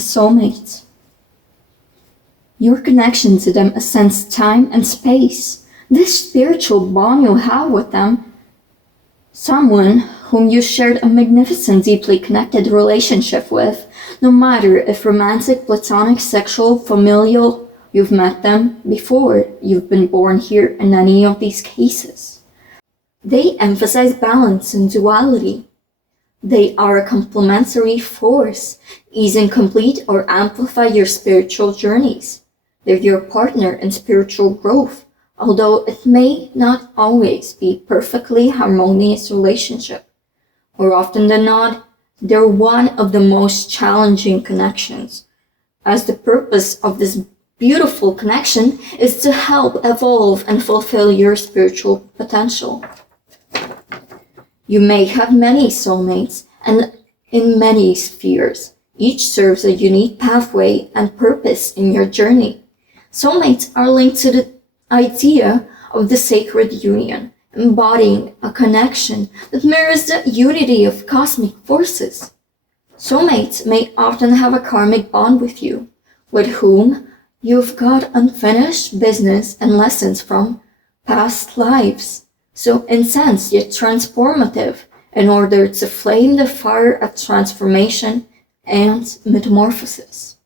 soulmate. Your connection to them ascends time and space. This spiritual bond you have with them, someone whom you shared a magnificent, deeply connected relationship with, no matter if romantic, platonic, sexual, familial, you've met them before you've been born here in any of these cases. They emphasize balance and duality. They are a complementary force, easing complete or amplify your spiritual journeys. They're your partner in spiritual growth, although it may not always be perfectly harmonious relationship. More often than not, they're one of the most challenging connections, as the purpose of this beautiful connection is to help evolve and fulfill your spiritual potential. You may have many soulmates, and in many spheres. Each serves a unique pathway and purpose in your journey. Soulmates are linked to the idea of the sacred union, embodying a connection that mirrors the unity of cosmic forces. Soulmates may often have a karmic bond with whom you've got unfinished business and lessons from past lives, so intense yet transformative, in order to flame the fire of transformation and metamorphosis.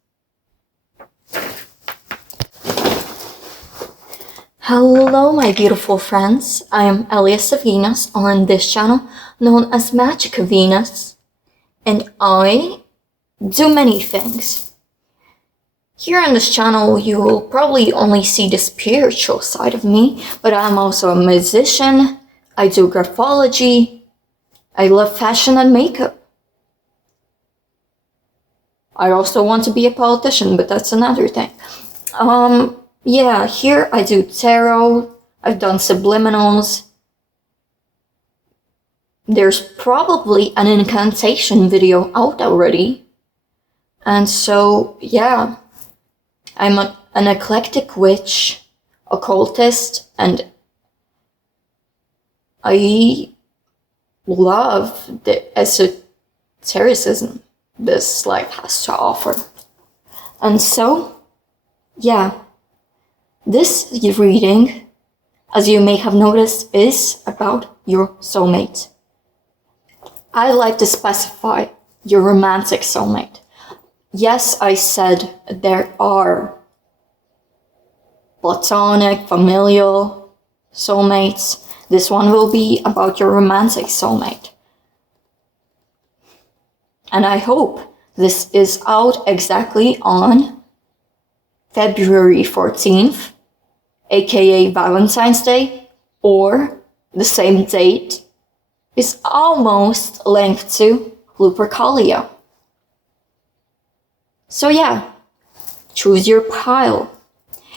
Hello, my beautiful friends. I am Elias of Venus, on this channel known as Magic of Venus, and I do many things. Here on this channel, you will probably only see the spiritual side of me, but I'm also a musician. I do graphology. I love fashion and makeup. I also want to be a politician, but that's another thing. Yeah, here I do tarot. I've done subliminals. There's probably an incantation video out already. And so, yeah, I'm an eclectic witch, occultist, and I love the esotericism this life has to offer. And so, yeah, this reading, as you may have noticed, is about your soulmate. I like to specify your romantic soulmate. Yes, I said there are platonic, familial soulmates. This one will be about your romantic soulmate. And I hope this is out exactly on February 14th, aka Valentine's Day, or the same date is almost linked to Lupercalia. So yeah, choose your pile.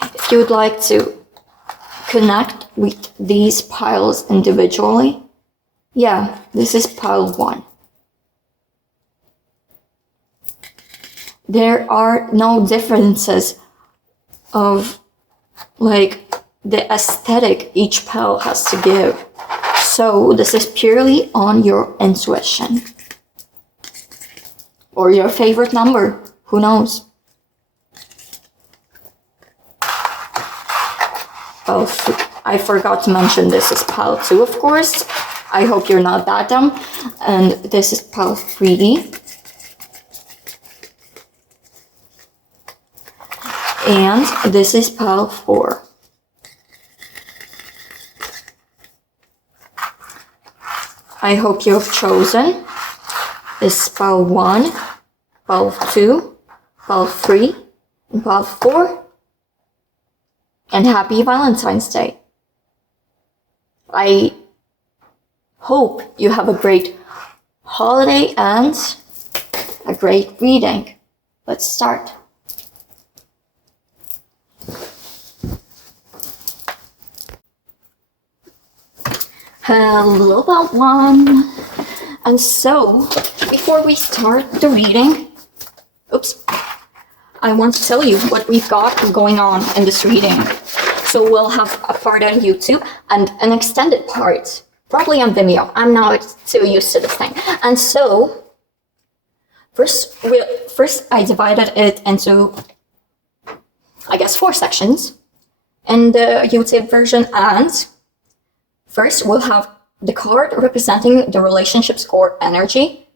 If you would like to connect with these piles individually, yeah, this is pile 1. There are no differences of like the aesthetic each pile has to give. So this is purely on your intuition. Or your favorite number, who knows? I forgot to mention this is pile 2, of course. I hope you're not that dumb. And this is pile 3. And this is pile 4. I hope you have chosen this pile 1, pile 2, pile 3, and pile 4. And happy Valentine's Day. I hope you have a great holiday and a great reading. Let's start. Hello, that one. And so, before we start the reading, I want to tell you what we've got going on in this reading. So we'll have a part on YouTube and an extended part, probably on Vimeo. I'm not too used to this thing. And so, First, I divided it into, I guess, 4 sections in the YouTube version. And first, we'll have the card representing the relationship's core energy,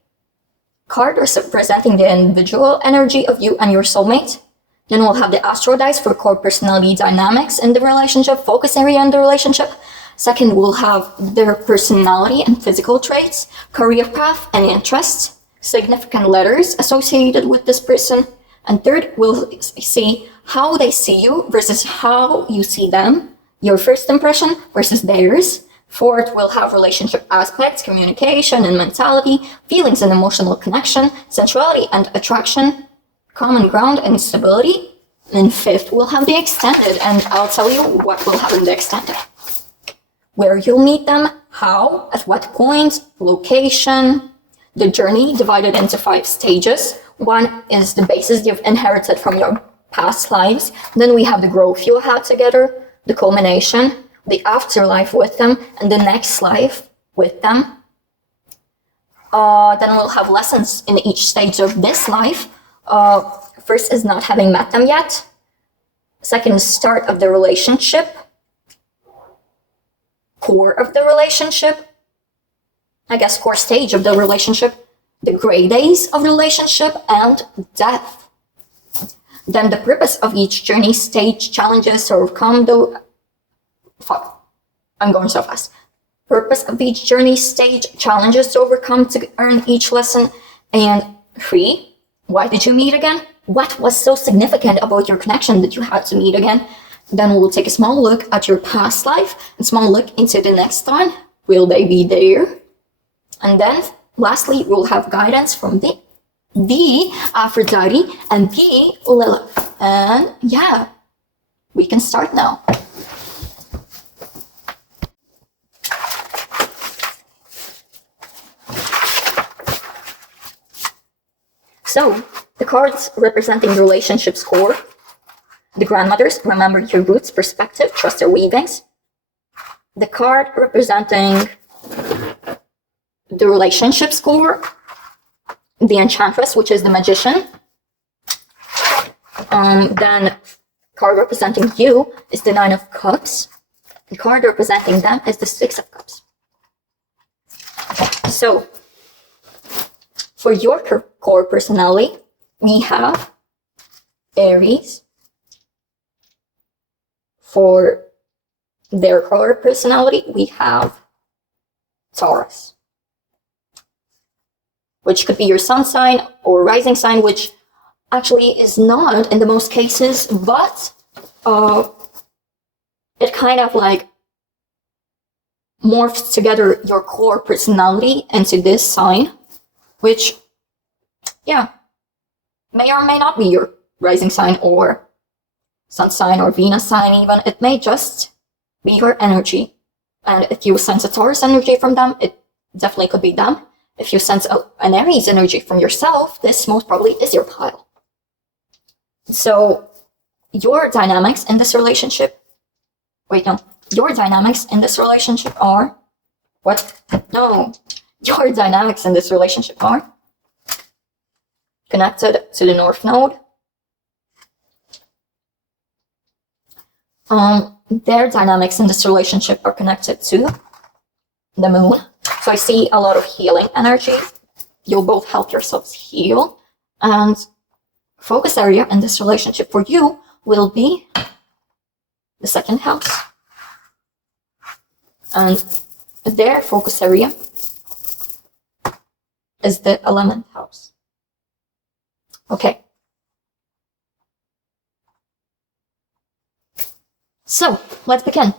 card representing the individual energy of you and your soulmate. Then we'll have the astro dice for core personality dynamics in the relationship, focus area in the relationship. Second, we'll have their personality and physical traits, career path and interests, significant letters associated with this person. And third, we'll see how they see you versus how you see them, your first impression versus theirs. Fourth, we'll have relationship aspects, communication and mentality, feelings and emotional connection, sensuality and attraction, common ground and stability. And fifth, we'll have the extended, and I'll tell you what we'll have in the extended. Where you'll meet them, how, at what point, location, the journey divided into 5 stages. 1 is the basis you've inherited from your past lives. Then we have the growth you'll have together, the culmination, the afterlife with them, and the next life with them. Then we'll have lessons in each stage of this life. First is not having met them yet. Second is start of the relationship. Core of the relationship. I guess core stage of the relationship. The gray days of the relationship and death. Then the purpose of each journey, stage, challenges to overcome the... Fuck. I'm going so fast. Purpose of each journey, stage, challenges to overcome to earn each lesson. And 3, why did you meet again? What was so significant about your connection that you had to meet again? Then we'll take a small look at your past life and small look into the next one. Will they be there? And then lastly, we'll have guidance from the Aphrodite and the Lilith. And yeah, we can start now. So, the cards representing the relationship's core. The grandmothers, remember your roots, perspective, trust your weavings. The card representing the relationship's core. The enchantress, which is the magician. Then card representing you is the 9 of cups. The card representing them is the 6 of cups. So, for your core personality, we have Aries. For their core personality, we have Taurus, which could be your sun sign or rising sign, which actually is not in the most cases, but it kind of like morphs together your core personality into this sign, which, yeah, may or may not be your rising sign or sun sign or Venus sign even. It may just be your energy. And if you sense a Taurus energy from them, it definitely could be them. If you sense an Aries energy from yourself, this most probably is your pile. So your dynamics in this relationship, your dynamics in this relationship are, your dynamics in this relationship are connected to the North Node. Their dynamics in this relationship are connected to the moon. So I see a lot of healing energy. You'll both help yourselves heal. And focus area in this relationship for you will be the 2nd house. And their focus area is the 11th house. Okay. So, let's begin.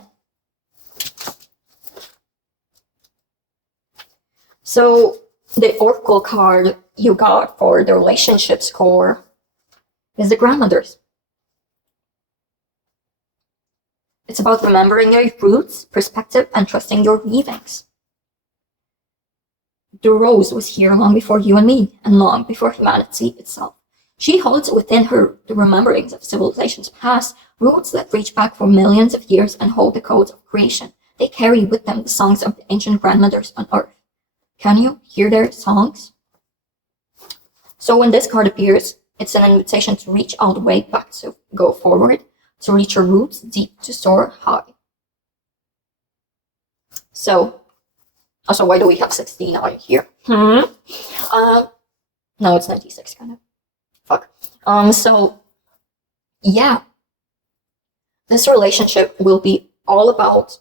So, the oracle card you got for the relationship's core is the grandmothers. It's about remembering your roots, perspective, and trusting your weavings. The rose was here long before you and me, and long before humanity itself. She holds within her the rememberings of civilizations past, roots that reach back for millions of years and hold the codes of creation. They carry with them the songs of the ancient grandmothers on earth. Can you hear their songs? So when this card appears, it's an invitation to reach all the way back, to go forward, to reach your roots deep, to soar high. So, also, why do we have 16 out here? No, it's 96, kind of. Fuck. So, yeah. This relationship will be all about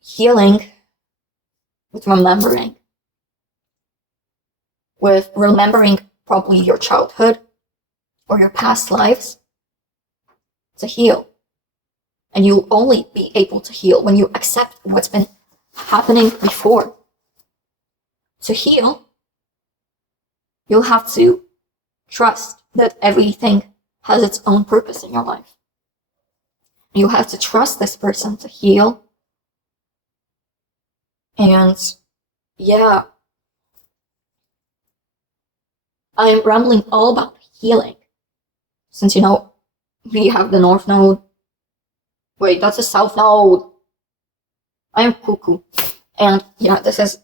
healing with remembering. With remembering probably your childhood or your past lives to heal. And you'll only be able to heal when you accept what's been happening before. To heal, you'll have to trust that everything has its own purpose in your life. You have to trust this person to heal. And yeah, I'm rambling all about healing. Since, you know, we have the North Node. Wait, that's the South Node. I am cuckoo. And yeah, this is...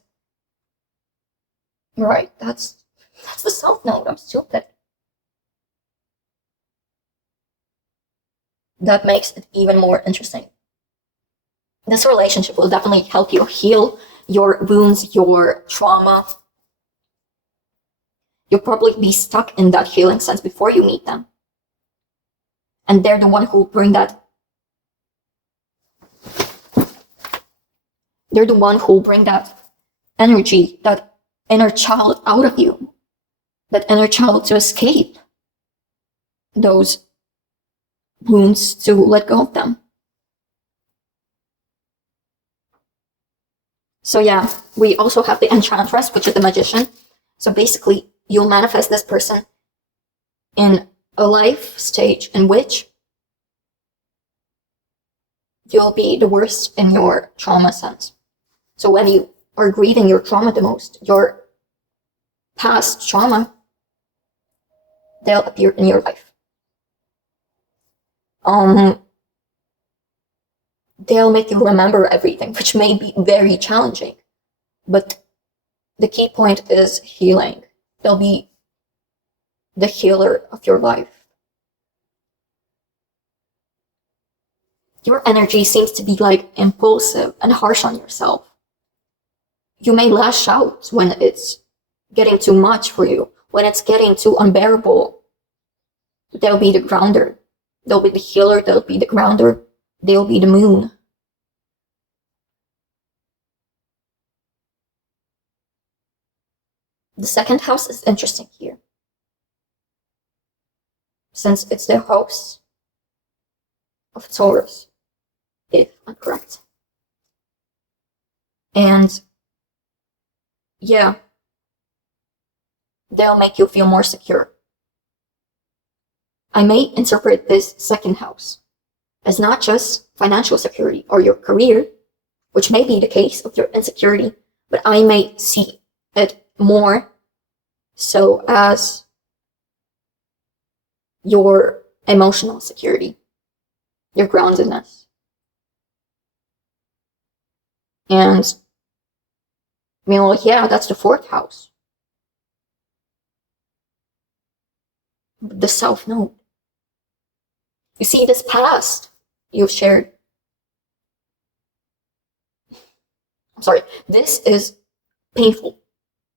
Right, that's the South Node. I'm stupid. That makes it even more interesting. This relationship will definitely help you heal your wounds, your trauma. You'll probably be stuck in that healing sense before you meet them. And they're the one who bring that. They're the one who bring that energy, that inner child out of you. That inner child to escape those wounds, to let go of them. So yeah, we also have the Enchantress, which is the magician. So basically, you'll manifest this person in a life stage in which you'll be the worst in your trauma sense. So when you are grieving your trauma the most, your past trauma, they'll appear in your life. They'll make you remember everything, which may be very challenging. But the key point is healing. They'll be the healer of your life. Your energy seems to be like impulsive and harsh on yourself. You may lash out when it's getting too much for you, when it's getting too unbearable. They'll be the grounder. They'll be the healer, they'll be the grounder, they'll be the moon. The second house is interesting here, since it's the house of Taurus, if I'm correct. And yeah, they'll make you feel more secure. I may interpret this second house as not just financial security or your career, which may be the case of your insecurity, but I may see it more so as your emotional security, your groundedness. And I mean, well, yeah, that's the fourth house. The South Node. You see, this past you've shared. I'm sorry, this is painful.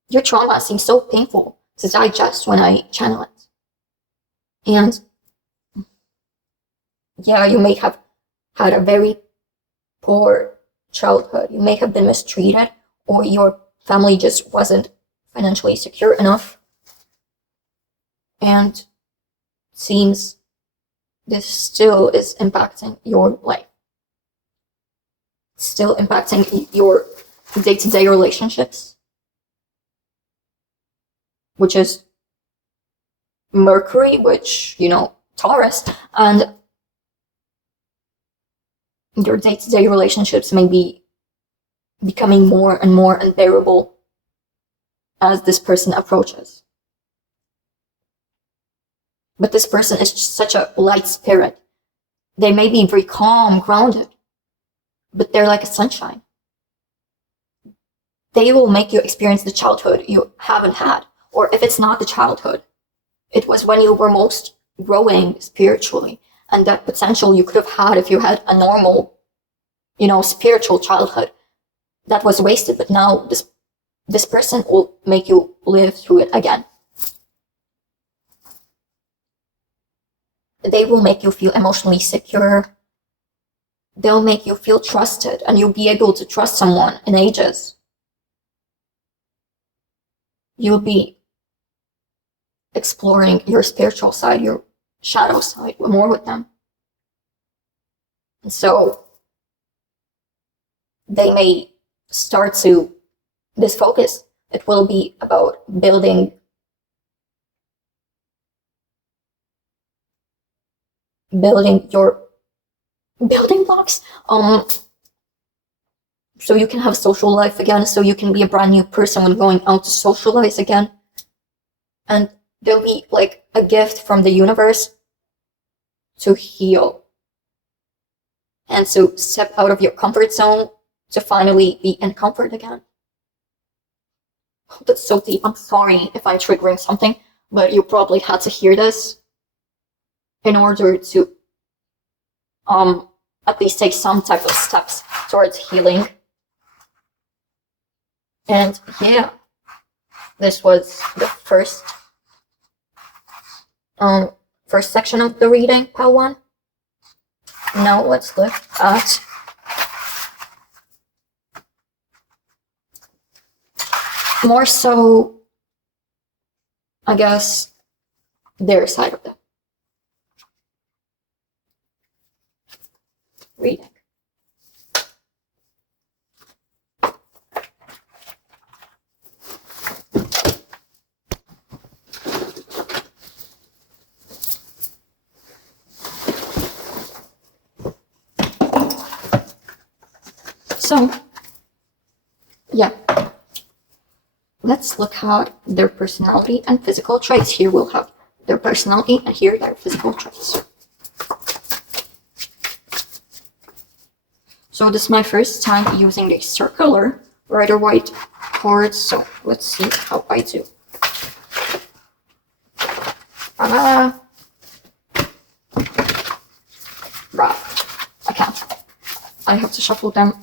Your trauma seems so painful to digest when I channel it. And yeah, you may have had a very poor childhood. You may have been mistreated, or your family just wasn't financially secure enough. And it seems this still is impacting your life. Still impacting your day-to-day relationships, which is Mercury, which, you know, Taurus, and your day-to-day relationships may be becoming more and more unbearable as this person approaches. But this person is just such a light spirit. They may be very calm, grounded, but they're like a sunshine. They will make you experience the childhood you haven't had, or if it's not the childhood, it was when you were most growing spiritually, and that potential you could have had if you had a normal, spiritual childhood that was wasted. But now this person will make you live through it again. They will make you feel emotionally secure. They'll make you feel trusted, and you'll be able to trust someone in ages. You'll be exploring your spiritual side, your shadow side, more with them. And so they may start to, this focus, it will be about building your building blocks, so you can have social life again, so you can be a brand new person when going out to socialize again. And there'll be like a gift from the universe to heal and to step out of your comfort zone to finally be in comfort again. That's so deep. I'm sorry if I'm triggering something, but you probably had to hear this in order to at least take some type of steps towards healing. And yeah, this was the first section of the reading, part 1. Now let's look at more so, I guess, their side of the reading. So, yeah, let's look at their personality and physical traits. Here we'll have their personality, and here their physical traits. So this is my first time using the circular Rider-Waite cards, so let's see how I do. Right, I can't. I have to shuffle them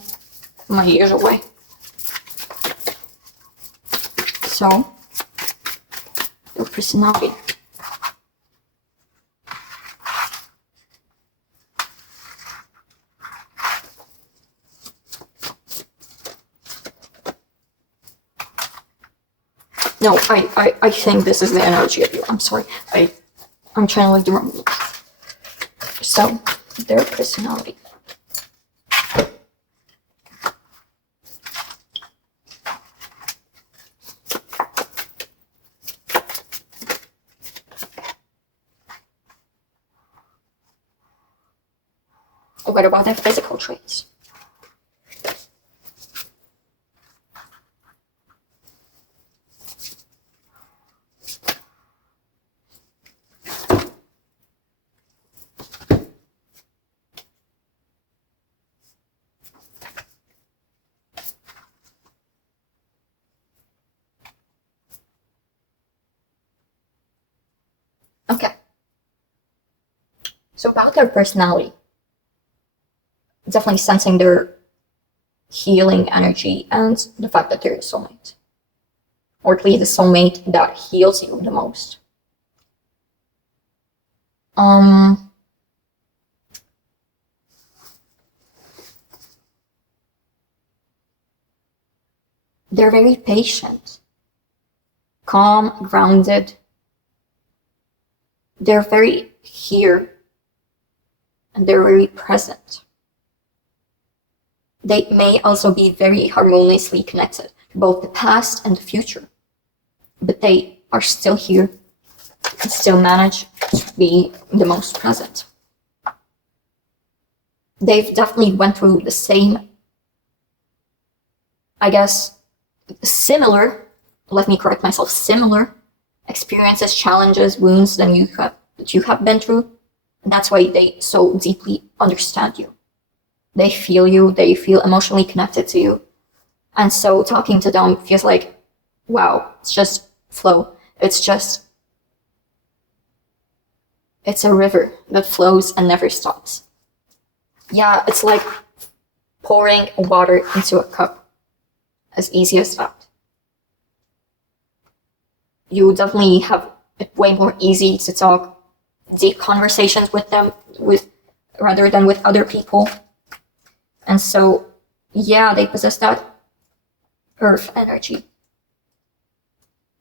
my usual way. So, your personality. No, I think this is the energy of you. I'm sorry. I'm trying to like the wrong look. So, their personality. What about their physical traits? Okay. So about their personality. Definitely sensing their healing energy and the fact that they're a soulmate. Or at least the soulmate that heals you the most. They're very patient, calm, grounded. They're very here, and they're very present. They may also be very harmoniously connected to both the past and the future, but they are still here and still manage to be the most present. They've definitely went through the same, I guess, similar, let me correct myself, similar experiences, challenges, wounds that you have been through. And that's why they so deeply understand you. They feel you, they feel emotionally connected to you. And so talking to them feels like, wow, it's just flow. It's a river that flows and never stops. Yeah, it's like pouring water into a cup. As easy as that. You definitely have it way more easy to talk deep conversations with them rather than with other people. And so, yeah, they possess that earth energy.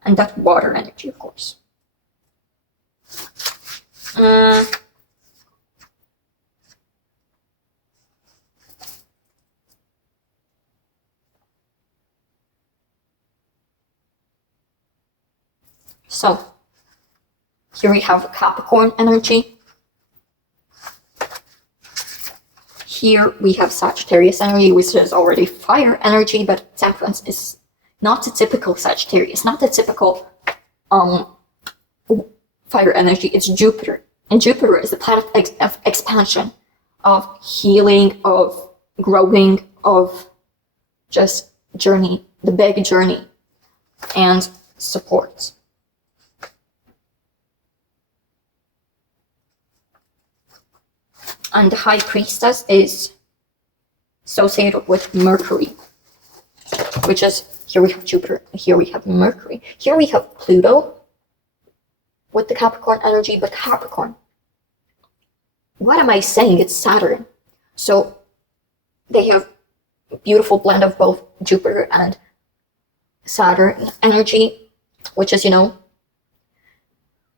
And that water energy, of course. So, here we have Capricorn energy. Here we have Sagittarius energy, which is already fire energy, but Temperance is not the typical Sagittarius, not the typical fire energy. It's Jupiter. And Jupiter is the planet of expansion, of healing, of growing, of just journey, the big journey, and support. And the High Priestess is associated with Mercury, which is, here we have Jupiter, here we have Mercury, here we have Pluto with the Capricorn energy, but Capricorn. What am I saying? It's Saturn. So they have a beautiful blend of both Jupiter and Saturn energy, which is,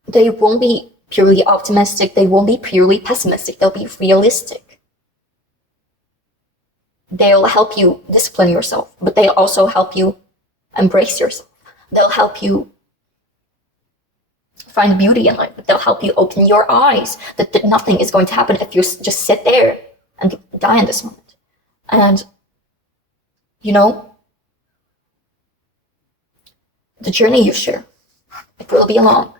they won't be purely optimistic, they won't be purely pessimistic, they'll be realistic. They'll help you discipline yourself, but they'll also help you embrace yourself. They'll help you find beauty in life, but they'll help you open your eyes that nothing is going to happen if you just sit there and die in this moment. And, the journey you share, it will be long.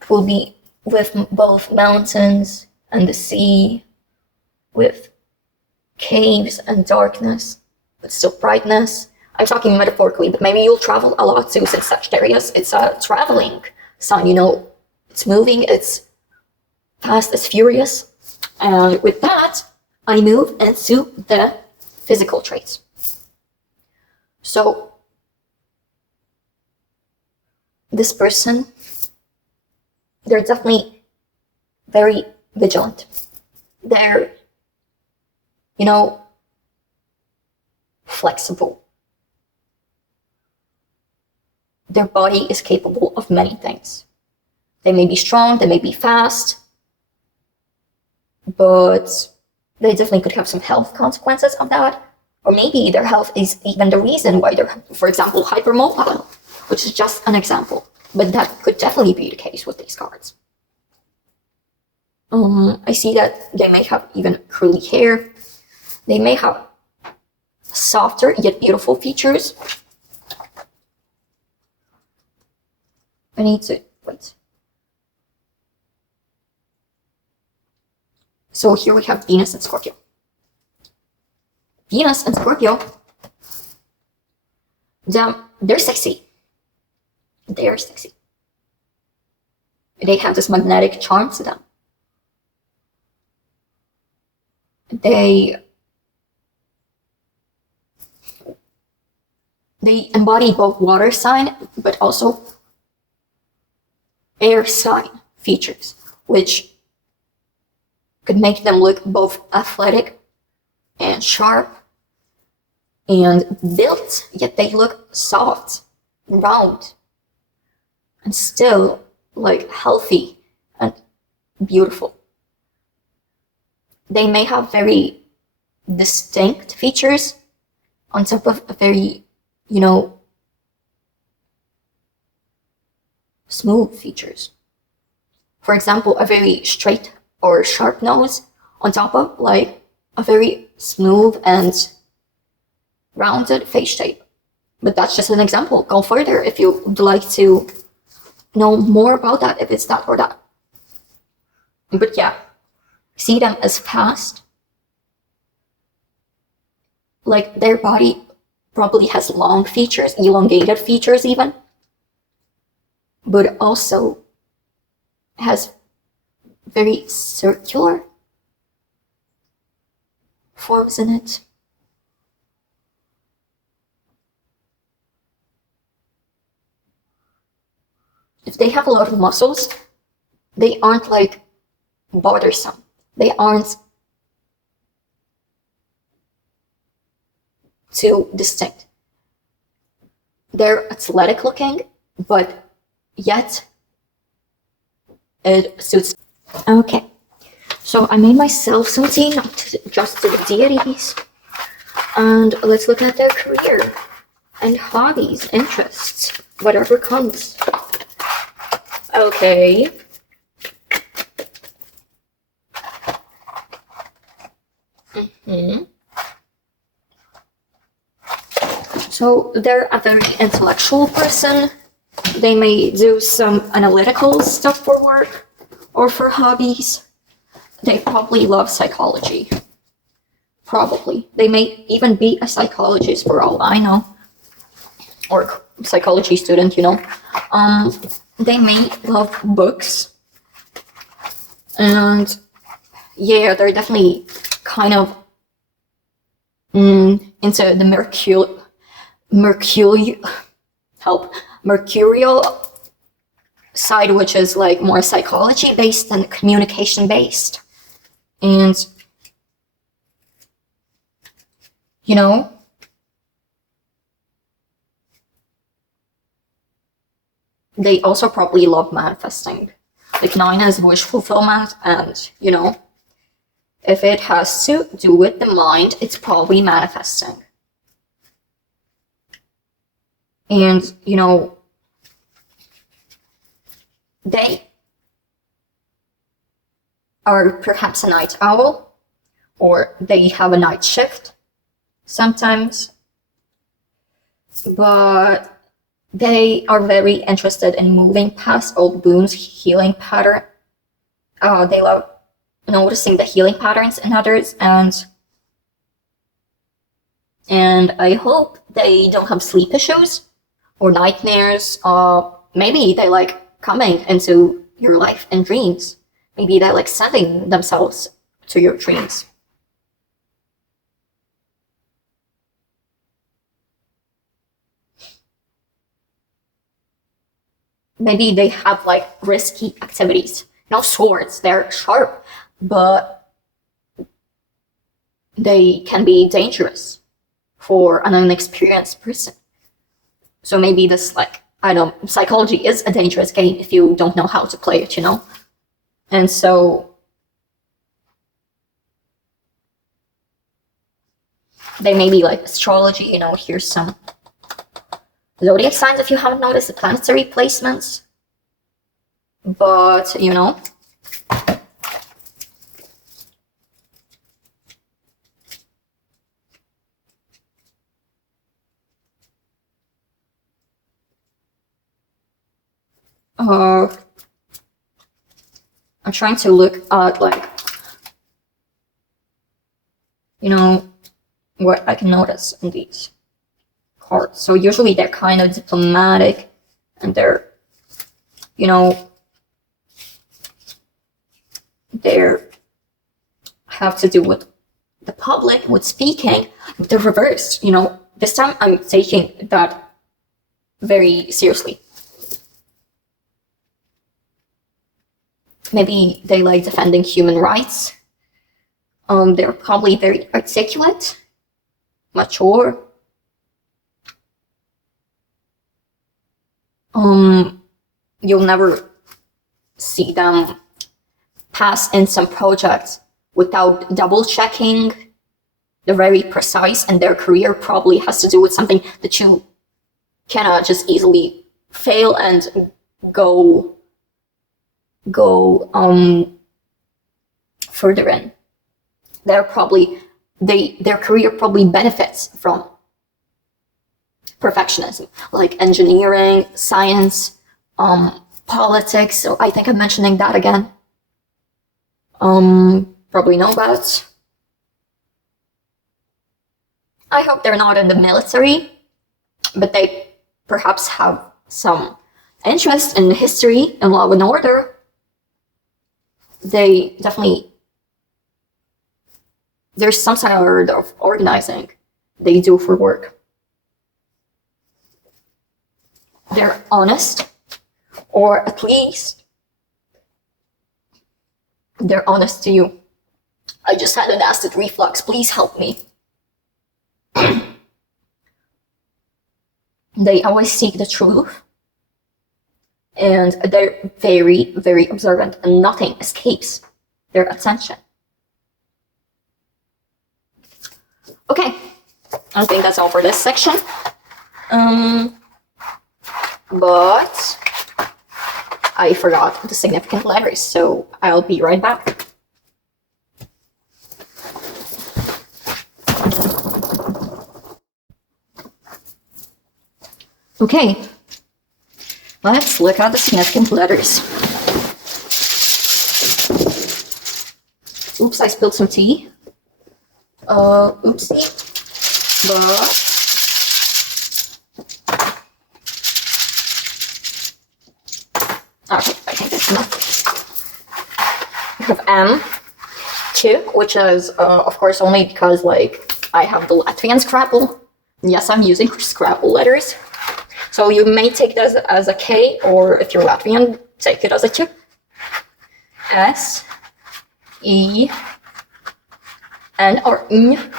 It will be with both mountains and the sea, with caves and darkness, but still brightness. I'm talking metaphorically, but maybe you'll travel a lot too, since Sagittarius, it's a traveling sign, it's moving, it's fast, it's furious. And with that, I move into the physical traits. So, this person, they're definitely very vigilant. They're, flexible. Their body is capable of many things. They may be strong, they may be fast, but they definitely could have some health consequences of that. Or maybe their health is even the reason why they're, for example, hypermobile, which is just an example. But that could definitely be the case with these cards. I see that they may have even curly hair. They may have softer yet beautiful features. I need to wait. So here we have Venus and Scorpio. Venus and Scorpio, they're sexy. They are sexy. They have this magnetic charm to them. They embody both water sign, but also air sign features, which could make them look both athletic and sharp and built, yet they look soft, round, and still healthy and beautiful. They may have very distinct features on top of a very, smooth features. For example, a very straight or sharp nose on top of a very smooth and rounded face shape. But that's just an example. Go further if you would like to know more about that, if it's that or that. But yeah, see them as fast. Their body probably has long features, elongated features even, but also has very circular forms in it. If they have a lot of muscles, they aren't like bothersome. They aren't too distinct. They're athletic looking, but yet it suits. Okay, so I made myself some tea, not just to the deities. And let's look at their career and hobbies, interests, whatever comes. Okay. So they're a very intellectual person. They may do some analytical stuff for work or for hobbies. They probably love psychology. Probably. They may even be a psychologist for all I know. Or psychology student, you know. They may love books. And yeah, they're definitely kind of into the mercurial side, which is like more psychology based and communication based. And you know, they also probably love manifesting. Like 9 is wish fulfillment, and you know, if it has to do with the mind, it's probably manifesting. And, you know, they are perhaps a night owl, or they have a night shift sometimes, but they are very interested in moving past old wounds, healing pattern. They love noticing the healing patterns in others, and I hope they don't have sleep issues or nightmares. Maybe they like coming into your life in dreams. Maybe they like sending themselves to your dreams. Maybe they have like risky activities. No swords, they're sharp, but they can be dangerous for an inexperienced person. So maybe this, like, I don't know, psychology is a dangerous game if you don't know how to play it, you know? And so they may be like astrology, you know, here's some zodiac signs if you haven't noticed the planetary placements. But, you know, I'm trying to look at, like, you know, what I can notice in these cards. So usually they're kind of diplomatic, and they're, you know, they're have to do with the public, with speaking. But the reverse, you know, this time I'm taking that very seriously. Maybe they like defending human rights. They're probably very articulate, mature. You'll never see them pass in some projects without double checking. They're very precise, and their career probably has to do with something that you cannot just easily fail and go further in. They're probably their career probably benefits from perfectionism, like engineering, science, politics. So I think I'm mentioning that again. Probably know about it. I hope they're not in the military, but they perhaps have some interest in history and law and order. They definitely, there's some sort of organizing they do for work. They're honest, or at least they're honest to you. I just had an acid reflux, please help me. They always seek the truth, and they're very, very observant, and nothing escapes their attention. Okay, I think that's all for this section. But I forgot the significant letters, so I'll be right back. Okay, let's look at the significant letters. Oops, I spilled some tea. Oopsie. But okay, I think that's enough. We have M, Q, which is of course only because like I have the Latvian Scrabble. Yes, I'm using Scrabble letters. So you may take this as a K, or if you're Latvian, take it as a Q. S, E, N, or N,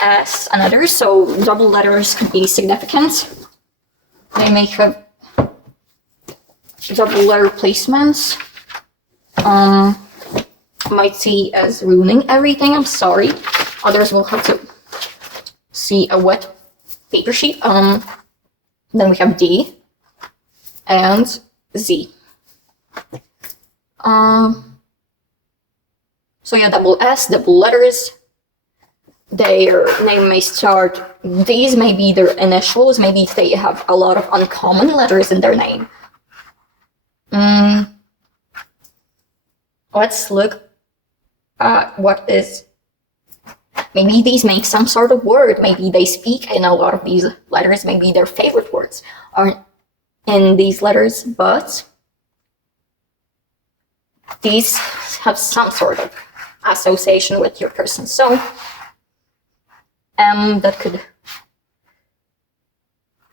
S, and others. So double letters can be significant. They may have double letter placements. Might see as ruining everything. I'm sorry. Others will have to see a wet paper sheet. Then we have D and Z. So yeah, double S, double letters. Their name may start, these may be their initials, maybe they have a lot of uncommon letters in their name. Let's look at what is, maybe these make some sort of word, maybe they speak in a lot of these letters, maybe their favorite words are in these letters, but these have some sort of association with your person. So that could,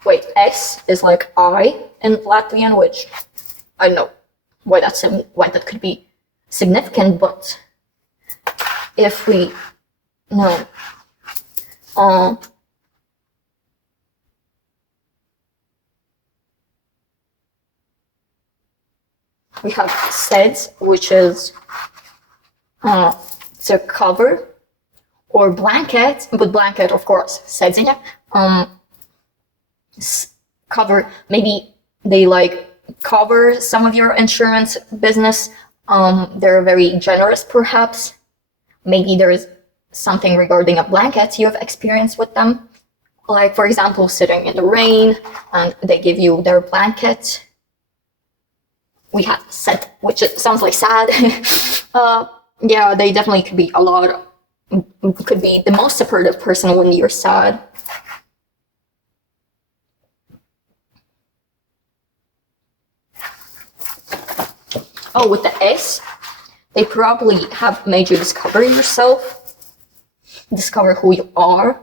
wait, S is like I in Latvian, which I don't know why that could be significant, but if we know we have seds, which is to cover, or blanket, but blanket of course sedzenia, cover, maybe they like cover some of your insurance business. They're very generous perhaps. Maybe there is something regarding a blanket you have experience with them, like for example sitting in the rain and they give you their blanket. We have sad, which sounds like sad. Yeah, they definitely could be could be the most supportive person when you're sad. Oh, with the S, they probably have made you discover yourself, discover who you are.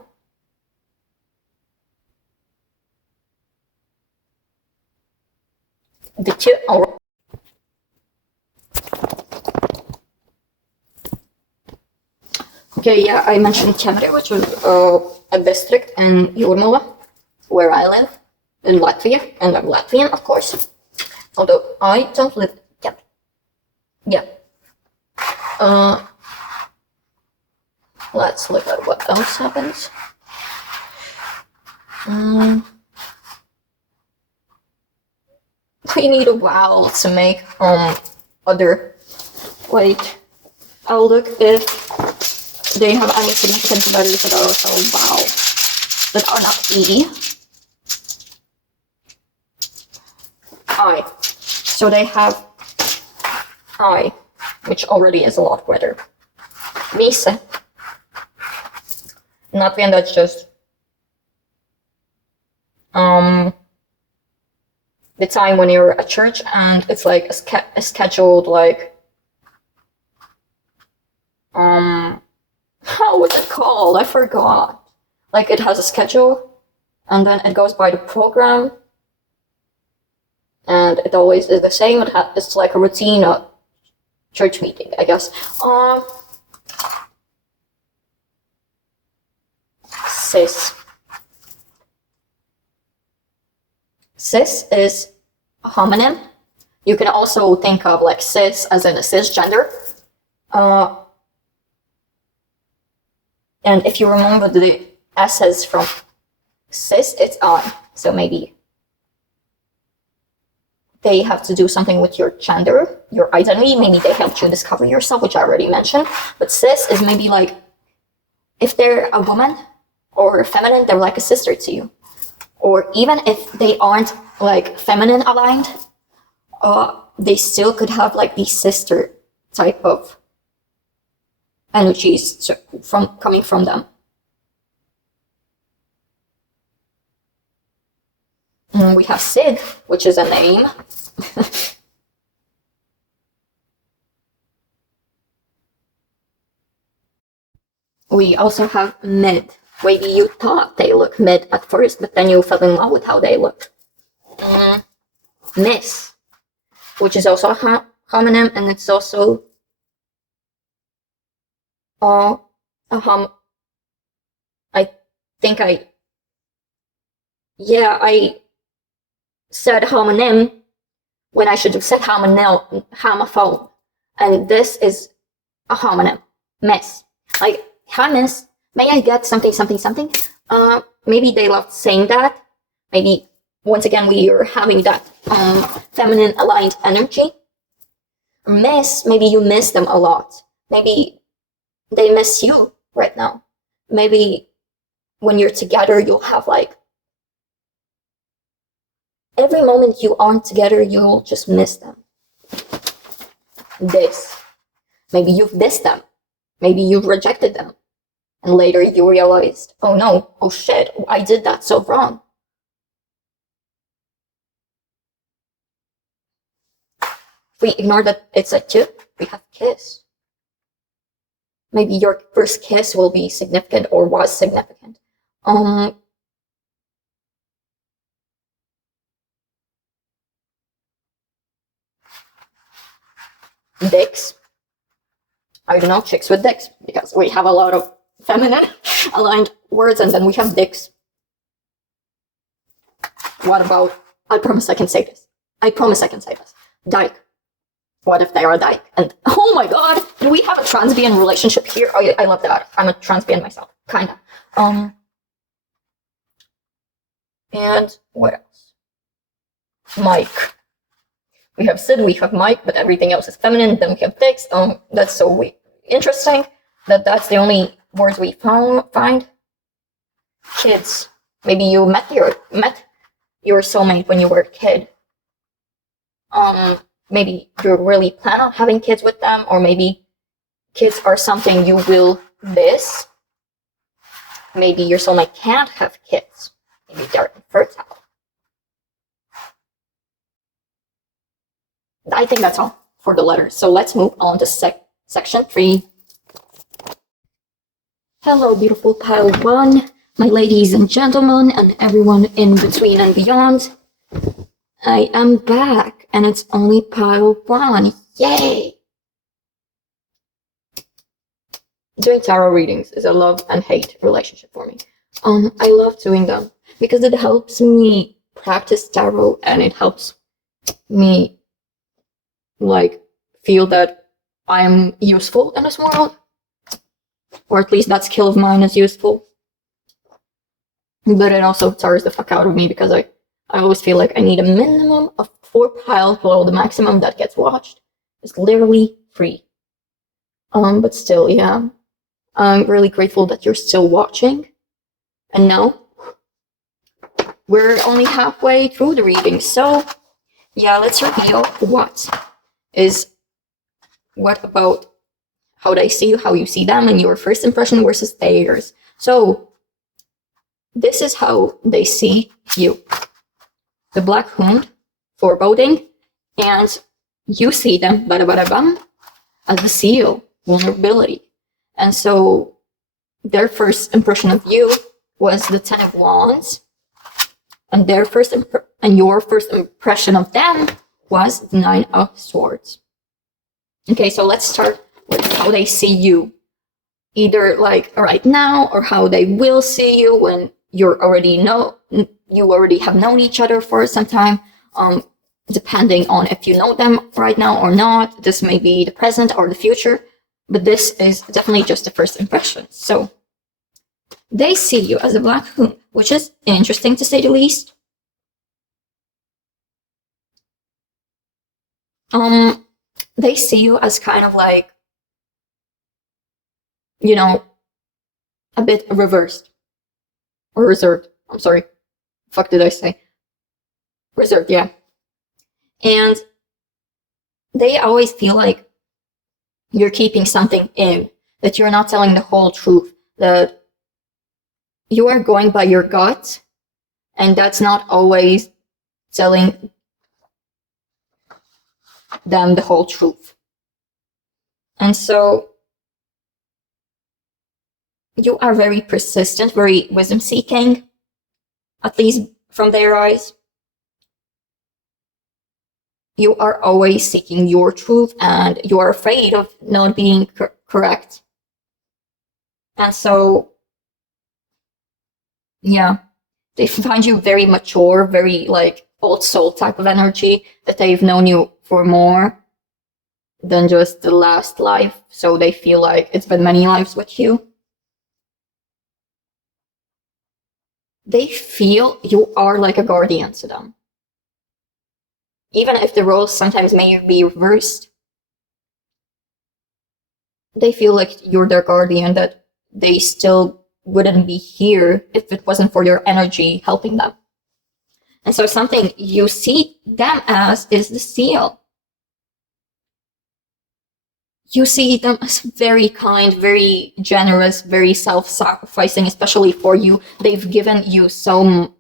The Q, oh. Okay, yeah, I mentioned Kemre, which was a district in Jūrmala, where I live, in Latvia, and I'm Latvian, of course. Although I don't live yet. Yeah. Let's look at what else happens. We need a vowel to make other. Wait, I'll look if they have any significant letters that are also vowel, that are not E. I. So they have I, which already is a lot better. Mise. In Latvian, that's just the time when you're at church and it's like a scheduled, like, how was it called? I forgot. Like, it has a schedule, and then it goes by the program, and it always is the same. It's like a routine of church meeting, I guess. Cis. Cis is a homonym. You can also think of like cis as in a cisgender. And if you remember the S's from cis, it's on. So maybe they have to do something with your gender, your identity. Maybe they helped you discover yourself, which I already mentioned. But cis is maybe like, if they're a woman or feminine, they're like a sister to you. Or even if they aren't like feminine aligned, they still could have like these sister type of energies coming from them. And we have Sid, which is a name. We also have Mid. Maybe you thought they look mid at first, but then you fell in love with how they look. Miss, which is also a homonym, and it's also I think I said homonym when I should have said homophone. And this is a homonym, miss. Like, hi miss, may I get something, something, something? Maybe they loved saying that. Maybe, once again, we are having that feminine aligned energy. Miss, maybe you miss them a lot. Maybe they miss you right now. Maybe when you're together, you'll have like, every moment you aren't together, you'll just miss them. This. Maybe you've dissed them. Maybe you've rejected them. And later you realized, oh no, oh shit, I did that so wrong. If we ignore that it's a tip, we have kiss. Maybe your first kiss will be significant or was significant. Dicks. I don't know, chicks with dicks, because we have a lot of feminine aligned words, and then we have dicks. What about, I promise I can say this. Dyke. What if they are a dyke? And oh my god, do we have a transbian relationship here? I love that. I'm a transbian myself, kinda. And what else? Mike. We have Sid, we have Mike, but everything else is feminine. Then we have dicks. That's so interesting that that's the only words we find. Kids. Maybe you met your soulmate when you were a kid. Maybe you really plan on having kids with them, or maybe kids are something you will miss. Maybe your soulmate can't have kids. Maybe they're infertile. I think that's all for the letters. So let's move on to section 3. Hello, beautiful pile 1, my ladies and gentlemen, and everyone in between and beyond. I am back, and it's only pile 1. Yay! Doing tarot readings is a love and hate relationship for me. I love doing them because it helps me practice tarot, and it helps me like feel that I'm useful in this world, or at least that skill of mine is useful. But it also tires the fuck out of me because I always feel like I need a minimum of 4 piles, while the maximum that gets watched is literally 3. But still, yeah, I'm really grateful that you're still watching. And now we're only halfway through the reading, so yeah, let's reveal what about how they see you, how you see them, and your first impression versus theirs. So this is how they see you. The Black Hound foreboding, and you see them, as the seal, vulnerability. And so their first impression of you was the Ten of Wands, and your first impression of them was the Nine of Swords. Okay, so let's start with how they see you, either like right now or how they will see you when you already have known each other for some time. Depending on if you know them right now or not, this may be the present or the future, but this is definitely just the first impression. So they see you as a black moon, which is interesting to say the least. They see you as kind of like, a bit reversed or reserved. I'm sorry. Fuck did I say? Reserved, yeah. And they always feel like you're keeping something in, that you're not telling the whole truth, that you are going by your gut, and that's not always telling them the whole truth. And so you are very persistent, very wisdom-seeking, at least from their eyes. You are always seeking your truth, and you are afraid of not being correct. And so, yeah, they find you very mature, very like old soul type of energy, that they've known you for more than just the last life. So they feel like it's been many lives with you. They feel you are like a guardian to them. Even if the roles sometimes may be reversed, they feel like you're their guardian, that they still wouldn't be here if it wasn't for your energy helping them. And so something you see them as is the seal. You see them as very kind, very generous, very self-sacrificing, especially for you. They've given you so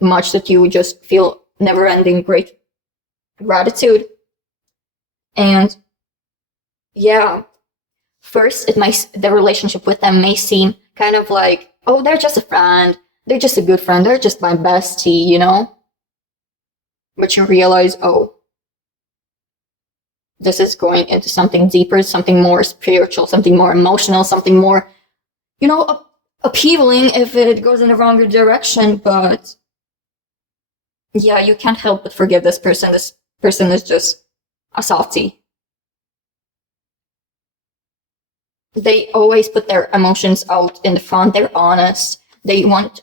much that you just feel never-ending great gratitude. And yeah, first the relationship with them may seem kind of like, oh, they're just a friend, they're just a good friend, they're just my bestie, But you realize, oh, this is going into something deeper, something more spiritual, something more emotional, something more, appealing if it goes in the wrong direction. But yeah, you can't help but forgive this person. This person is just a softie. They always put their emotions out in the front. They're honest. They want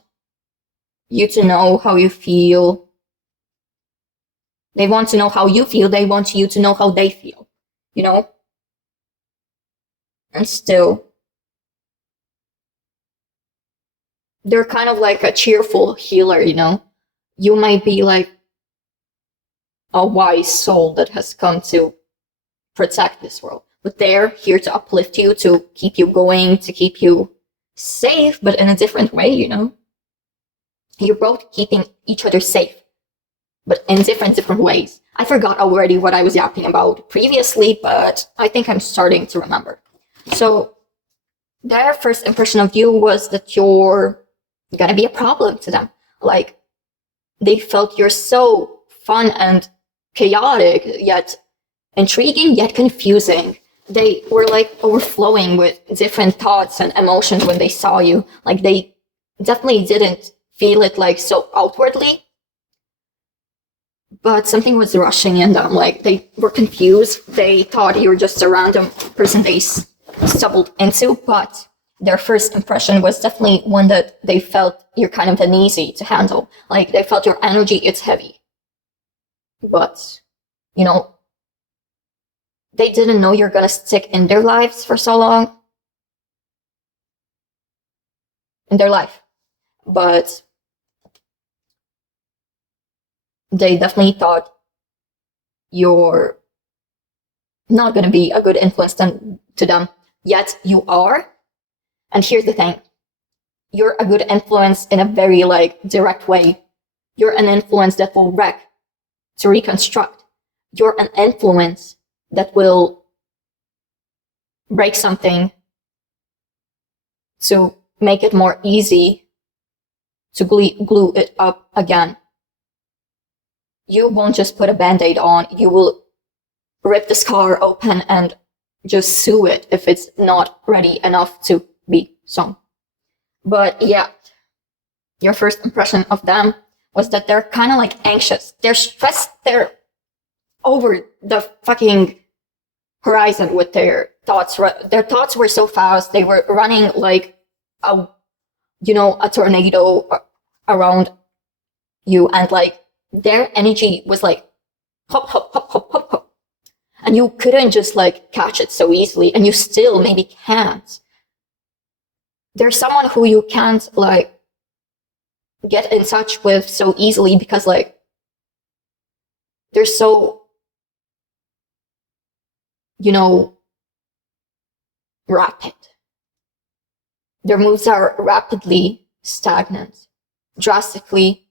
you to know how you feel. They want to know how you feel. They want you to know how they feel, And still, they're kind of like a cheerful healer, You might be like a wise soul that has come to protect this world, but they're here to uplift you, to keep you going, to keep you safe, but in a different way, You're both keeping each other safe, but in different ways. I forgot already what I was yapping about previously, but I think I'm starting to remember. So their first impression of you was that you're gonna be a problem to them. Like, they felt you're so fun and chaotic, yet intriguing, yet confusing. They were like overflowing with different thoughts and emotions when they saw you. Like, they definitely didn't feel it like so outwardly, but something was rushing in them. Like, they were confused. They thought you were just a random person they stumbled into, but their first impression was definitely one that they felt you're kind of uneasy to handle. Like, they felt your energy, it's heavy. But, they didn't know you're gonna stick in their lives for so long. In their life. But they definitely thought you're not gonna be a good influence to them. Yet you are. And here's the thing. You're a good influence in a very, direct way. You're an influence that will wreck to reconstruct. You're an influence that will break something to make it more easy to glue it up again. You won't just put a band-aid on, you will rip the scar open and just sew it if it's not ready enough to be sewn. But yeah, your first impression of them was that they're kind of like anxious. They're stressed. They're over the fucking horizon with their thoughts. Their thoughts were so fast. They were running like a tornado around you, and like their energy was like hop, hop, hop, hop, hop, hop. And you couldn't just like catch it so easily, and you still maybe can't. There's someone who you can't like get in touch with so easily because like they're so, rapid. Their moves are rapidly stagnant, drastically,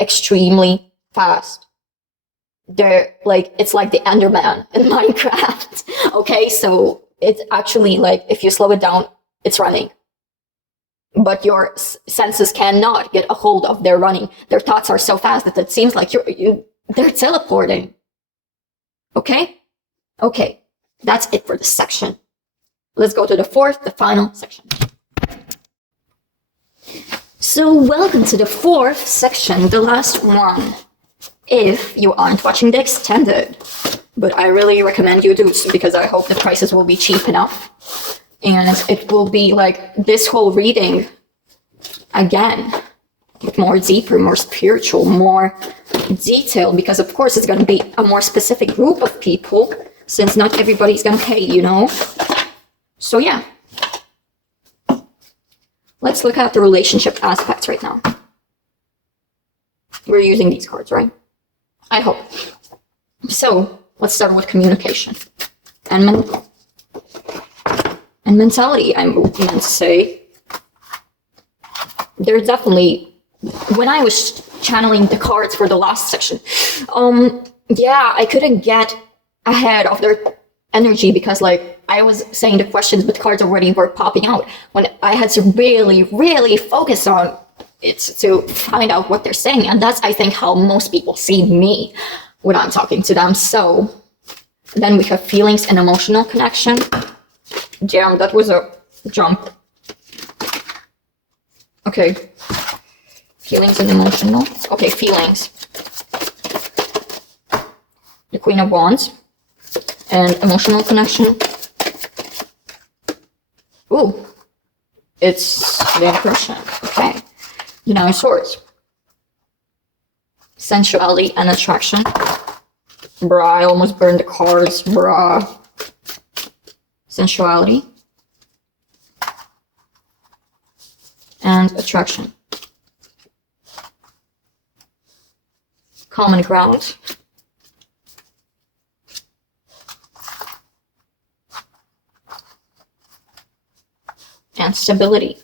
extremely fast. They're like, it's like the Enderman in Minecraft. Okay, so it's actually like, if you slow it down, it's running. But your senses cannot get a hold of their running. Their thoughts are so fast that it seems like they're teleporting. Okay? Okay, that's it for this section. Let's go to the final section. So welcome to the fourth section, the last one. If you aren't watching the extended, but I really recommend you do so because I hope the prices will be cheap enough. And it will be like this whole reading again, but more deeper, more spiritual, more detailed, because of course it's going to be a more specific group of people since not everybody's going to pay, So yeah, let's look at the relationship aspects right now. We're using these cards, right? I hope. So let's start with communication and mentality. I'm meant to say there's definitely, when I was channeling the cards for the last section, I couldn't get ahead of their energy because like I was saying the questions, but cards already were popping out when I had to really, really focus on it to find out what they're saying. And that's, I think, how most people see me when I'm talking to them. So then we have feelings and emotional connection. Damn, that was a jump. Okay. Feelings and emotional. Okay, feelings. The Queen of Wands. And emotional connection. Ooh. It's the impression. Okay. The Nine of Swords. Sensuality and attraction. Bruh, I almost burned the cards. Bruh. Sensuality. And attraction. Common ground. And stability.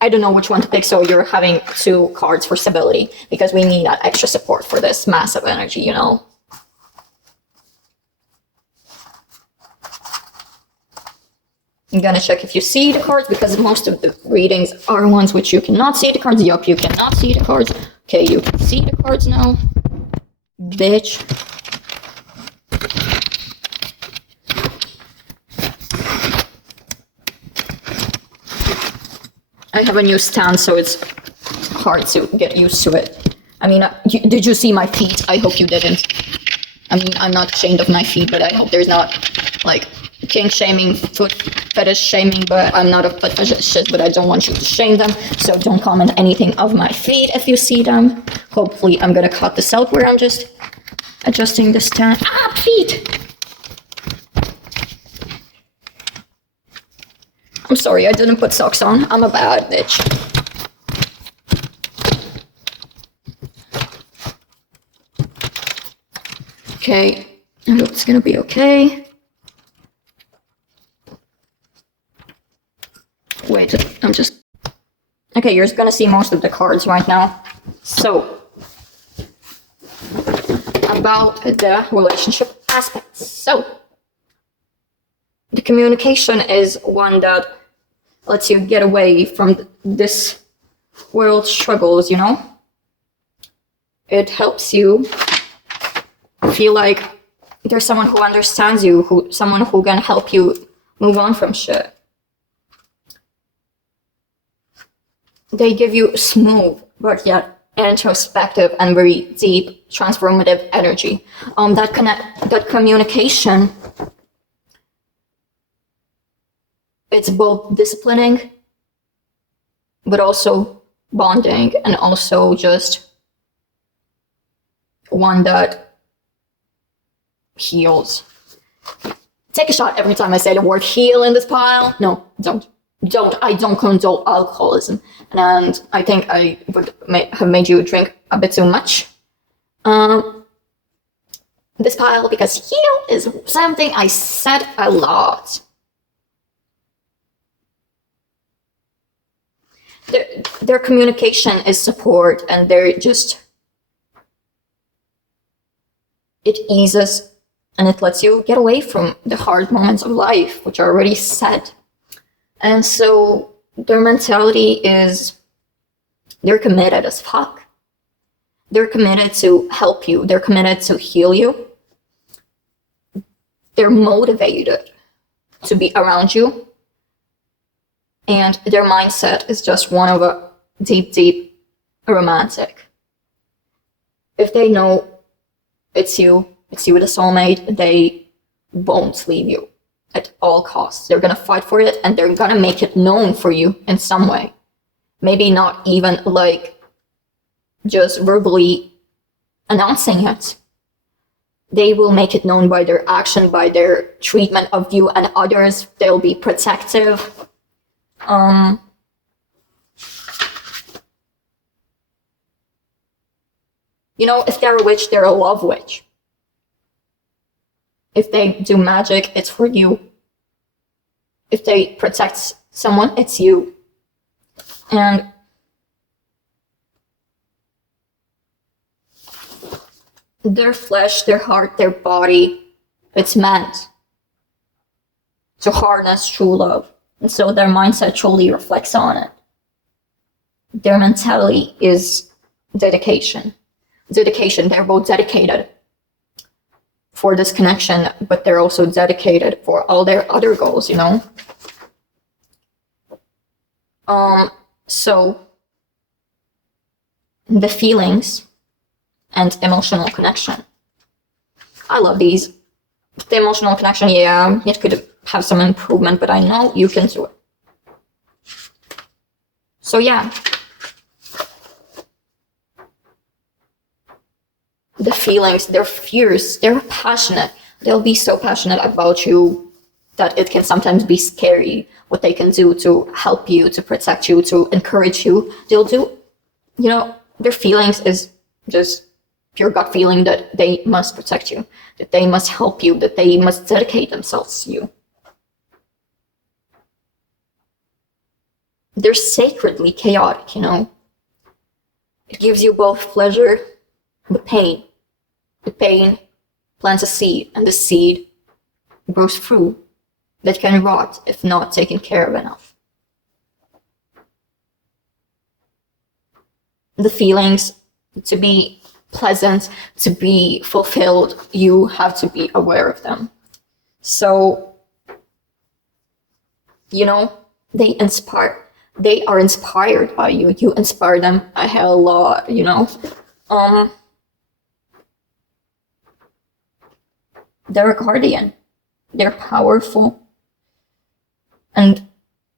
I don't know which one to pick, so you're having 2 cards for stability because we need that extra support for this massive energy, I'm gonna check if you see the cards because most of the readings are ones which you cannot see the cards. Yup, you cannot see the cards. Okay, you can see the cards now. Bitch. I have a new stand, so it's hard to get used to it. I mean, did you see my feet? I hope you didn't. I mean, I'm not ashamed of my feet, but I hope there's not, like, kink shaming, foot fetish shaming, but I'm not a foot fetishist, but I don't want you to shame them, so don't comment anything of my feet if you see them. Hopefully, I'm gonna cut this out where I'm just adjusting the stand. Ah, feet! I'm sorry, I didn't put socks on. I'm a bad bitch. Okay, I hope it's gonna be okay. wait, I'm just... Okay, you're gonna see most of the cards right now. So, about the relationship aspects. So, the communication is one that lets you get away from this world struggles, you know? It helps you feel like there's someone who understands you, someone who can help you move on from shit. They give you smooth, but yet introspective and very deep, transformative energy. That communication, it's both disciplining, but also bonding, and also just one that heals. Take a shot every time I say the word heal in this pile. No, don't. I don't condone alcoholism. And I think I would have made you drink a bit too much. This pile, because heal is something I said a lot. Their communication is support, and they're just... It eases and it lets you get away from the hard moments of life, which are already said. And so their mentality is, they're committed as fuck. They're committed to help you. They're committed to heal you. They're motivated to be around you. And their mindset is just one of a deep, deep romantic. If they know it's you the soulmate, they won't leave you at all costs. They're gonna fight for it, and they're gonna make it known for you in some way. Maybe not even like just verbally announcing it. They will make it known by their action, by their treatment of you and others. They'll be protective. You know, if they're a witch, they're a love witch. If they do magic, it's for you. If they protect someone, it's you. And their flesh, their heart, their body, it's meant to harness true love. And so their mindset truly reflects on it. Their mentality is dedication. They're both dedicated for this connection, but they're also dedicated for all their other goals, you know? So the feelings and emotional connection. I love these. The emotional connection, yeah, it could have some improvement, but I know you can do it. So yeah. The feelings, they're fierce, they're passionate. They'll be so passionate about you that it can sometimes be scary what they can do to help you, to protect you, to encourage you. They'll do, you know, their feelings is just pure gut feeling that they must protect you, that they must help you, that they must dedicate themselves to you. They're sacredly chaotic, you know. It gives you both pleasure but pain. The pain plants a seed, and the seed grows fruit that can rot if not taken care of enough. The feelings, to be pleasant, to be fulfilled, you have to be aware of them. So, you know, they are inspired by you. You inspire them a hell lot, you know. They're a guardian. They're powerful. And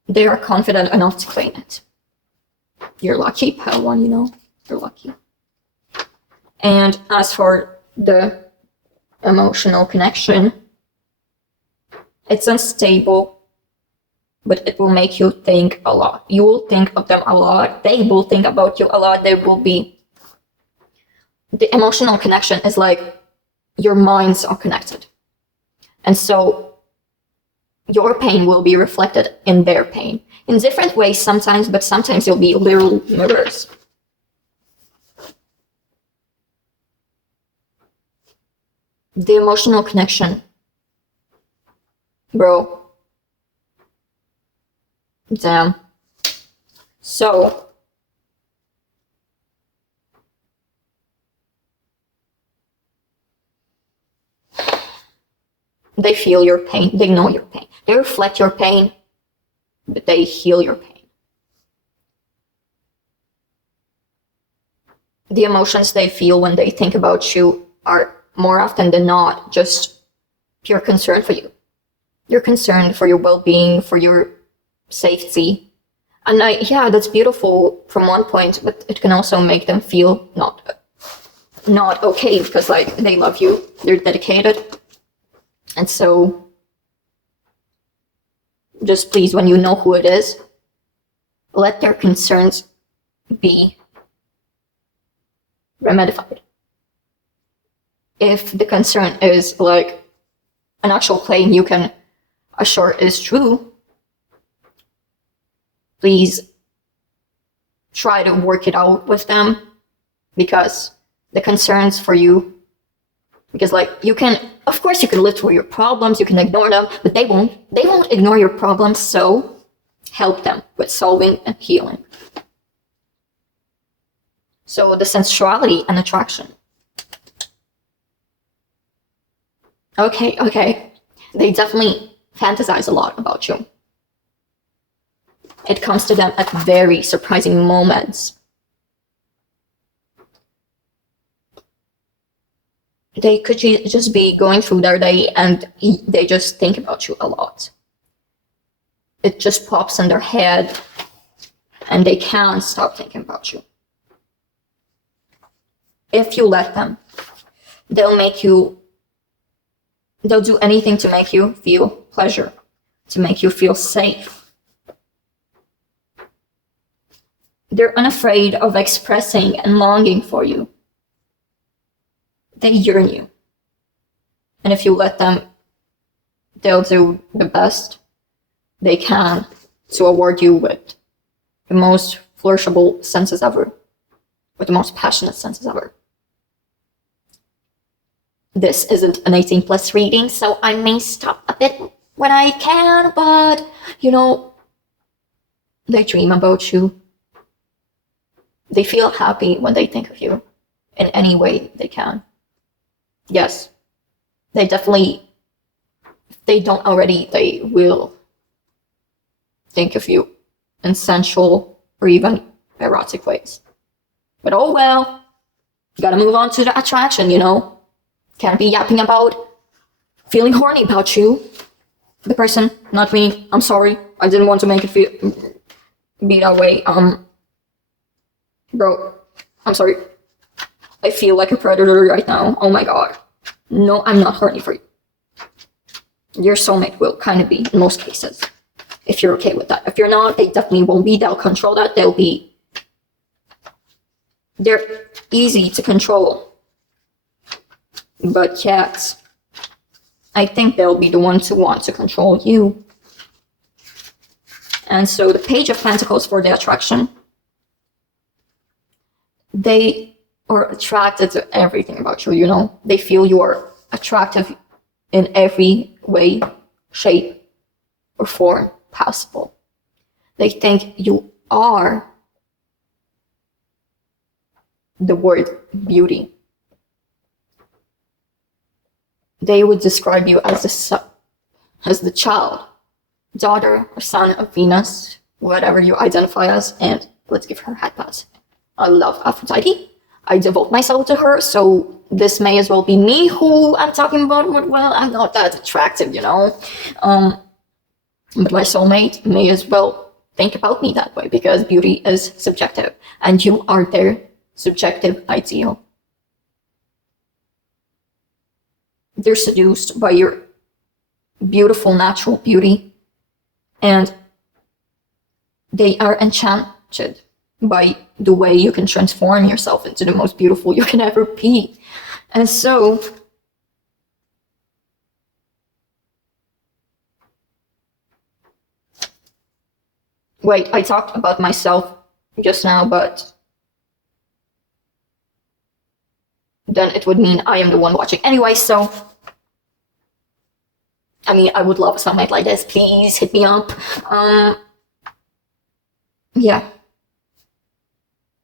they are confident enough to claim it. You're lucky, pal one, you know. You're lucky. And as for the emotional connection, it's unstable, but it will make you think a lot. You will think of them a lot. They will think about you a lot. They will be... The emotional connection is like your minds are connected. And so your pain will be reflected in their pain in different ways sometimes, but sometimes you'll be literal mirrors. The emotional connection. Bro. Damn. So, they feel your pain. They know your pain. They reflect your pain, but they heal your pain. The emotions they feel when they think about you are more often than not just pure concern for you. You're concerned for your well-being, for your safety. And yeah, that's beautiful from one point, but it can also make them feel not okay, because like they love you, they're dedicated. And so just please, when you know who it is, let their concerns be remedified. If the concern is like an actual claim you can assure is true, please try to work it out with them, because the concerns for you, because like you can, of course you can live through your problems, you can ignore them, but they won't ignore your problems, so help them with solving and healing. So the sensuality and attraction. Okay. They definitely fantasize a lot about you. It comes to them at very surprising moments. They could just be going through their day and they just think about you a lot. It just pops in their head and they can't stop thinking about you. If you let them, they'll do anything to make you feel pleasure, to make you feel safe. They're unafraid of expressing and longing for you. They yearn you. And if you let them, they'll do the best they can to award you with the most flourishable senses ever, with the most passionate senses ever. This isn't an 18+ reading, so I may stop a bit when I can, but, they dream about you. They feel happy when they think of you in any way they can. Yes, they definitely, if they don't already, they will think of you in sensual or even erotic ways. But oh well, you gotta move on to the attraction, Can't be yapping about feeling horny about you. The person, not me. I'm sorry. I didn't want to make it be that way. Bro, I'm sorry. I feel like a predator right now. Oh my god. No, I'm not horny for you. Your soulmate will kind of be in most cases, if you're okay with that. If you're not, they definitely won't be. They'll control that. They're easy to control. But yet, I think they'll be the ones who want to control you. And so the Page of Pentacles for the attraction, they are attracted to everything about you, They feel you are attractive in every way, shape, or form possible. They think you are the word beauty. They would describe you as the child, daughter, or son of Venus, whatever you identify as, and let's give her a hat pat. I love Aphrodite. I devote myself to her, so this may as well be me who I'm talking about. Well, I'm not that attractive, But my soulmate may as well think about me that way, because beauty is subjective, and you are their subjective ideal. They're seduced by your beautiful natural beauty, and they are enchanted by the way you can transform yourself into the most beautiful you can ever be. And so Wait, I talked about myself just now, but then it would mean I am the one watching. Anyway, so I mean, I would love a soulmate like this. Please hit me up. Yeah.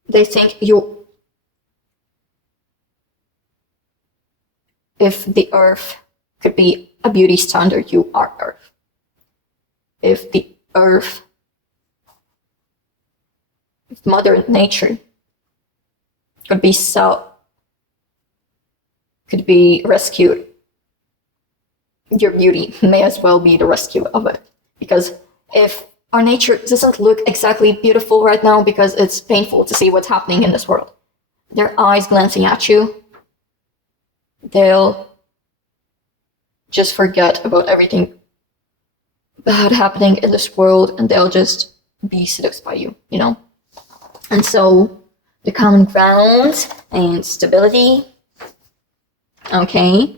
They think if the earth could be a beauty standard, you are earth. If the earth, if Mother Nature could be rescued, your beauty may as well be the rescue of it. Because if our nature doesn't look exactly beautiful right now because it's painful to see what's happening in this world, their eyes glancing at you, they'll just forget about everything bad happening in this world and they'll just be seduced by you, you know? And so the common ground and stability, okay.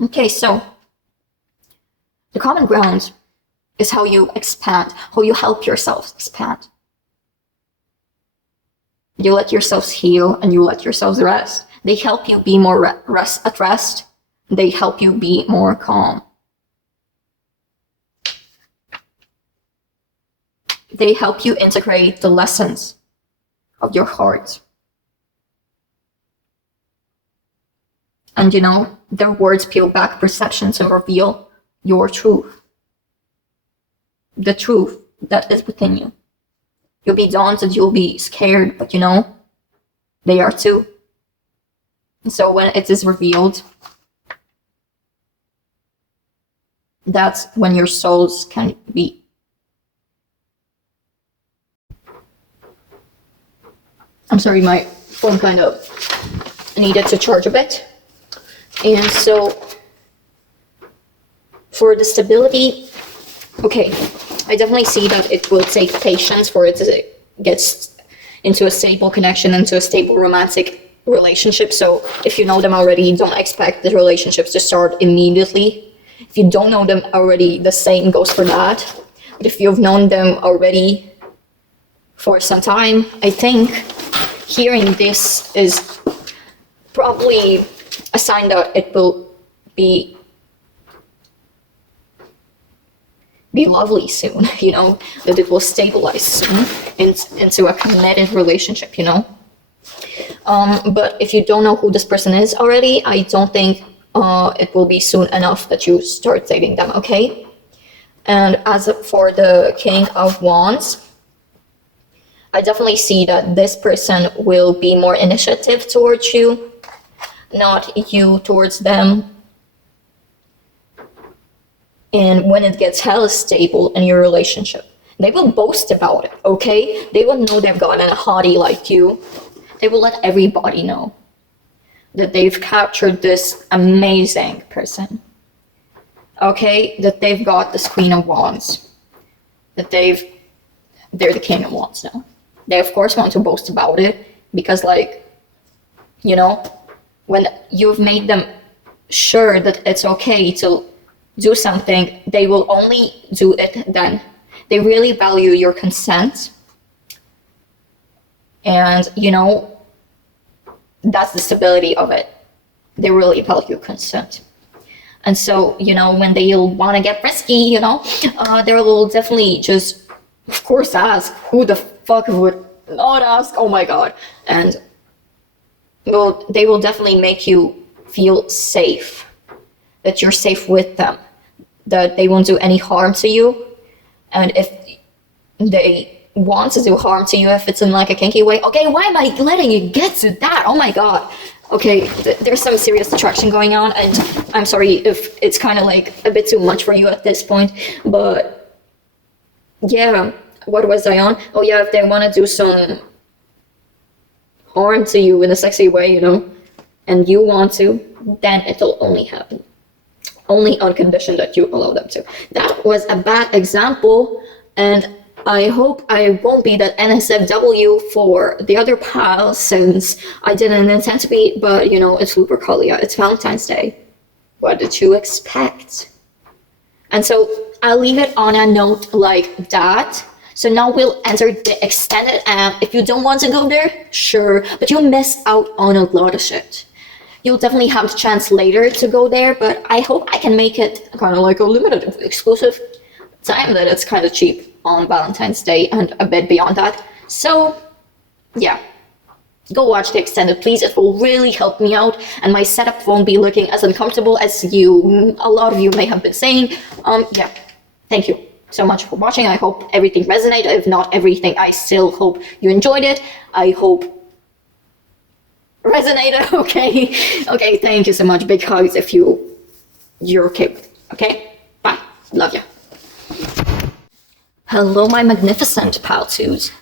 Okay, so the common ground is how you expand, how you help yourself expand. You let yourselves heal and you let yourselves rest. They help you be more at rest. They help you be more calm. They help you integrate the lessons of your heart. And you know, their words peel back perceptions and reveal your truth. The truth that is within you. You'll be daunted, you'll be scared, but you know, they are too. So when it is revealed, that's when your souls can be. I'm sorry, my phone kind of needed to charge a bit. And so for the stability, okay, I definitely see that it will take patience for it to get into a stable connection, into a stable romantic relationship. So if you know them already, don't expect the relationships to start immediately. If you don't know them already, the same goes for that. But if you've known them already for some time, I think hearing this is probably a sign that it will be lovely soon, you know, that it will stabilize soon into a committed relationship, you know. But if you don't know who this person is already, I don't think it will be soon enough that you start dating them, okay? And as for the King of Wands, I definitely see that this person will be more initiative towards you, not you towards them. And when it gets hella stable in your relationship, they will boast about it, okay? They will know they've gotten a hottie like you. They will let everybody know that they've captured this amazing person, okay? That they've got this Queen of Wands, that they're the King of Wands now. They of course want to boast about it because, like, you know, when you've made them sure that it's okay to do something, they will only do it then. They really value your consent. And, you know, that's the stability of it. They really value your consent. And so, you know, when they'll want to get risky, you know, they will definitely just, of course, ask. Who the fuck would not ask? Oh my god. And well, they will definitely make you feel safe, that you're safe with them, that they won't do any harm to you. And if they want to do harm to you, if it's in like a kinky way, okay, why am I letting you get to that? Oh my god. Okay, there's some serious attraction going on, and I'm sorry if it's kind of like a bit too much for you at this point, but yeah, what was I on? Oh yeah, if they want to do some harm to you in a sexy way, you know, and you want to, then it'll only happen. Only on condition that you allow them to. That was a bad example, and I hope I won't be that NSFW for the other pals, since I didn't intend to be, but you know, it's Lupercalia, it's Valentine's Day. What did you expect? And so I'll leave it on a note like that. So now we'll enter the extended, and if you don't want to go there, sure, but you'll miss out on a lot of shit. You'll definitely have the chance later to go there, but I hope I can make it kind of like a limited exclusive time that it's kind of cheap on Valentine's Day and a bit beyond that. So yeah, go watch the extended, please. It will really help me out, and my setup won't be looking as uncomfortable as a lot of you may have been saying. Yeah, thank you so much for watching. I hope everything resonated. If not everything, I still hope you enjoyed it. I hope resonated. Okay, thank you so much. Big hugs if you're okay. Okay, bye, love you. Hello, my magnificent pile twos.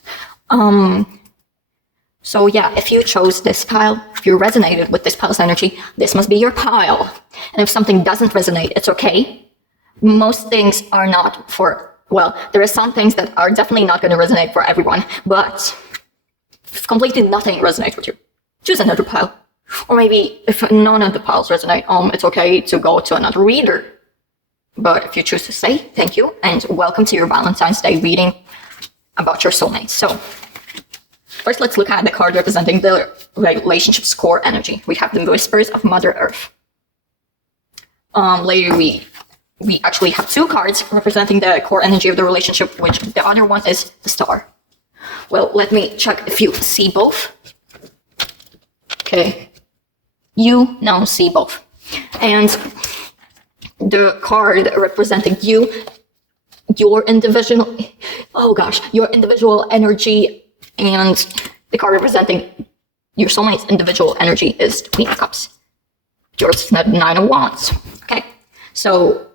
So yeah, if you chose this pile, if you resonated with this pile's energy, this must be your pile. And if something doesn't resonate, it's okay. Most things are not for, well, there are some things that are definitely not going to resonate for everyone, but if completely nothing resonates with you, choose another pile. Or maybe if none of the piles resonate, it's okay to go to another reader. But if you choose to stay, thank you, and welcome to your Valentine's Day reading about your soulmate. So first, let's look at the card representing the relationship's core energy. We have the whispers of Mother Earth. Later, we actually have two cards representing the core energy of the relationship, which the other one is the Star. Well, let me check if you see both. Okay, you now see both. And the card representing you, your individual energy, and the card representing your soulmate's individual energy is the Queen of Cups. Yours is the Nine of Wands. So,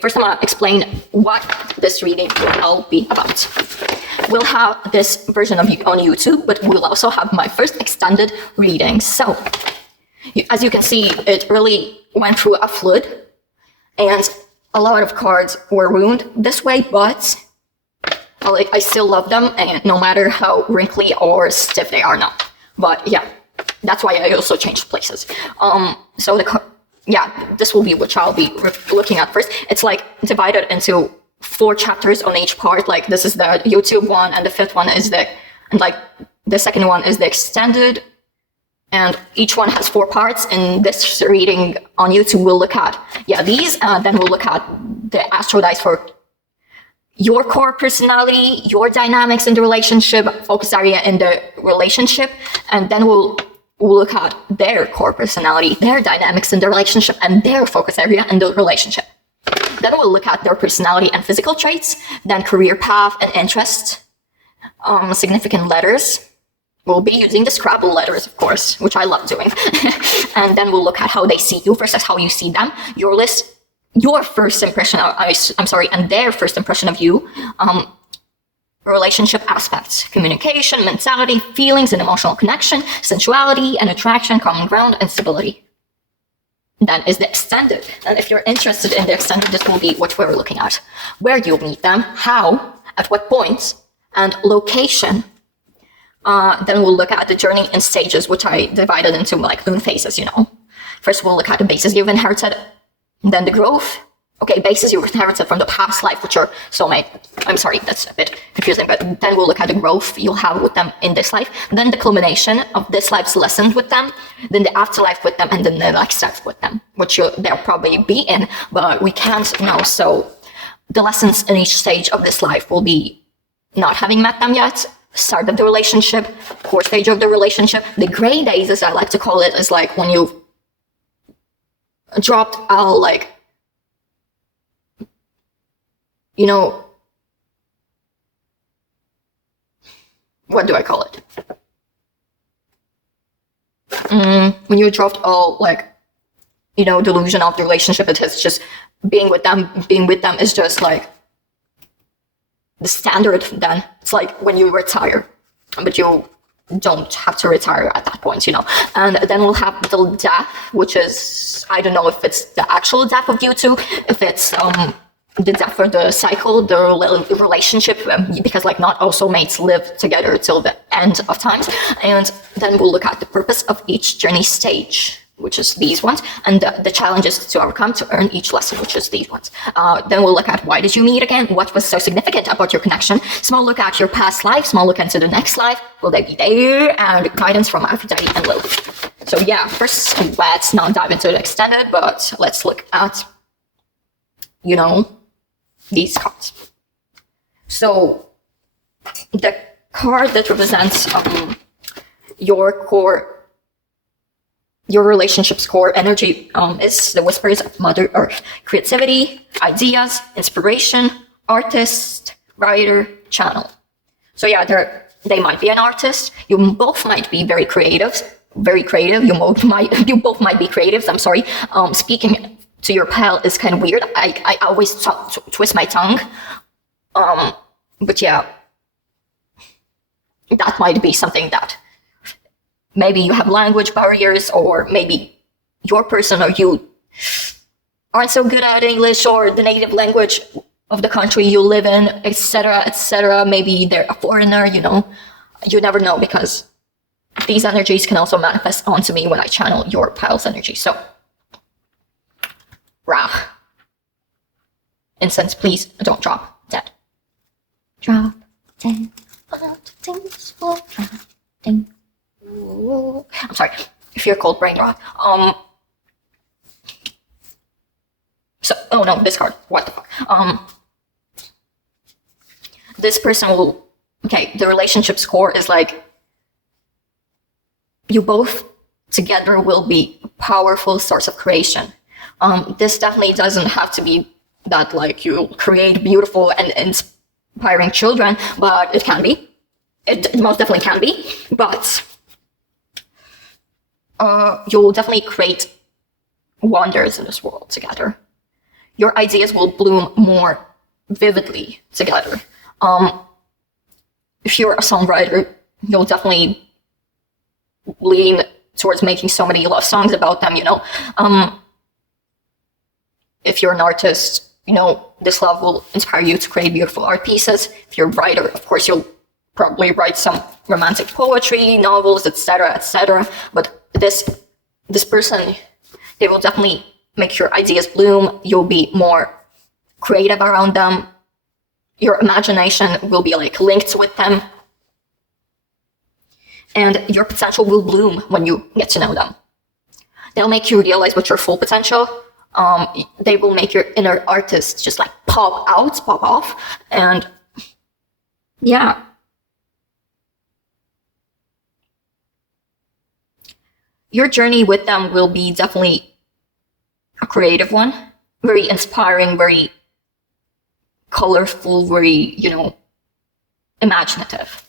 first I'm gonna explain what this reading will all be about. We'll have this version of you on YouTube, but we'll also have my first extended reading. So, as you can see, it really went through a flood, and a lot of cards were ruined this way, but I still love them, and no matter how wrinkly or stiff they are now. But yeah, that's why I also changed places. So this will be which I'll be looking at first. It's like divided into 4 chapters on each part. Like this is the YouTube one, and the 5th one is the second one is the extended, and each one has 4 parts. In this reading on YouTube, we'll look at these, then we'll look at the astro dice for your core personality, your dynamics in the relationship, focus area in the relationship, and then we'll look at their core personality, their dynamics in the relationship, and their focus area in the relationship. Then we'll look at their personality and physical traits, then career path and interests, significant letters. We'll be using the Scrabble letters, of course, which I love doing. And then we'll look at how they see you versus how you see them, your first impression, and their first impression of you, relationship aspects, communication, mentality, feelings and emotional connection, sensuality and attraction, common ground, and stability. Then is the extended. And if you're interested in the extended, this will be what we're looking at. Where do you meet them? How? At what points? And location. Then we'll look at the journey in stages, which I divided into like moon phases, First, we'll look at the bases you've inherited, then the growth. Bases you inherited from the past life with your soulmate. I'm sorry, that's a bit confusing, but then we'll look at the growth you'll have with them in this life, then the culmination of this life's lessons with them, then the afterlife with them, and then the next steps with them, which they'll probably be in, but we can't know. So the lessons in each stage of this life will be not having met them yet, start of the relationship, core stage of the relationship. The gray days, as I like to call it, is like when you've dropped out, what do I call it? When you dropped all, delusion of the relationship, it is just being with them is just like the standard then. It's like when you retire, but you don't have to retire at that point, And then we'll have the death, which is, I don't know if it's the actual death of you two, if it's the death for the cycle, the relationship, because not all soulmates live together till the end of times. And then we'll look at the purpose of each journey stage. which is these ones, and the challenges to overcome to earn each lesson, which is these ones. Then we'll look at why did you meet again? What was so significant about your connection? Small look at your past life, small look into the next life. Will they be there? And guidance from Aphrodite and Lilith. So yeah, first let's not dive into the extended, but let's look at, these cards. So the card that represents your relationship's core energy is the whispers of Mother Earth. Creativity, ideas, inspiration, artist, writer, channel. So yeah, they might be an artist. You both might be very creative. You both might be creatives. I'm sorry. Speaking to your pal is kind of weird. I always twist my tongue. But yeah, that might be something that maybe you have language barriers, or maybe your person or you aren't so good at English or the native language of the country you live in, etc., etc. Maybe they're a foreigner, You never know, because these energies can also manifest onto me when I channel your pal's energy. So, Ra. Incense, please don't drop dead. Drop dead. Things will drop dead. I'm sorry if you're cold brain rot. Oh no, this card. What the fuck? This person will. Okay, the relationship's core is like you both together will be a powerful source of creation. This definitely doesn't have to be that like you create beautiful and inspiring children, but it can be. It most definitely can be, but you'll definitely create wonders in this world together. Your ideas will bloom more vividly together. If you're a songwriter, you'll definitely lean towards making so many love songs about them, If you're an artist, this love will inspire you to create beautiful art pieces. If you're a writer, of course, you'll probably write some romantic poetry, novels, etc., etc. But this person, they will definitely make your ideas bloom. You'll be more creative around them. Your imagination will be like linked with them. And your potential will bloom when you get to know them. They'll make you realize what your full potential. They will make your inner artist just like pop off. And yeah. Your journey with them will be definitely a creative one. Very inspiring, very colorful, very, imaginative.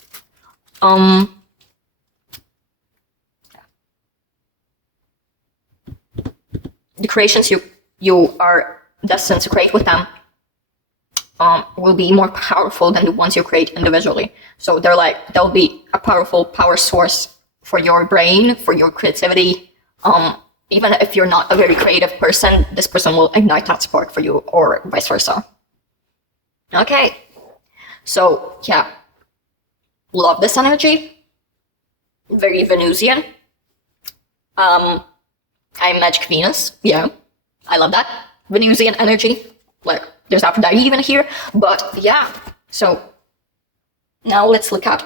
The creations you are destined to create with them will be more powerful than the ones you create individually. So they'll be a powerful power source for your brain, for your creativity. Even if you're not a very creative person, this person will ignite that spark for you, or vice versa. Okay, so yeah, love this energy. Very Venusian. I'm Magic Venus. Yeah, I love that. Venusian energy. Like, there's Aphrodite even here. But yeah, so now let's look at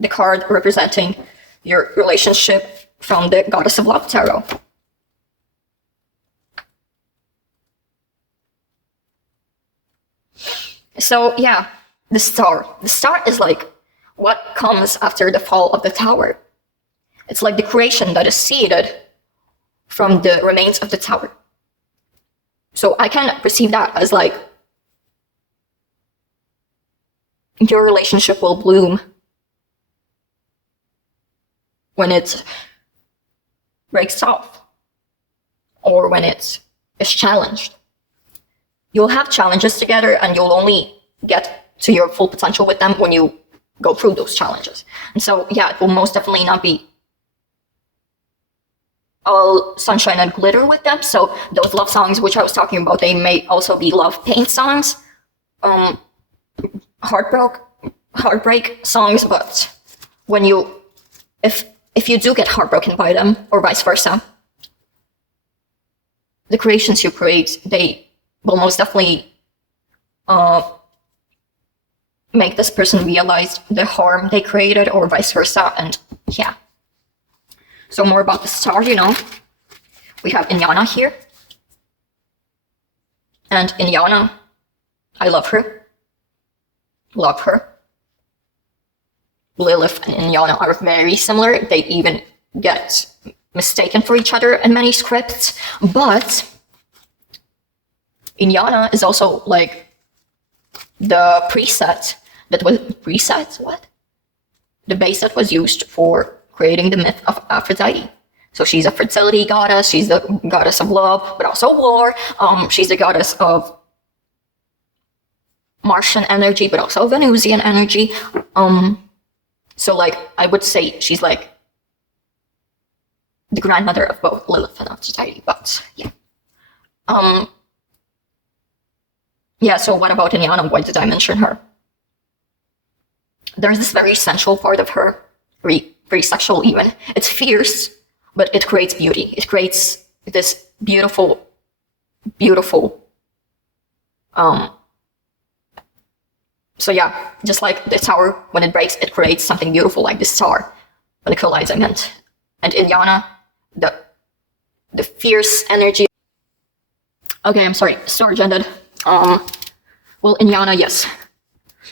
the card representing your relationship from the Goddess of Love Tarot. So yeah, the star. The star is like what comes after the fall of the tower. It's like the creation that is seeded from the remains of the tower. So I can perceive that as like your relationship will bloom when it breaks off or when it is challenged. You'll have challenges together and you'll only get to your full potential with them when you go through those challenges. And so, yeah, it will most definitely not be all sunshine and glitter with them. So those love songs, which I was talking about, they may also be love pain songs, heartbreak songs. But when if you do get heartbroken by them, or vice versa, the creations you create, they will most definitely make this person realize the harm they created, or vice versa. And yeah. So more about the star, you know. We have Inyana here. And Inyana, I love her. Love her. Lilith and Inyana are very similar. They even get mistaken for each other in many scripts. But Inyana is also like the preset that was the base that was used for creating the myth of Aphrodite. So she's a fertility goddess, she's the goddess of love, but also war. She's the goddess of Martian energy, but also Venusian energy. So like, I would say she's like the grandmother of both Lilith and Aphrodite, but yeah. Yeah, so what about Inyana? Why did I mention her? There's this very sensual part of her, very sexual even. It's fierce, but it creates beauty. It creates this beautiful, so yeah, just like the tower, when it breaks, it creates something beautiful like the star when it collides, I meant. And Inyana, the fierce energy. Okay, I'm sorry, storage ended. Well, Inyana, yes.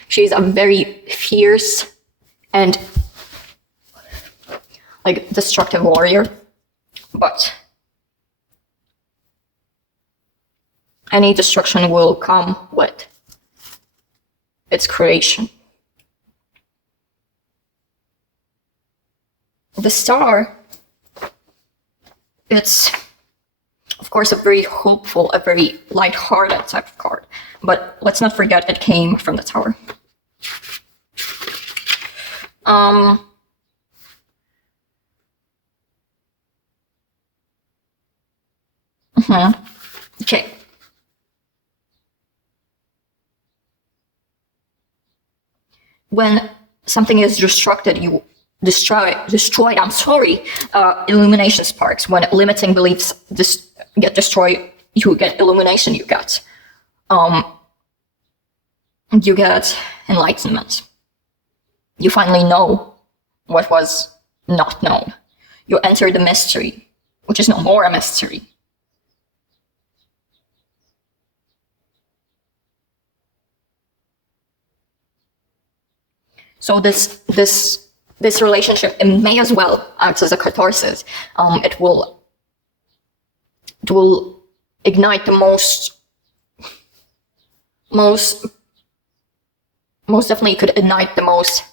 She's a very fierce and like destructive warrior, but any destruction will come with its creation. The star, it's of course a very hopeful, a very light-hearted type of card, but let's not forget it came from the tower. Okay. When something is destroyed, I'm sorry, illumination sparks. When limiting beliefs get destroyed, you get illumination, you get enlightenment. You finally know what was not known. You enter the mystery, which is no more a mystery. So this relationship, it may as well act as a catharsis. It will ignite the most definitely could ignite the most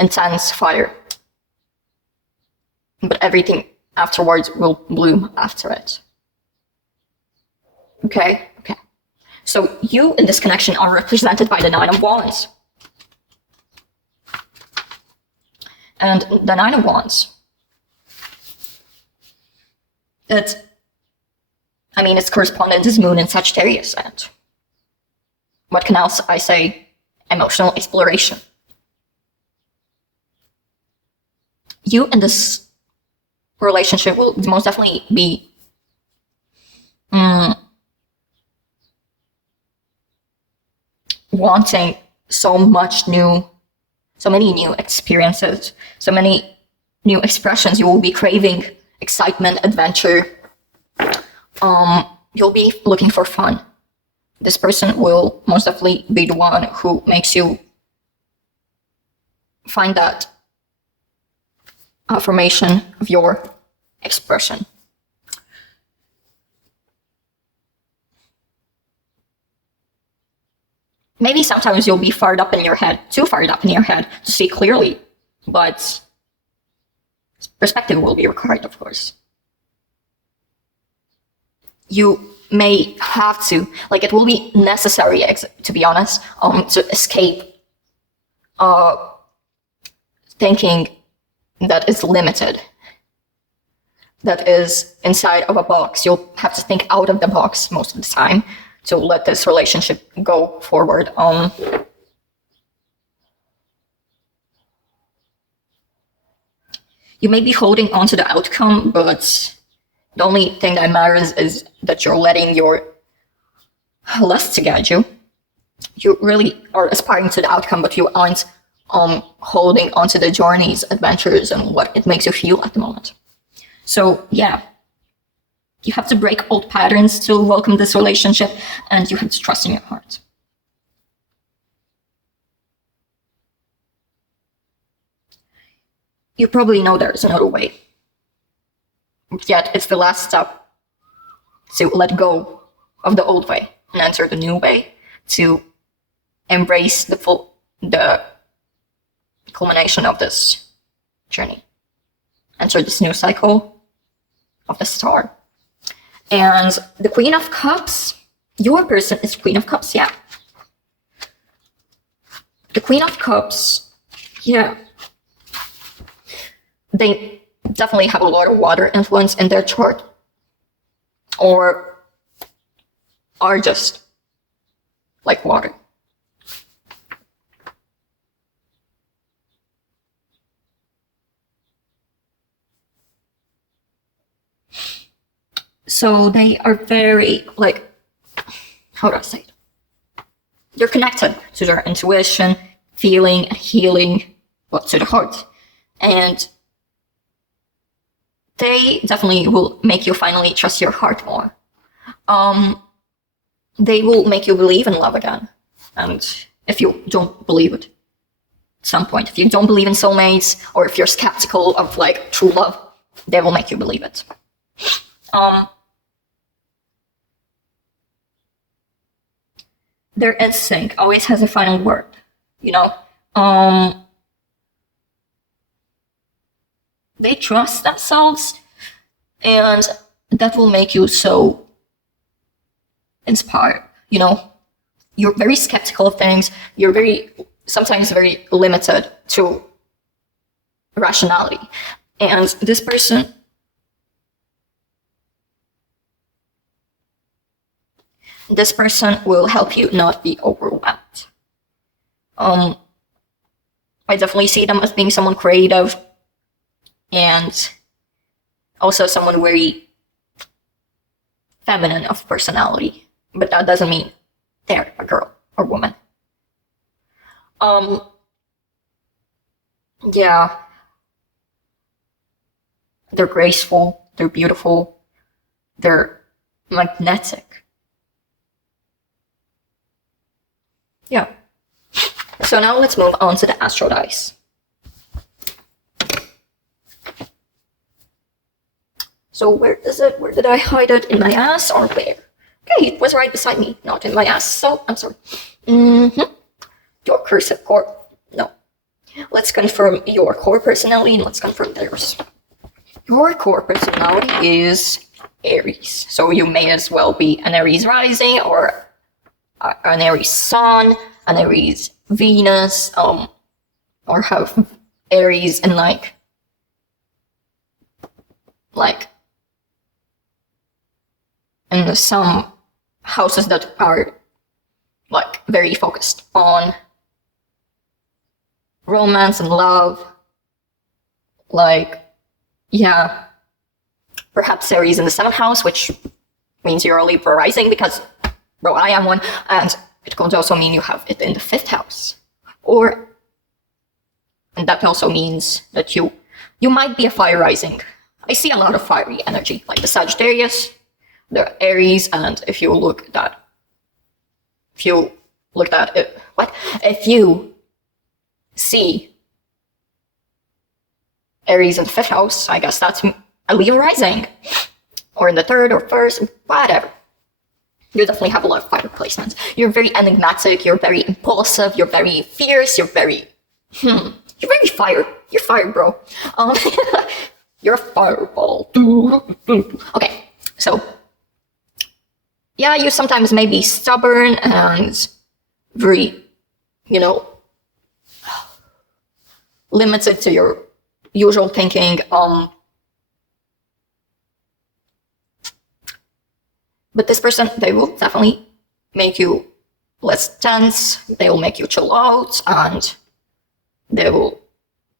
intense fire. But everything afterwards will bloom after it. Okay. So you in this connection are represented by the Nine of Wands. And the Nine of Wands, its correspondent is Moon in Sagittarius, and what can else I say? Emotional exploration. You in this relationship will most definitely be wanting so many new experiences, so many new expressions. You will be craving excitement, adventure. You'll be looking for fun. This person will most definitely be the one who makes you find that affirmation of your expression. Maybe sometimes you'll be fired up in your head, too fired up in your head to see clearly, but perspective will be required, of course. You may have to, like, it will be necessary, to be honest, to escape thinking that is limited, that is inside of a box. You'll have to think out of the box most of the time to let this relationship go forward. You may be holding on to the outcome, but The only thing that matters is that you're letting your lust to guide you. You really are aspiring to the outcome, but you aren't holding onto the journeys, adventures, and what it makes you feel at the moment. So yeah, you have to break old patterns to welcome this relationship, and you have to trust in your heart. You probably know there's another way, yet it's the last step to let go of the old way and enter the new way, to embrace the culmination of this journey, enter this new cycle of the star. And the Queen of Cups, your person is Queen of Cups, yeah. The Queen of Cups, yeah. They definitely have a lot of water influence in their chart, or are just like water. So they are very, like, how do I say it? They're connected to their intuition, feeling, and healing, but to the heart. And they definitely will make you finally trust your heart more. They will make you believe in love again. And if you don't believe it at some point, if you don't believe in soulmates, or if you're skeptical of like true love, they will make you believe it. Their instinct always has a final word, you know? They trust themselves, and that will make you so inspired, you know? You're very skeptical of things, you're sometimes very limited to rationality. And this person will help you not be overwhelmed. I definitely see them as being someone creative, and also someone very feminine of personality, but that doesn't mean they're a girl or woman. Yeah, they're graceful, they're beautiful, they're magnetic. Yeah. So now let's move on to the astro dice. So where is it? Where did I hide it? In my ass or where? Okay, it was right beside me, not in my ass. So I'm sorry. Your cursive core. No. Let's confirm your core personality and let's confirm theirs. Your core personality is Aries. So you may as well be an Aries rising or an Aries sun, an Aries Venus, or have Aries in like in some houses that are like very focused on romance and love. Like, yeah, perhaps Aries in the 7th house, which means you're a Libra rising, because, bro, I am one, and it could also mean you have it in the 5th house. And that also means that you might be a fire rising. I see a lot of fiery energy, like the Sagittarius, the Aries, and if you look at it, if you see Aries in the 5th house, I guess that's a Leo rising, or in the 3rd or 1st, whatever. You definitely have a lot of fire placements. You're very enigmatic, you're very impulsive, you're very fierce, you're very fired. You're fired, bro. You're a fireball. Okay, so yeah, you sometimes may be stubborn and very, limited to your usual thinking. But this person, they will definitely make you less tense, they will make you chill out, and they will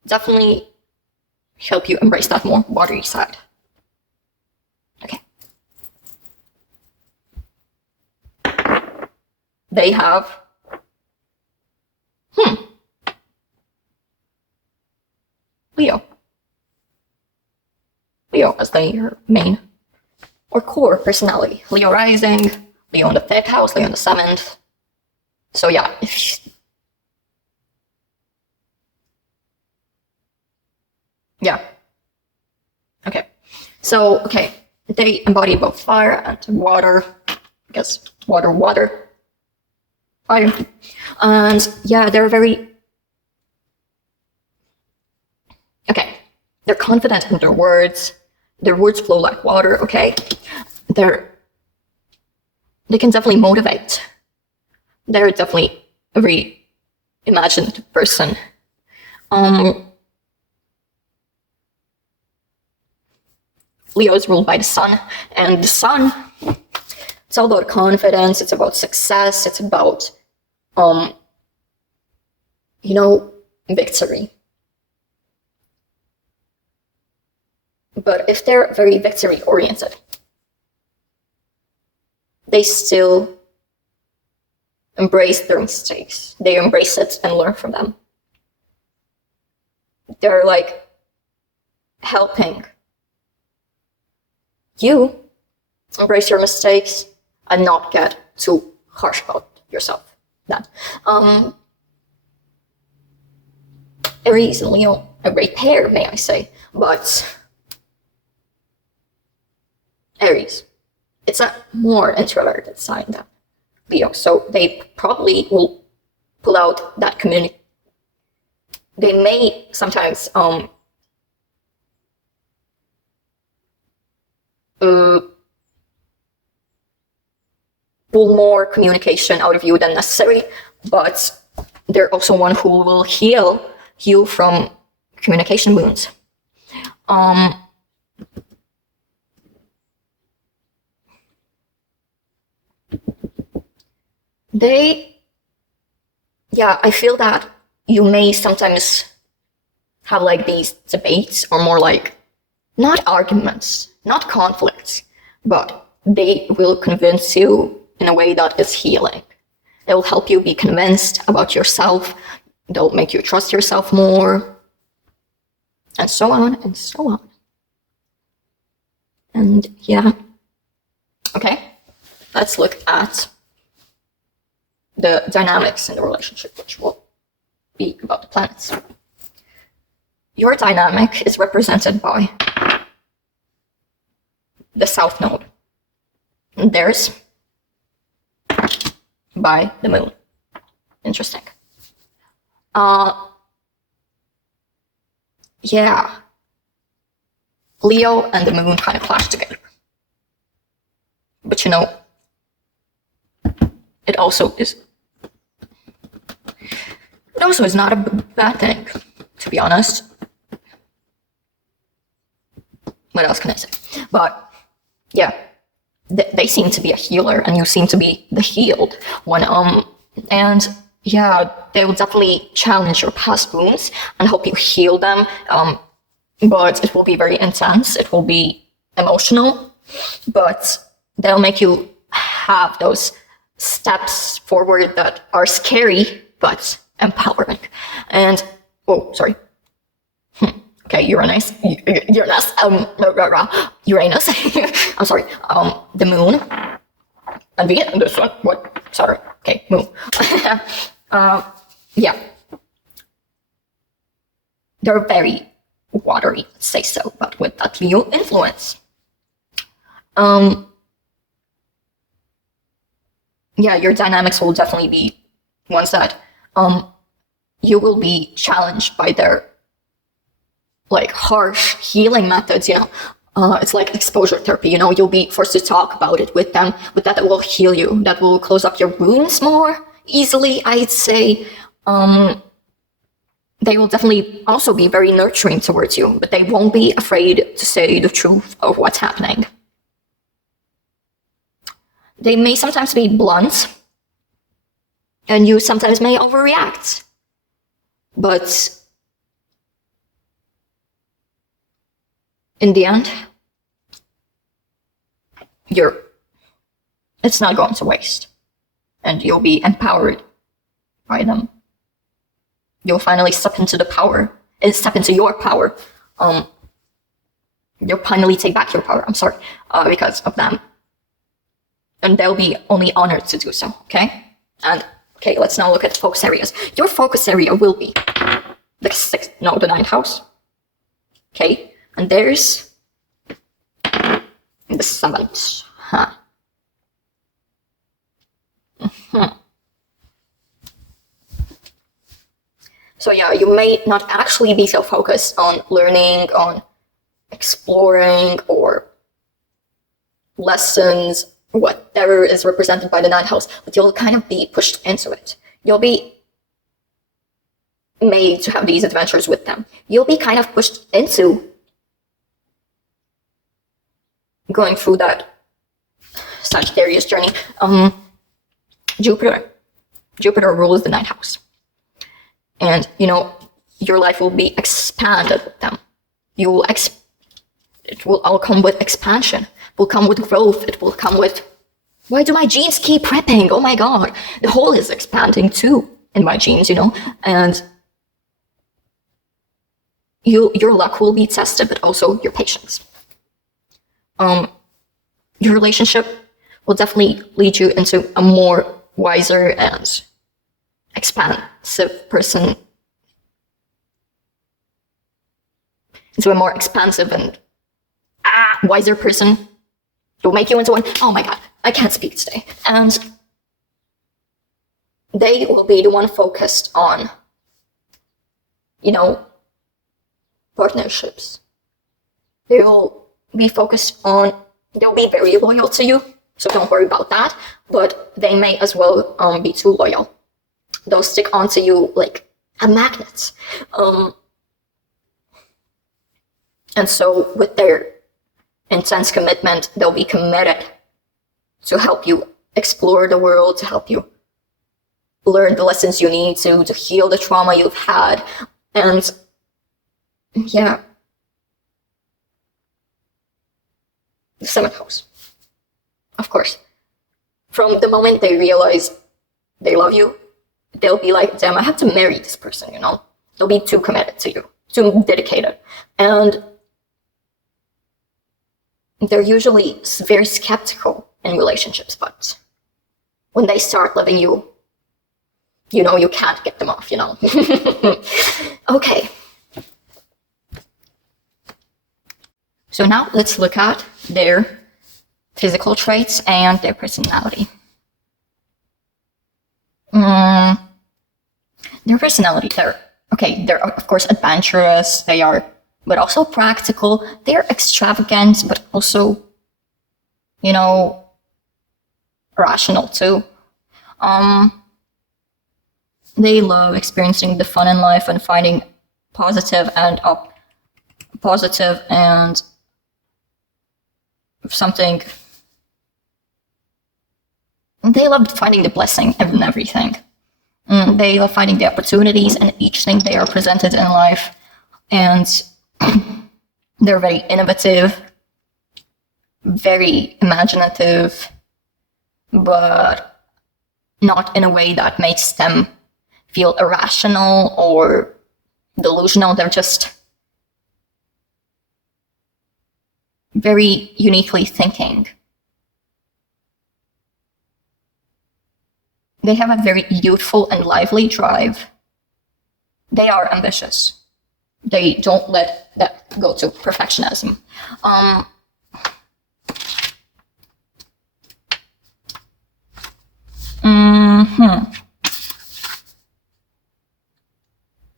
definitely help you embrace that more watery side. Okay. they have Leo. Leo as their main or core personality. Leo rising, Leo in the 5th house, Leo in the 7th. So yeah, yeah. Okay. So, okay, they embody both fire and water. I guess water, fire. And yeah, they're very... Okay, they're confident in their words. Their words flow like water, okay? They can definitely motivate. They're definitely a very imaginative person. Leo is ruled by the sun, and the sun, it's all about confidence, it's about success, it's about, victory. But if they're very victory oriented, they still embrace their mistakes. They embrace it and learn from them. They're like helping you embrace your mistakes and not get too harsh about yourself. That Aries and Leo, a great pair, may I say, but Aries, it's a more introverted sign than Leo, so they probably will pull out that community. They may sometimes pull more communication out of you than necessary, but they're also one who will heal you from communication wounds. I feel that you may sometimes have like these debates, or more like not arguments, not conflicts, but they will convince you in a way that is healing. They will help you be convinced about yourself. They'll make you trust yourself more, and so on and so on. And yeah. Okay, let's look at the dynamics in the relationship, which will be about the planets. Your dynamic is represented by the South Node. And theirs by the Moon. Interesting. Yeah. Leo and the Moon kind of clash together. But it also is not a bad thing, to be honest. What else can I say? But yeah, they seem to be a healer, and you seem to be the healed one. And yeah, they will definitely challenge your past wounds and help you heal them. But it will be very intense. It will be emotional, but they'll make you have those steps forward that are scary but empowering. And okay, Uranus. Uranus. I'm sorry. The Moon. And this one. What? Sorry. Okay, Moon. Yeah. They're very watery, let's say so, but with that Leo influence. Yeah, your dynamics will definitely be ones that you will be challenged by their like harsh healing methods, it's like exposure therapy, you'll be forced to talk about it with them, but that will heal you, that will close up your wounds more easily, I'd say. They will definitely also be very nurturing towards you, but they won't be afraid to say the truth of what's happening. They may sometimes be blunt, and you sometimes may overreact, but in the end, it's not going to waste. and you'll be empowered by them. You'll finally step into your power. You'll finally take back your power, because of them. And they'll be only honored to do so, okay? And, okay, let's now look at focus areas. Your focus area will be the ninth house. Okay, and there's the seventh. So yeah, you may not actually be so focused on learning, on exploring, or lessons, whatever is represented by the ninth house, but you'll kind of be pushed into it. You'll be made to have these adventures with them. You'll be kind of pushed into going through that Sagittarius journey. Jupiter rules the ninth house. And, your life will be expanded with them. It will all come with expansion. It will come with growth. It will come with, why do my genes keep ripping? Oh my God. The hole is expanding too in my genes, and your luck will be tested, but also your patience. Your relationship will definitely lead you into a more wiser and expansive person, into a more expansive and wiser person. It will make you into one. Oh my God, I can't speak today. And they will be the one focused on, partnerships. They'll be very loyal to you, so don't worry about that, but they may as well be too loyal. They'll stick onto you like a magnet. And so with their intense commitment, they'll be committed to help you explore the world, to help you learn the lessons you need to heal the trauma you've had. And yeah, the seventh house, of course. From the moment they realize they love you, they'll be like, damn, I have to marry this person, They'll be too committed to you, too dedicated. And they're usually very skeptical in relationships, but when they start loving you, you can't get them off, Okay. So now let's look at their physical traits and their personality. Their personality, they're of course adventurous, but also practical. They're extravagant, but also, rational too. They love experiencing the fun in life and finding positive and something. They love finding the blessing in everything. They love finding the opportunities in each thing they are presented in life. And they're very innovative, very imaginative, but not in a way that makes them feel irrational or delusional. They're just very uniquely thinking. They have a very youthful and lively drive. They are ambitious. They don't let that go to perfectionism.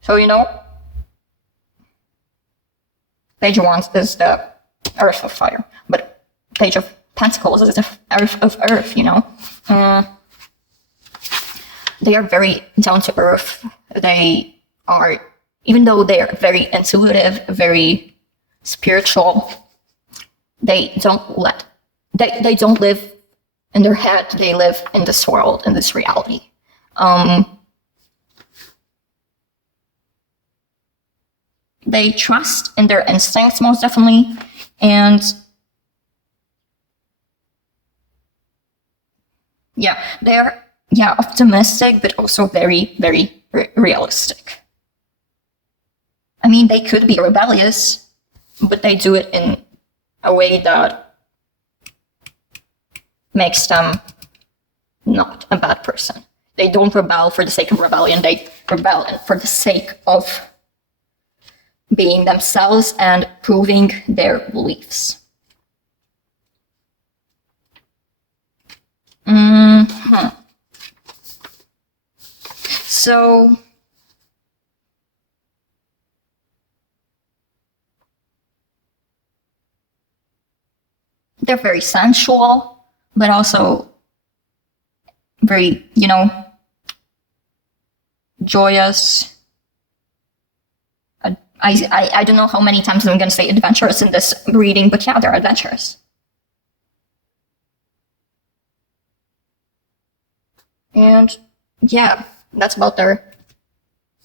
So, Page of Wands is the Earth of Fire, but Page of Pentacles is the Earth of Earth, They are very down to earth. They are, even though they are very intuitive, very spiritual, they don't live in their head. They live in this world, in this reality. They trust in their instincts most definitely, and yeah, they're yeah, optimistic, but also very, very realistic. I mean, they could be rebellious, but they do it in a way that makes them not a bad person. They don't rebel for the sake of rebellion, they rebel for the sake of being themselves and proving their beliefs. So, they're very sensual, but also very, joyous. I don't know how many times I'm going to say adventurous in this reading, but yeah, they're adventurous. And yeah, that's about their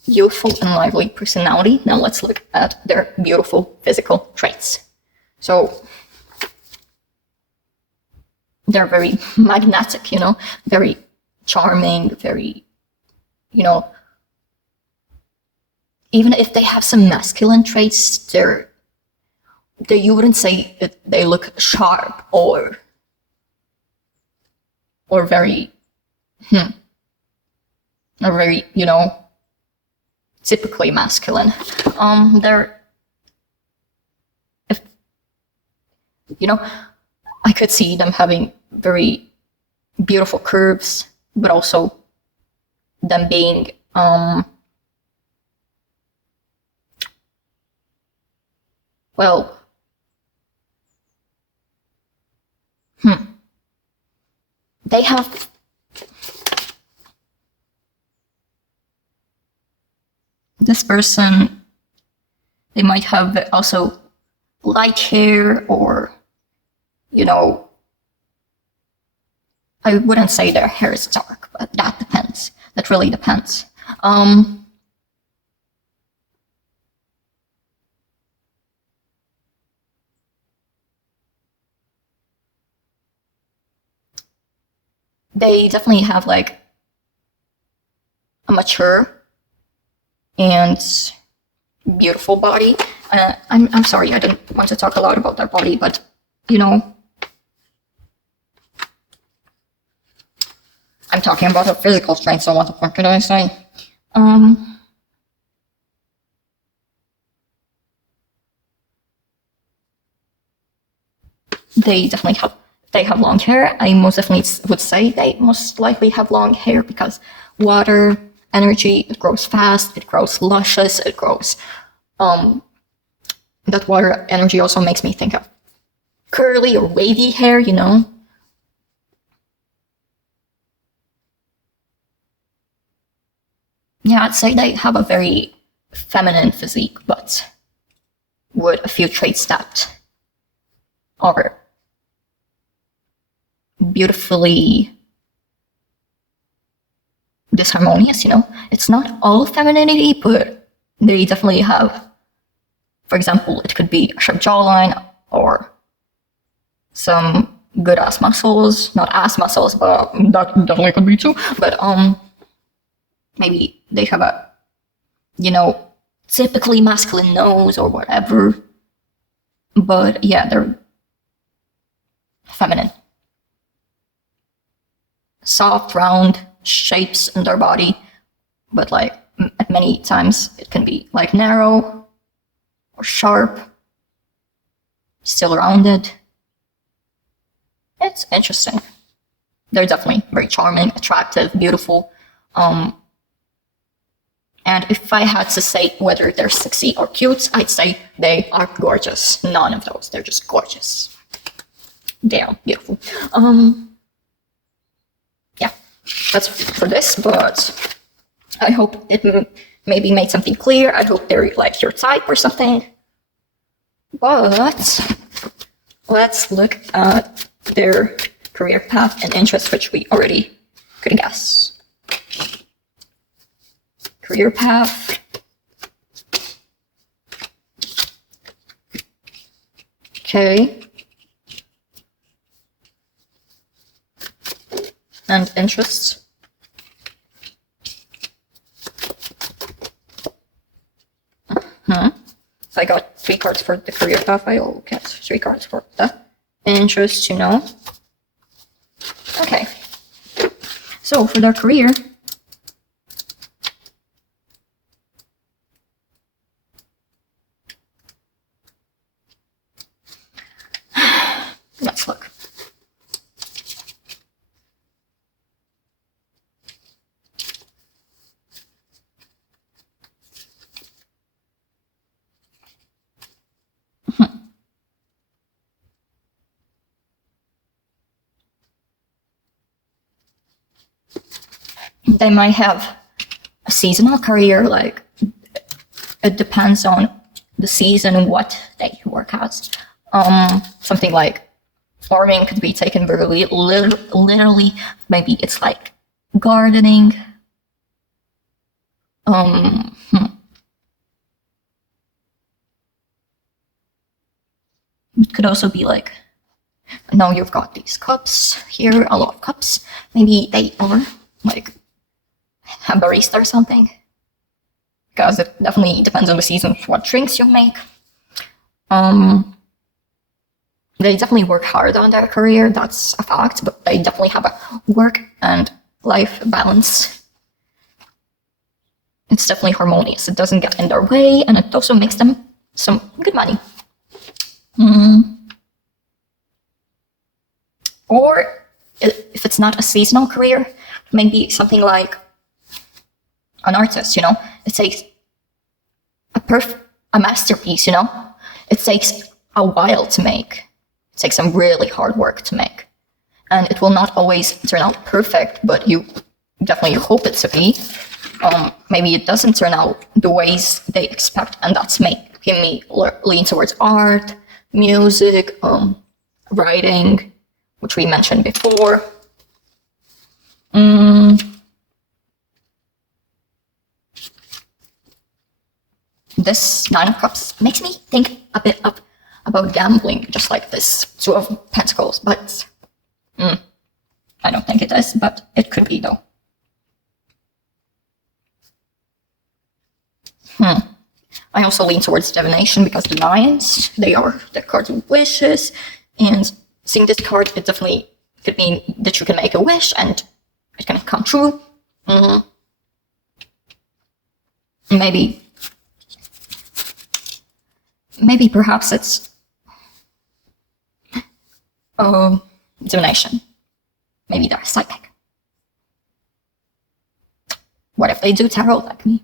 youthful and lively personality. Now let's look at their beautiful physical traits. So they're very magnetic, very charming, very, even if they have some masculine traits, you wouldn't say that they look sharp or very, or very, typically masculine. I could see them having very beautiful curves, but also them being, they have this person, they might have also light hair or, I wouldn't say their hair is dark, but that depends. That really depends. They definitely have like a mature and beautiful body. I'm sorry, I didn't want to talk a lot about their body, but I'm talking about their physical strength, so what the fuck could I say? They have long hair. I most definitely would say they most likely have long hair because water, energy, it grows fast, it grows luscious, it grows, that water energy also makes me think of curly or wavy hair, Yeah, I'd say they have a very feminine physique, but with a few traits that are beautifully disharmonious, It's not all femininity, but they definitely have, for example, it could be a sharp jawline or some good ass muscles, not ass muscles, but that definitely could be too. But maybe they have a, typically masculine nose or whatever. But yeah, they're feminine. Soft, round shapes in their body, but like at many times it can be like narrow or sharp, still rounded. It's interesting. They're definitely very charming, attractive, beautiful. And if I had to say whether they're sexy or cute, I'd say they are gorgeous. None of those. They're just gorgeous. Damn, beautiful. Yeah, that's for this, but I hope it maybe made something clear. I hope they're like your type or something. But let's look at their career path and interests, which we already could guess. Career path. Okay. And interests. I got 3 cards for the career stuff, I'll get 3 cards for the interest, you know. Okay. So for their career, let's look. They might have a seasonal career, like it depends on the season and what they work as. Something like farming could be taken very literally. Maybe it's like gardening. It could also be like, now you've got these cups here, a lot of cups. Maybe they are like a barista or something, because it definitely depends on the season what drinks you make. They definitely work hard on their career, that's a fact, but they definitely have a work and life balance. It's definitely harmonious. It doesn't get in their way, and it also makes them some good money. Or if it's not a seasonal career, maybe something like an artist, you know. It takes a masterpiece, you know. It takes a while to make. It takes some really hard work to make. And it will not always turn out perfect, but you definitely hope it to be. Maybe it doesn't turn out the ways they expect, and that's making me lean towards art, music, writing, which we mentioned before. This 9 of Cups makes me think a bit about gambling, just like this 2 of Pentacles, but I don't think it is, but it could be though. I also lean towards divination because the 9s, they are the cards of wishes, and seeing this card, it definitely could mean that you can make a wish and it can come true. Maybe perhaps it's divination. Maybe they're psychic. What if they do tarot like me?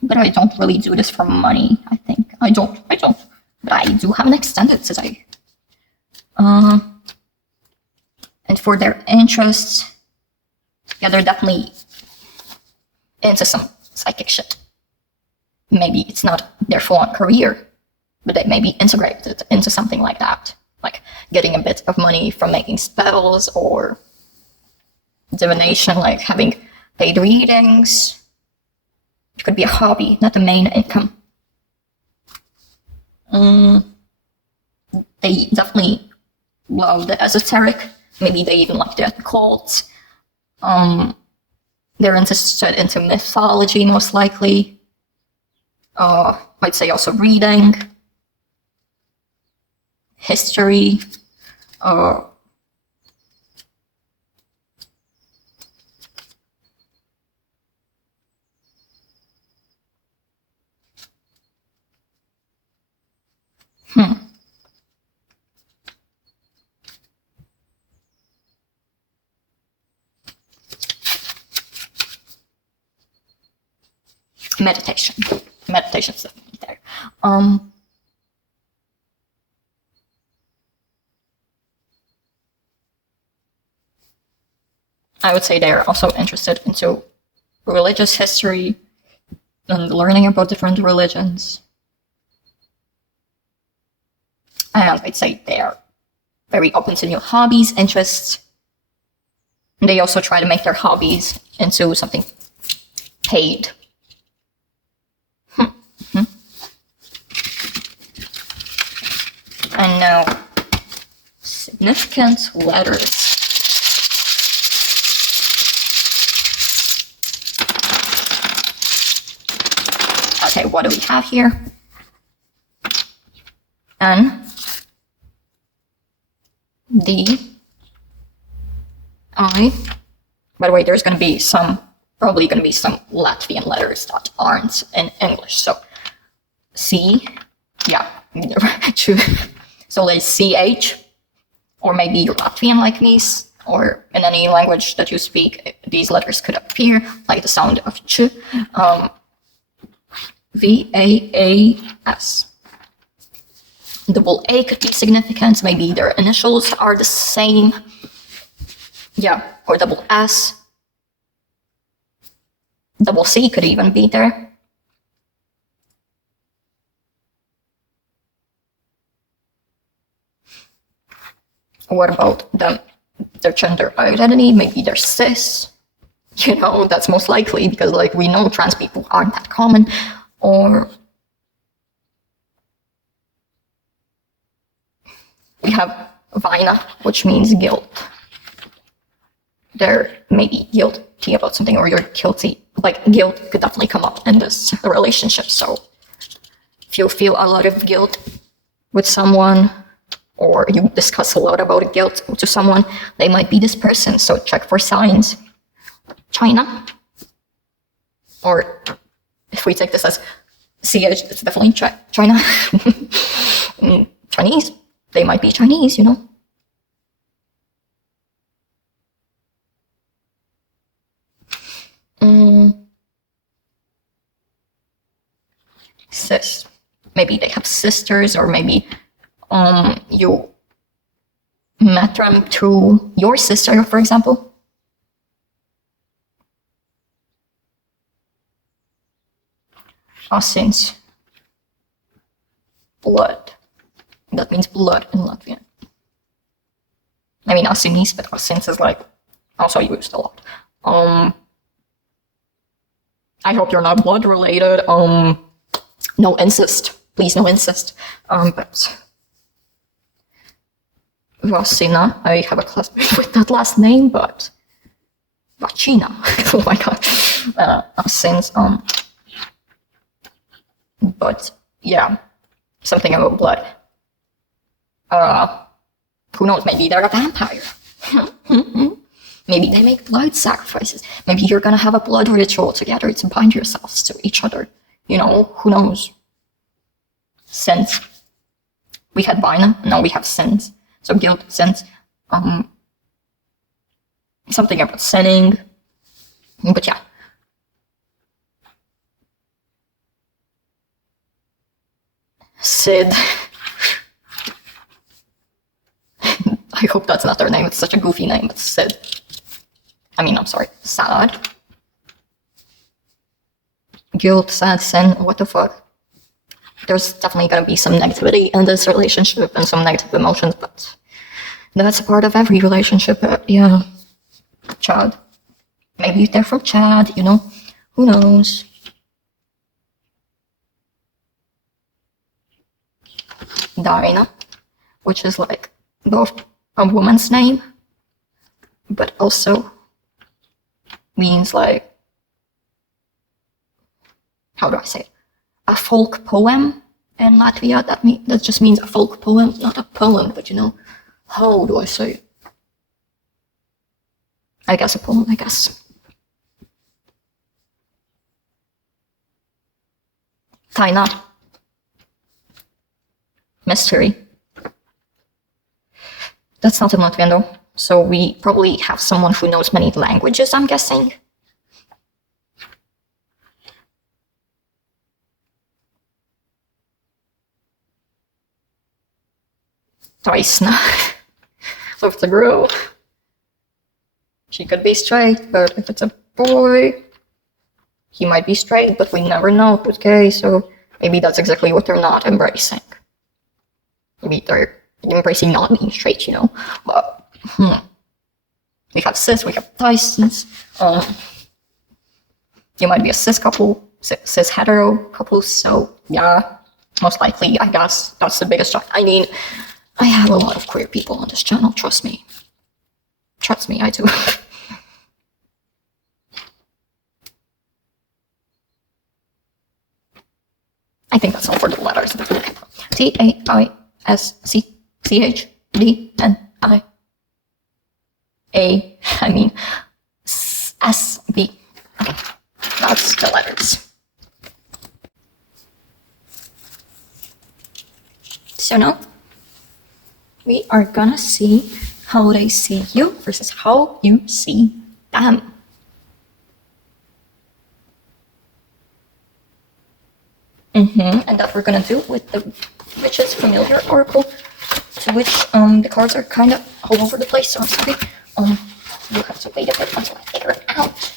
But I don't really do this for money, I think. I don't. But I do have an extended today. And for their interests, yeah, they're definitely into some psychic shit. Maybe it's not their full-on career, but they maybe integrate it into something like that. Like getting a bit of money from making spells, or divination, like having paid readings. It could be a hobby, not the main income. They definitely love the esoteric. Maybe they even like the occult. They're interested into mythology, most likely. I'd say also reading, history, meditation. Meditation's definitely there. I would say they're also interested into religious history and learning about different religions. And I'd say they're very open to new hobbies, interests. And they also try to make their hobbies into something paid. And now, significant letters. Okay, what do we have here? N, D, I. By the way, there's going to be probably going to be some Latvian letters that aren't in English. So C, yeah, so like CH, or maybe you're Latvian like me, or in any language that you speak, these letters could appear, like the sound of ch. VAAS. Double A could be significant, maybe their initials are the same. Yeah, or double S. Double C could even be there. What about their gender identity? Maybe they're cis. You know, that's most likely because, like, we know trans people aren't that common. Or we have Vina, which means guilt. They're maybe guilty about something, or you're guilty. Like, guilt could definitely come up in this relationship. So if you feel a lot of guilt with someone, or you discuss a lot about guilt to someone, they might be this person. So check for signs. China. Or if we take this as CH, it's definitely China. Chinese. They might be Chinese, you know. Sis. Maybe they have sisters, or maybe you met them through your sister, for example. Asins. Blood. That means blood in Latvian. I mean, asinis, but asins is like also used a lot. I hope you're not blood related. No incest. Please, no incest. But Vasina, I have a classmate with that last name, but Vachina. Oh my god. Asins. But yeah, something about blood. Who knows? Maybe they're a vampire. Maybe they make blood sacrifices. Maybe you're gonna have a blood ritual together to bind yourselves to each other. You know, who knows? Sins. We had Vina, now we have sins. So guilt, sins. Something about sinning. But yeah. Sid. I hope that's not their name. It's such a goofy name. It's Sid. I mean, I'm sorry. Sad. Guilt, sad, sin. What the fuck? There's definitely gonna be some negativity in this relationship and some negative emotions, but that's a part of every relationship. Yeah. Chad. Maybe they're from Chad, you know? Who knows? Dinah, which is like both a woman's name, but also means like, how do I say it? A folk poem in Latvia. That just means a folk poem, not a poem, but you know, how do I say it? I guess a poem, I guess. Taina. Mystery. That's not in Latvian though. So we probably have someone who knows many languages, I'm guessing. Taisna. So if it's a girl, she could be straight, but if it's a boy, he might be straight, but we never know. Okay, so maybe that's exactly what they're not embracing. Maybe they're embracing not being straight, you know. But we have cis, we have Tysons. You might be a cis couple, cis hetero couple. So yeah, most likely, I guess that's the biggest shock. I mean, I have a lot of queer people on this channel. Trust me. Trust me, I do. letters. Okay. TAISCCHDNI. SB. Okay, that's the letters. So now we are gonna see how they see you versus how you see them. And that we're gonna do with the Witch's Familiar Oracle, to which the cards are kind of all over the place, so I'm sorry. You have to wait a bit until I figure it out.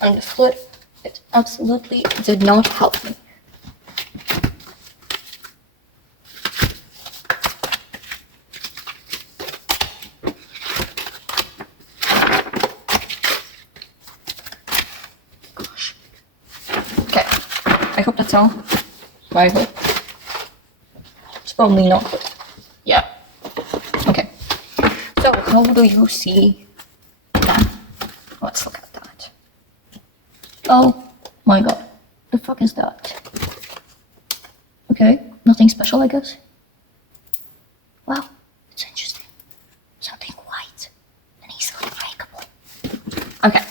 And the flip, it absolutely did not help me. Gosh. Okay, I hope that's all. I hope. It's probably not good. Yeah. Okay. So, how do you see that? Let's look at that. Oh my god. The fuck is that? Okay, nothing special, I guess. Wow, it's interesting. Something white and easily breakable. Okay.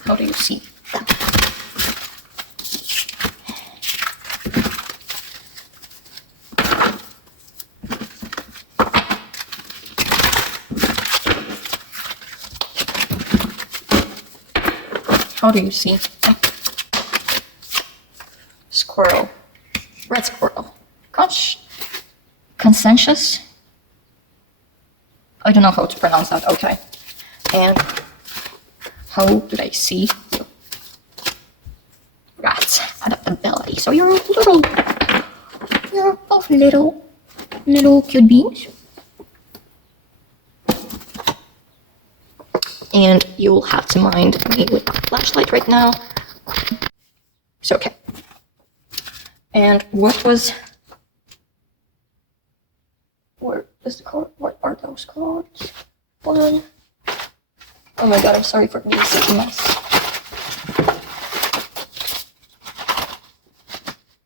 How do you see that? How do you see them? Squirrel. Red squirrel. Consensus? I don't know how to pronounce that. Okay. And how do they see you? Rat. Adaptability. So you're both little cute beings. And you'll have to mind me with the flashlight right now. So, okay. And what where is the card? What are those cards? One. Oh my god, I'm sorry for being such a mess.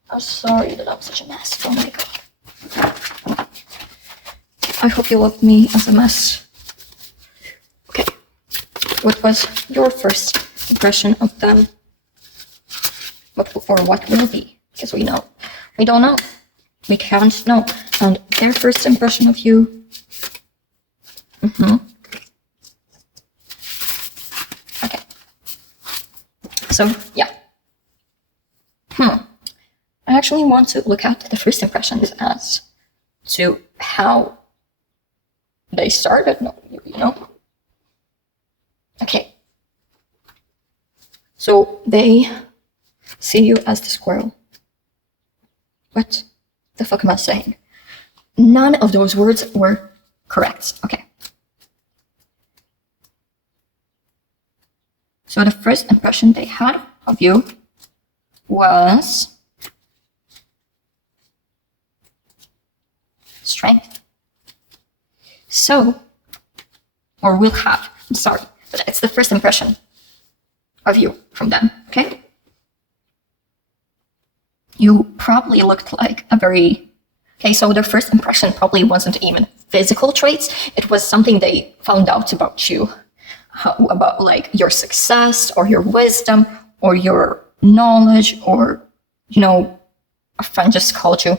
I'm sorry that I'm such a mess. Oh my god. I hope you love me as a mess. What was your first impression of them? Or what will be? Because we don't know. We can't know. And their first impression of you. Okay. So, yeah. I actually want to look at the first impressions as to how they started knowing you, Okay. So they see you as the squirrel. What the fuck am I saying? None of those words were correct. Okay. So the first impression they had of you was strength. So, or will have, I'm sorry. But it's the first impression of you from them, okay? You probably looked like a very... Okay, so their first impression probably wasn't even physical traits. It was something they found out about you. About, like, your success or your wisdom or your knowledge or, a friend just called you,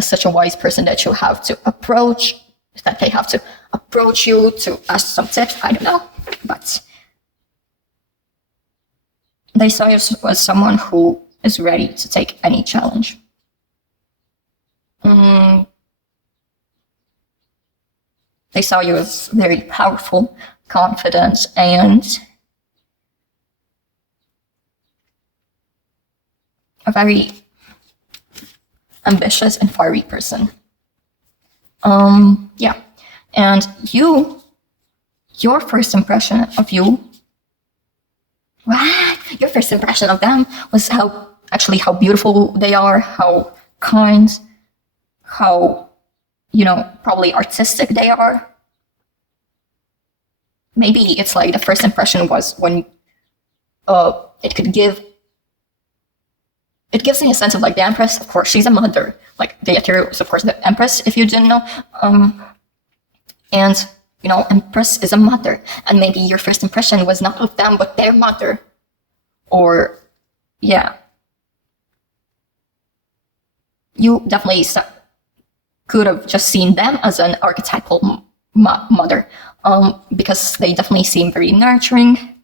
such a wise person that you have to approach... that they have to approach you to ask some tips. I don't know, but they saw you as someone who is ready to take any challenge. They saw you as very powerful, confident, and a very ambitious and fiery person. Yeah. And your first impression of you, your first impression of them was how beautiful they are, how kind, how, probably artistic they are. Maybe it's like the first impression was when it could give it gives me a sense of like the Empress, of course, she's a mother. Like the Ethereal is, of course, the Empress, if you didn't know. And, you know, Empress is a mother. And maybe your first impression was not of them, but their mother. Or, yeah. You definitely could have just seen them as an archetypal mother. Because they definitely seem very nurturing,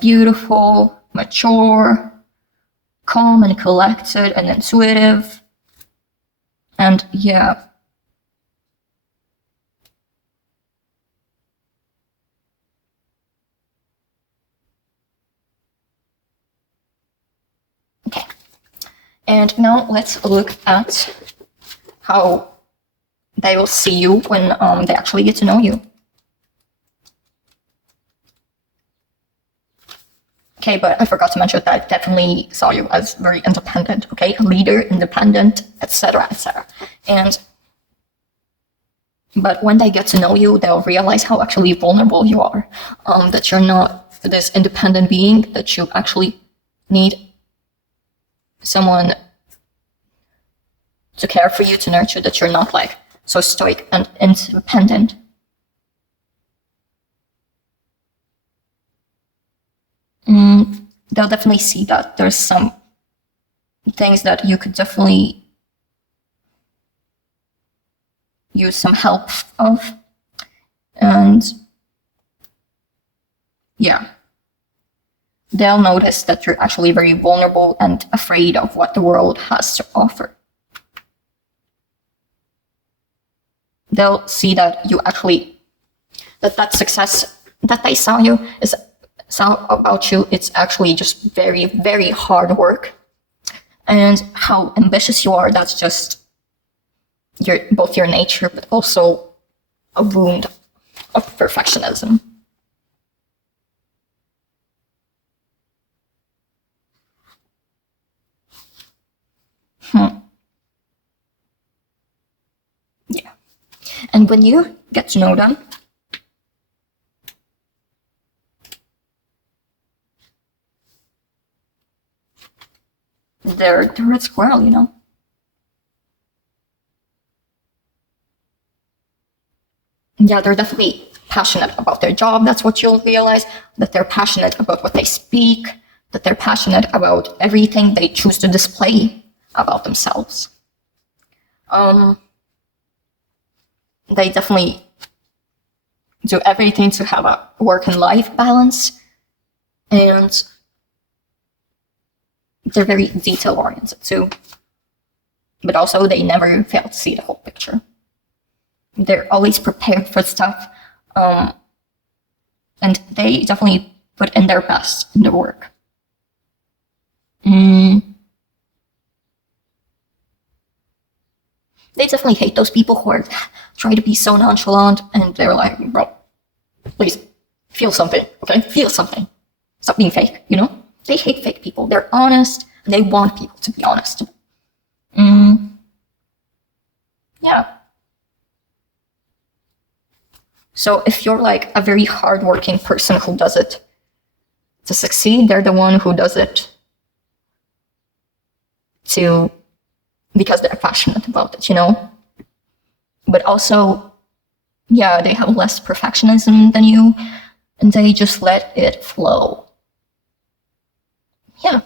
beautiful, mature, calm and collected and intuitive. And yeah. Okay. And now let's look at how they will see you when they actually get to know you. Okay, but I forgot to mention that I definitely saw you as very independent, okay? A leader, independent, etc., etc. But when they get to know you, they'll realize how actually vulnerable you are. That you're not this independent being, that you actually need someone to care for you, to nurture, that you're not like so stoic and independent. They'll definitely see that there's some things that you could definitely use some help of. And yeah, they'll notice that you're actually very vulnerable and afraid of what the world has to offer. They'll see that you actually, that success that they saw about you, it's actually just very, very hard work. And how ambitious you are, that's just both your nature, but also a wound of perfectionism. Yeah. And when you get to know them, they're a red squirrel, you know. Yeah, they're definitely passionate about their job. That's what you'll realize, that they're passionate about what they speak, that they're passionate about everything they choose to display about themselves. They definitely do everything to have a work and life balance, and they're very detail oriented too. But also they never fail to see the whole picture. They're always prepared for stuff, and they definitely put in their best in the work. They definitely hate those people who are try to be so nonchalant, and they're like, bro, please feel something, okay? Feel something. Stop being fake, you know? They hate fake people. They're honest, and they want people to be honest. Yeah. So if you're like a very hardworking person who does it to succeed, they're the one who does it because they're passionate about it, you know? But also, yeah, they have less perfectionism than you, and they just let it flow. Yeah.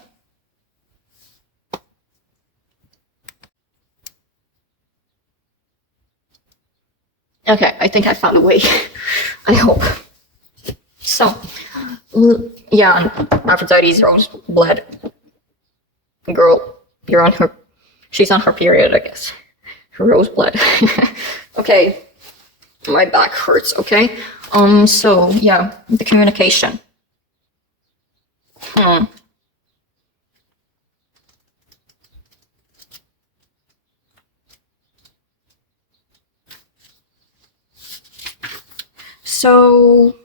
Okay, I think I found a way. I hope. So, yeah, Aphrodite's rose blood. Girl, she's on her period, I guess. Her rose blood. Okay, my back hurts, okay? So, yeah, the communication. So,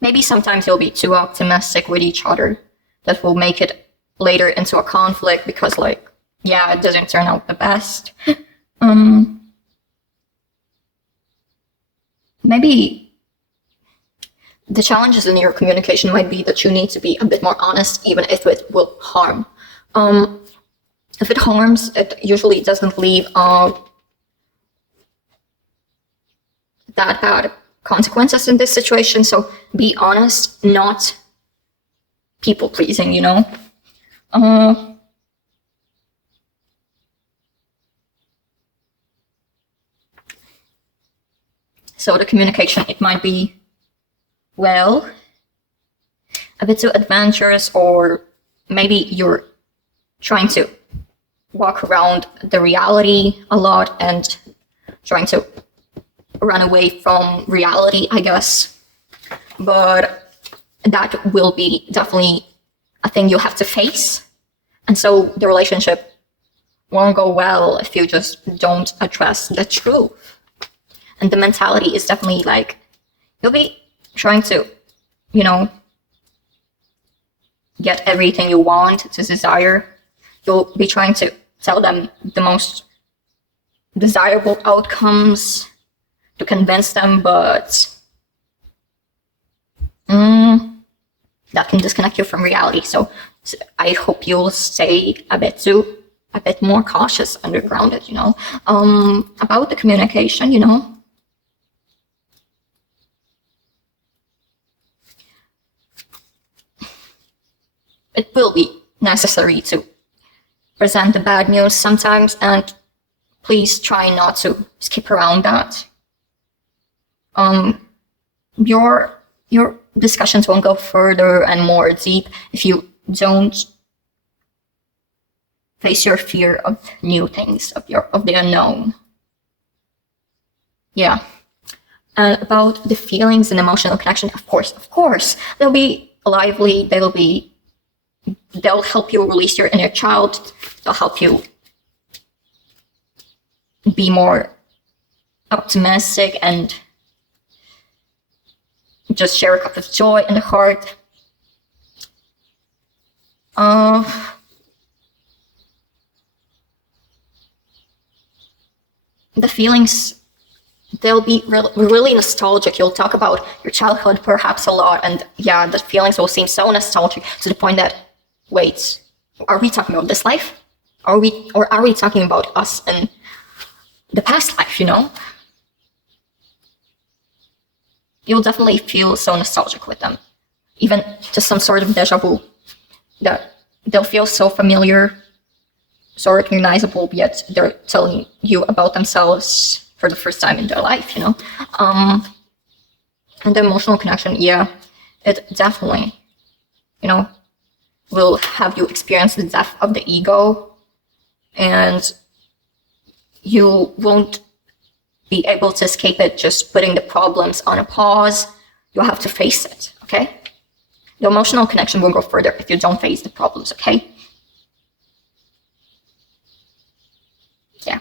maybe sometimes you'll be too optimistic with each other. That will make it later into a conflict because, like, yeah, it doesn't turn out the best. Maybe the challenges in your communication might be that you need to be a bit more honest, even if it will harm. If it harms, it usually doesn't leave that bad consequences in this situation. So be honest, not people pleasing, you know? So the communication, it might be, well, a bit too adventurous, or maybe you're trying to walk around the reality a lot and trying to run away from reality, I guess. But that will be definitely a thing you have to face. And so the relationship won't go well if you just don't address the truth. And the mentality is definitely like, you'll be trying to, you know, get everything you want to desire. You'll be trying to tell them the most desirable outcomes to convince them, but that can disconnect you from reality. So I hope you'll stay a bit more cautious and grounded, you know, about the communication, you know. It will be necessary to present the bad news sometimes, and please try not to skip around that. Your discussions won't go further and more deep if you don't face your fear of new things, of the unknown. Yeah. And about the feelings and emotional connection, of course, they'll be lively, they'll help you release your inner child. They'll help you be more optimistic and just share a cup of joy in the heart. The feelings, they'll be really nostalgic. You'll talk about your childhood perhaps a lot, and yeah, the feelings will seem so nostalgic to the point that, wait, are we talking about this life? Are we talking about us in the past life, you know? You'll definitely feel so nostalgic with them. Even just some sort of deja vu. That they'll feel so familiar, so recognizable, yet they're telling you about themselves for the first time in their life, you know? And the emotional connection, yeah, it definitely, you know, will have you experience the death of the ego, and you won't be able to escape it just putting the problems on a pause. You'll have to face it, okay? The emotional connection will go further if you don't face the problems, okay? Yeah.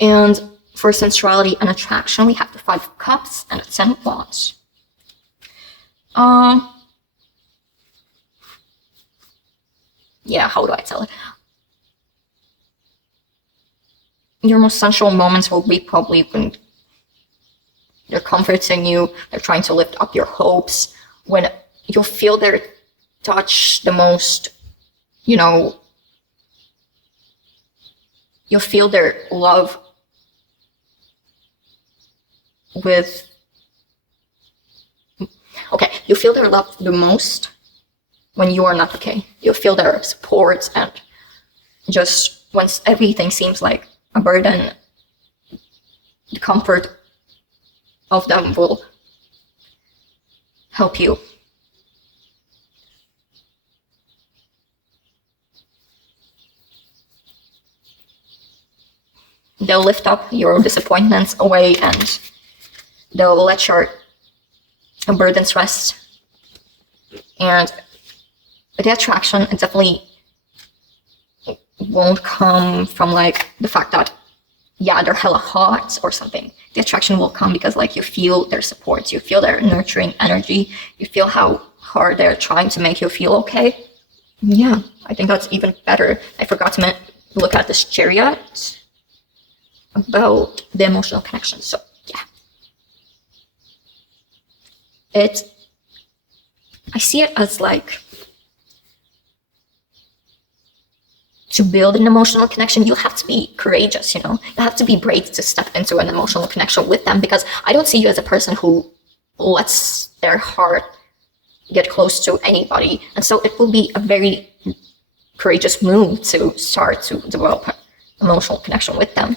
And for sensuality and attraction, we have the 5 of Cups and the 10 of Wands. Yeah, how do I tell it? Your most sensual moments will be probably when they're comforting you, they're trying to lift up your hopes, when you'll feel their touch the most, you know, you'll feel their love you feel their love the most when you are not okay. You'll feel their support, and just once everything seems like a burden, the comfort of them will help you. They'll lift up your disappointments away, and they'll let your burdens rest. And the attraction, it definitely won't come from like the fact that, yeah, they're hella hot or something. The attraction will come because like you feel their support, you feel their nurturing energy, you feel how hard they're trying to make you feel okay. Yeah, I think that's even better. I forgot to look at this chariot about the emotional connection. So yeah, I see it as like, to build an emotional connection, you have to be courageous, you have to be brave to step into an emotional connection with them, because I don't see you as a person who lets their heart get close to anybody. And so it will be a very courageous move to start to develop an emotional connection with them.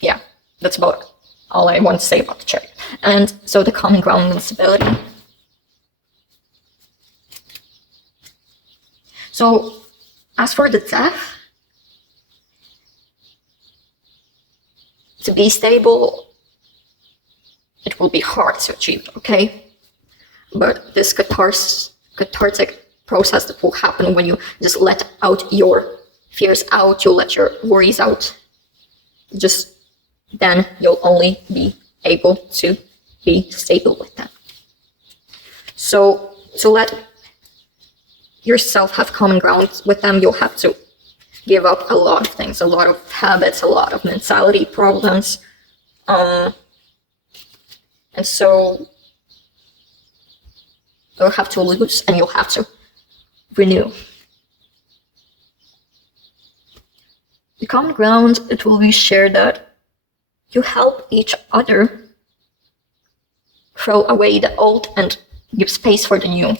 Yeah, that's about all I want to say about the chariot. And so the common ground and stability. So as for the death, to be stable, it will be hard to achieve, okay? But this cathartic process that will happen when you just let out your fears out, you let your worries out, just then you'll only be able to be stable with them. So to let yourself have common ground with them, you'll have to give up a lot of things, a lot of habits, a lot of mentality problems. And so you'll have to lose and you'll have to renew. The common ground, it will be shared that you help each other throw away the old and give space for the new.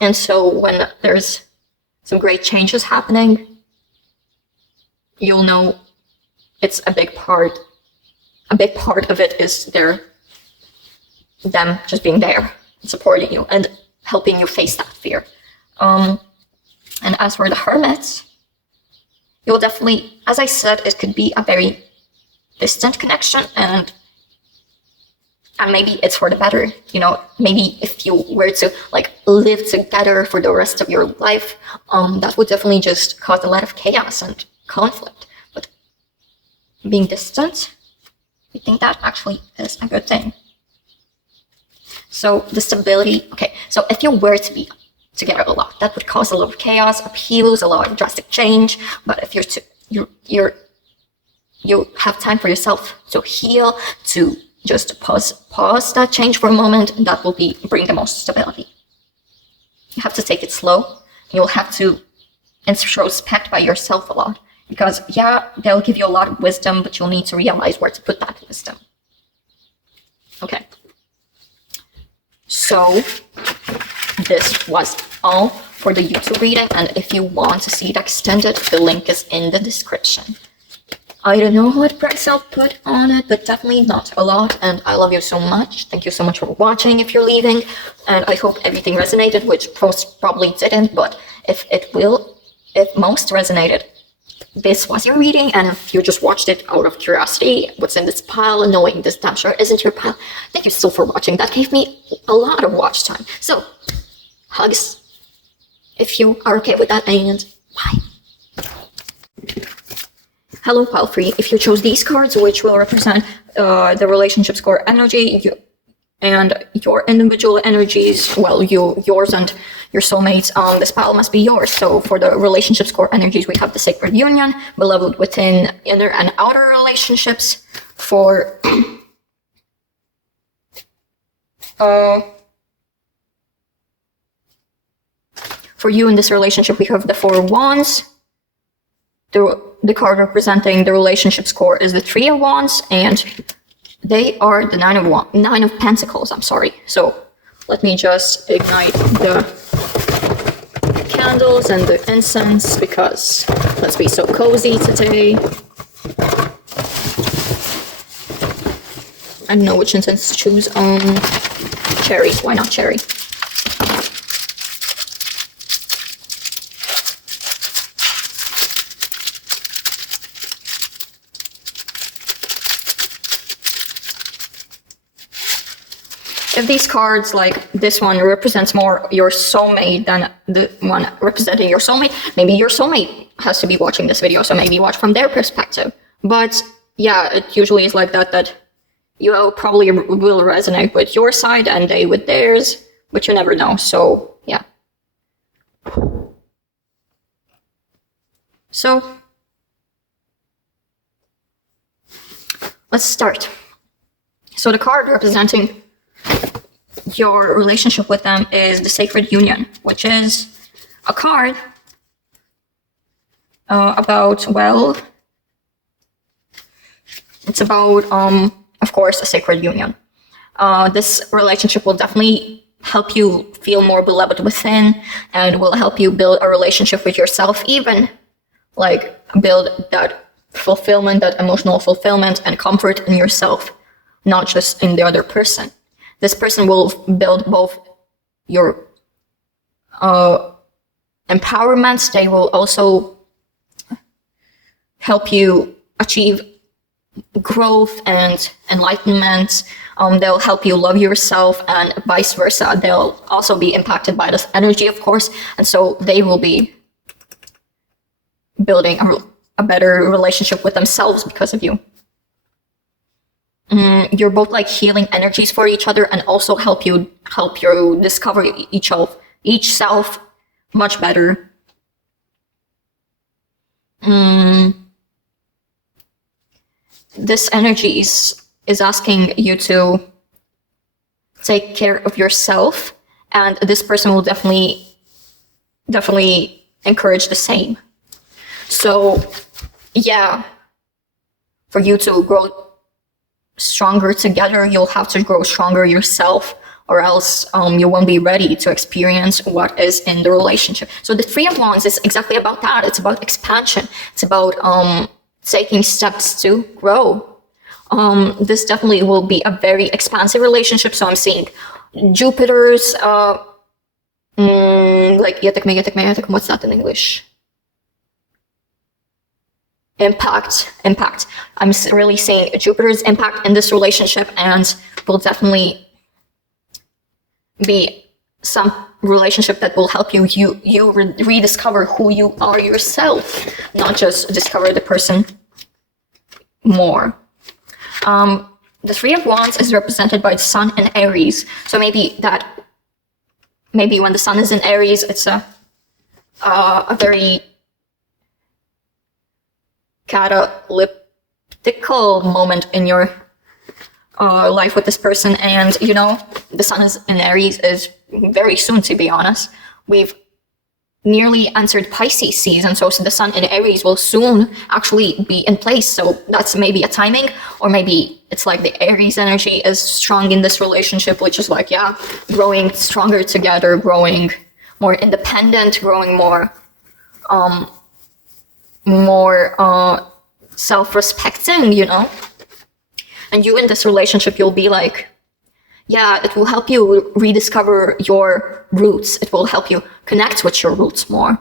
And so when there's some great changes happening, you'll know it's a big part of it is them just being there, supporting you and helping you face that fear. And as for the hermits, you'll definitely, as I said, it could be a very distant connection, and maybe it's for the better, maybe if you were to like live together for the rest of your life, that would definitely just cause a lot of chaos and conflict. But being distant, I think that actually is a good thing. So the stability, okay, so if you were to be together a lot, that would cause a lot of chaos, upheavals, a lot of drastic change. But if you have time for yourself to heal, to just pause that change for a moment, and that will bring the most stability. You have to take it slow. You'll have to introspect by yourself a lot, because yeah, they'll give you a lot of wisdom, but you'll need to realize where to put that wisdom. Okay. So this was all for the YouTube reading, and if you want to see it extended, the link is in the description. I don't know what price I'll put on it, but definitely not a lot, and I love you so much. Thank you so much for watching if you're leaving, and I hope everything resonated, which probably didn't, but if most resonated, this was your reading, and if you just watched it out of curiosity, what's in this pile, and knowing this damn sure isn't your pile, thank you so for watching. That gave me a lot of watch time. So, hugs, if you are okay with that, and bye. Hello, pile free. If you chose these cards, which will represent the relationship score energy, and your individual energies, well, yours and your soulmates, this pile must be yours. So for the relationship score energies, we have the sacred union, beloved within inner and outer relationships. For you in this relationship, we have the Four of Wands. The card representing the relationship score is the Three of Wands, and they are the Nine of Pentacles, I'm sorry. So let me just ignite the candles and the incense, because let's be so cozy today. I don't know which incense to choose. Cherry, why not cherry? If these cards, like this one, represents more your soulmate than the one representing your soulmate, maybe your soulmate has to be watching this video, so maybe watch from their perspective. But yeah, it usually is like that you probably will resonate with your side and they with theirs, but you never know. So yeah. So let's start. So the card representing your relationship with them is the Sacred Union, which is a card about, well, it's about, of course, a sacred union. This relationship will definitely help you feel more beloved within, and will help you build a relationship with yourself, even like build that fulfillment, that emotional fulfillment and comfort in yourself, not just in the other person. This person will build both your empowerment. They will also help you achieve growth and enlightenment. They'll help you love yourself, and vice versa. They'll also be impacted by this energy, of course, and so they will be building a better relationship with themselves because of you. You're both like healing energies for each other, and also help you discover each self much better. This energy is asking you to take care of yourself, and this person will definitely encourage the same. So yeah, for you to grow stronger together, you'll have to grow stronger yourself, or else you won't be ready to experience what is in the relationship. So the Three of Wands is exactly about that. It's about expansion. It's about taking steps to grow. This definitely will be a very expansive relationship. So I'm seeing Jupiter's like what's that in English? Impact. I'm really seeing Jupiter's impact in this relationship, and will definitely be some relationship that will help you rediscover who you are yourself, not just discover the person more. The Three of Wands is represented by the Sun in Aries. So maybe when the Sun is in Aries, it's a very catalytical moment in your life with this person. And the Sun is in Aries is very soon, to be honest. We've nearly entered Pisces season, so the Sun in Aries will soon actually be in place. So that's maybe a timing, or maybe it's like the Aries energy is strong in this relationship, which is like, yeah, growing stronger together, growing more independent, growing more self-respecting, and you in this relationship, you'll be like, yeah, it will help you rediscover your roots. It will help you connect with your roots more.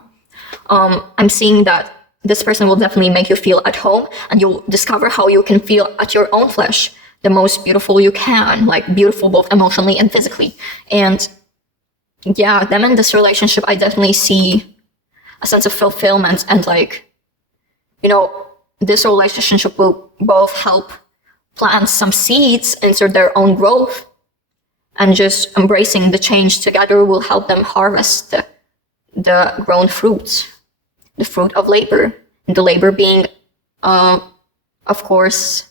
I'm seeing that this person will definitely make you feel at home, and you'll discover how you can feel at your own flesh the most beautiful you can, like beautiful both emotionally and physically. And yeah, them in this relationship, I definitely see a sense of fulfillment, and like, this relationship will both help plant some seeds into their own growth, and just embracing the change together will help them harvest the grown fruits, the fruit of labor. And the labor being, of course,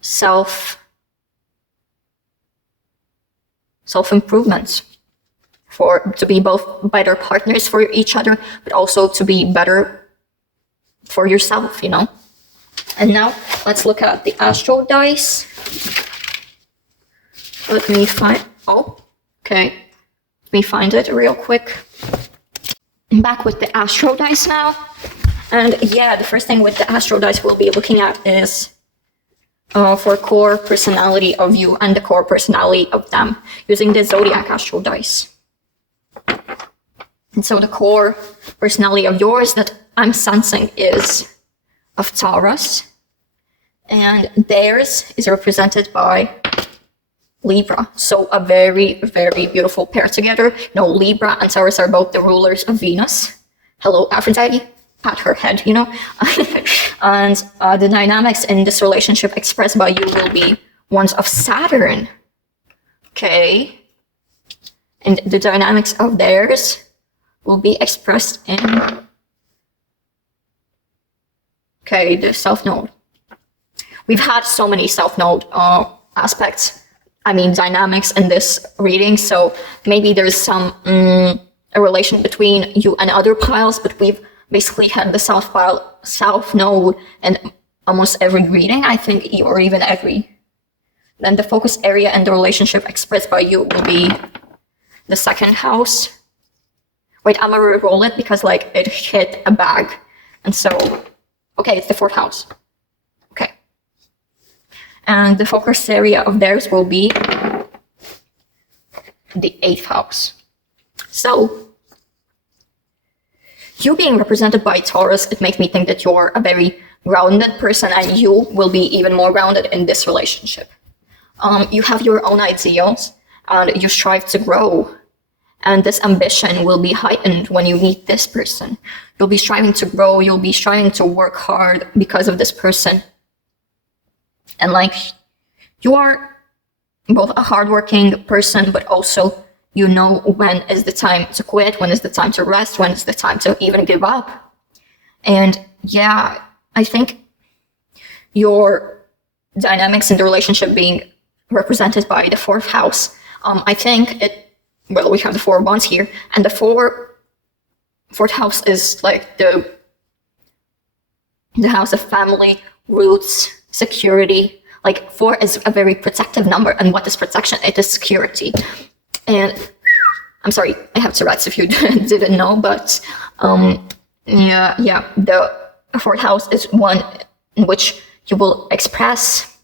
self-improvement, to be both better partners for each other, but also to be better for yourself, And now let's look at the astro dice. Let me find it real quick. I'm back with the astro dice now. And yeah, the first thing with the astro dice we'll be looking at is for core personality of you and the core personality of them, using the zodiac astro dice. And so the core personality of yours that I'm sensing is of Taurus, and theirs is represented by Libra. So a very, very beautiful pair together. Libra and Taurus are both the rulers of Venus. Hello, Aphrodite. Pat her head, And the dynamics in this relationship expressed by you will be ones of Saturn. Okay. And the dynamics of theirs will be expressed in, okay, the self-node. We've had so many self-node aspects, dynamics in this reading, so maybe there's some a relation between you and other piles, but we've basically had the self-node in almost every reading, I think, or even every. Then the focus area and the relationship expressed by you will be the second house. Wait, I'm gonna re-roll it because like it hit a bag. And so, okay, it's the fourth house. Okay. And the focus area of theirs will be the eighth house. So, you being represented by Taurus, it makes me think that you're a very grounded person and you will be even more grounded in this relationship. You have your own ideals and you strive to grow. And this ambition will be heightened when you meet this person. You'll be striving to grow, you'll be striving to work hard because of this person. And like, you are both a hardworking person, but also you know when is the time to quit, when is the time to rest, when is the time to even give up. And yeah, I think your dynamics in the relationship being represented by the fourth house, I think we have the four wands here, and the fourth house is like the house of family, roots, security. Like 4 is a very protective number, and what is protection? It is security. And I'm sorry, I have Tourette's if you didn't know, but the fourth house is one in which you will express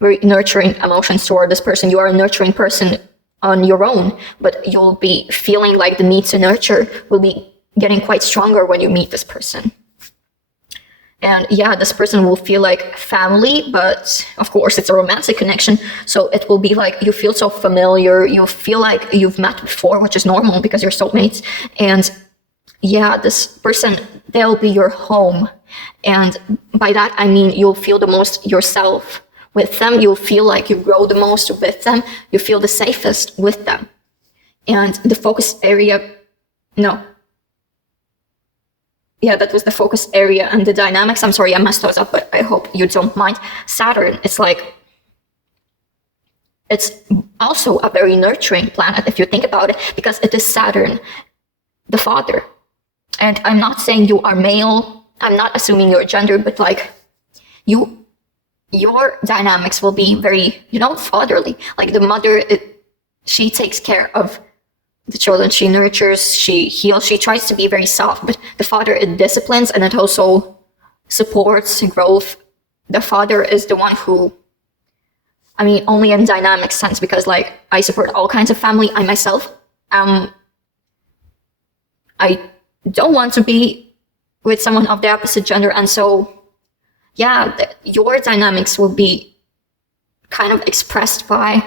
very nurturing emotions toward this person. You are a nurturing person on your own, but you'll be feeling like the need to nurture will be getting quite stronger when you meet this person. And yeah, this person will feel like family, but of course it's a romantic connection. So it will be like you feel so familiar. You feel like you've met before, which is normal because you're soulmates. And yeah, this person, they'll be your home. And by that, I mean, you'll feel the most yourself with them. You'll feel like you grow the most with them. You feel the safest with them. And the focus area, that was the focus area and the dynamics. I'm sorry, I messed those up, but I hope you don't mind. Saturn, it's also a very nurturing planet if you think about it, because it is Saturn, the father. And I'm not saying you are male. I'm not assuming your gender, but like your dynamics will be very, fatherly. Like the mother, she takes care of the children, she nurtures, she heals, she tries to be very soft, but the father, it disciplines and it also supports growth. The father is the one who, only in dynamic sense, because like I support all kinds of family. I myself, I don't want to be with someone of the opposite gender, and so yeah, your dynamics will be kind of expressed by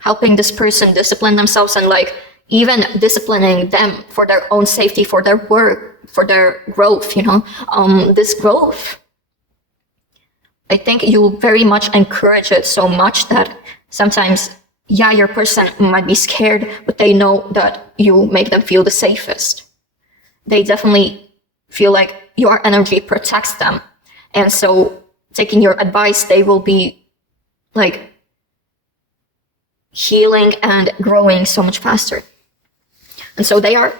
helping this person discipline themselves and like even disciplining them for their own safety, for their work, for their growth, this growth. I think you'll very much encourage it so much that sometimes, your person might be scared, but they know that you make them feel the safest. They definitely feel like your energy protects them. And so taking your advice, they will be like healing and growing so much faster. And so they are,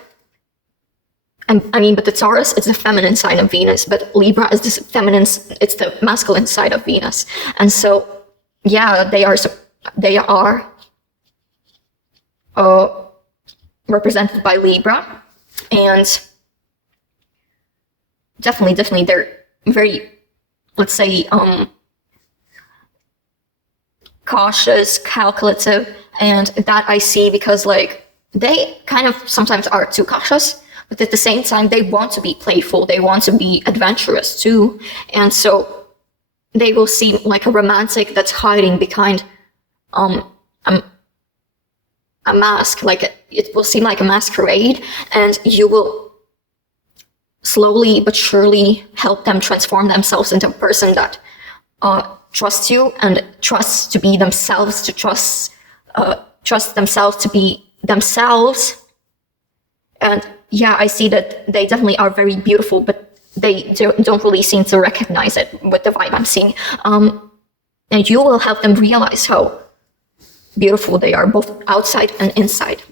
but the Taurus, it's the feminine side of Venus, but Libra is this feminine, it's the masculine side of Venus. And so, they are represented by Libra, and definitely they're very, let's say, cautious, calculative, and that I see because like they kind of sometimes are too cautious, but at the same time they want to be playful, they want to be adventurous too, and so they will seem like a romantic that's hiding behind a mask, like it will seem like a masquerade, and you will slowly but surely help them transform themselves into a person that trusts you and trusts to be themselves, to trust themselves to be themselves. And yeah, I see that they definitely are very beautiful, but they don't really seem to recognize it with the vibe I'm seeing. And you will help them realize how beautiful they are, both outside and inside.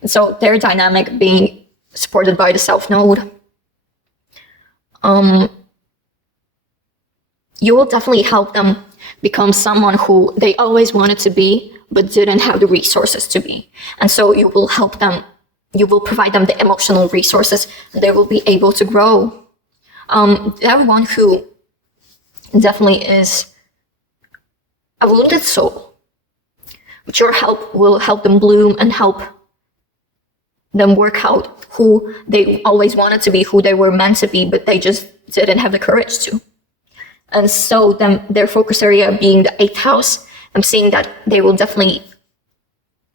And so their dynamic being supported by the South Node, you will definitely help them become someone who they always wanted to be, but didn't have the resources to be. And so you will help them, you will provide them the emotional resources, and they will be able to grow. They're one who definitely is a wounded soul. But your help will help them bloom and help them work out who they always wanted to be, who they were meant to be, but they just didn't have the courage to. And so their focus area being the 8th house, I'm seeing that they will definitely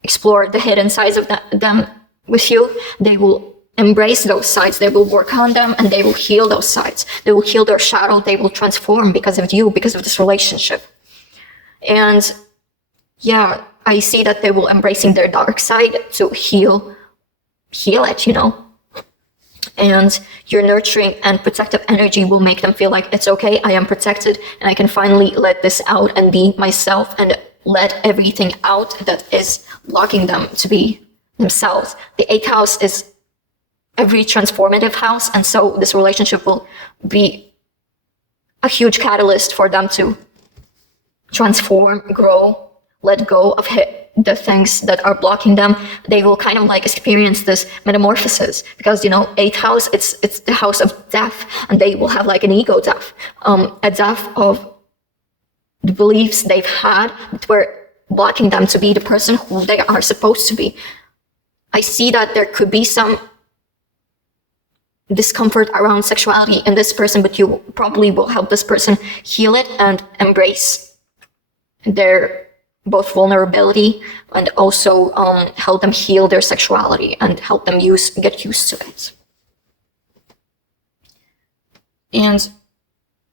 explore the hidden sides of them with you. They will embrace those sides. They will work on them, and they will heal those sides. They will heal their shadow. They will transform because of you, because of this relationship. And yeah, I see that they will embracing their dark side to heal it, you know. And your nurturing and protective energy will make them feel like it's okay, I am protected, and I can finally let this out and be myself and let everything out that is blocking them to be themselves. The 8th house is a very transformative house, and so this relationship will be a huge catalyst for them to transform, grow, let go of the things that are blocking them. They will kind of like experience this metamorphosis because, you know, 8th house, it's the house of death, and they will have like an ego death, a death of the beliefs they've had that were blocking them to be the person who they are supposed to be. I see that there could be some discomfort around sexuality in this person, but you probably will help this person heal it and embrace their both vulnerability and also help them heal their sexuality and help them get used to it. And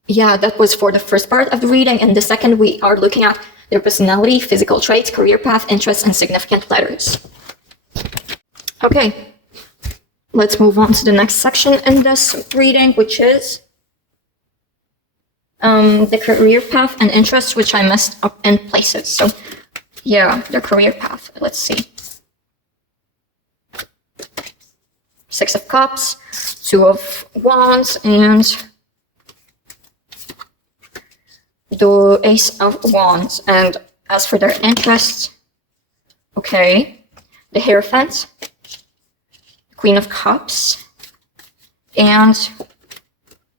yeah, that was for the first part of the reading. And the second, we are looking at their personality, physical traits, career path, interests, and significant letters. Okay, let's move on to the next section in this reading, which is the career path and interests, which I messed up in places. So yeah, the career path, let's see. 6 of Cups, 2 of Wands, and the Ace of Wands. And as for their interests, okay, the Hierophant, Queen of Cups, and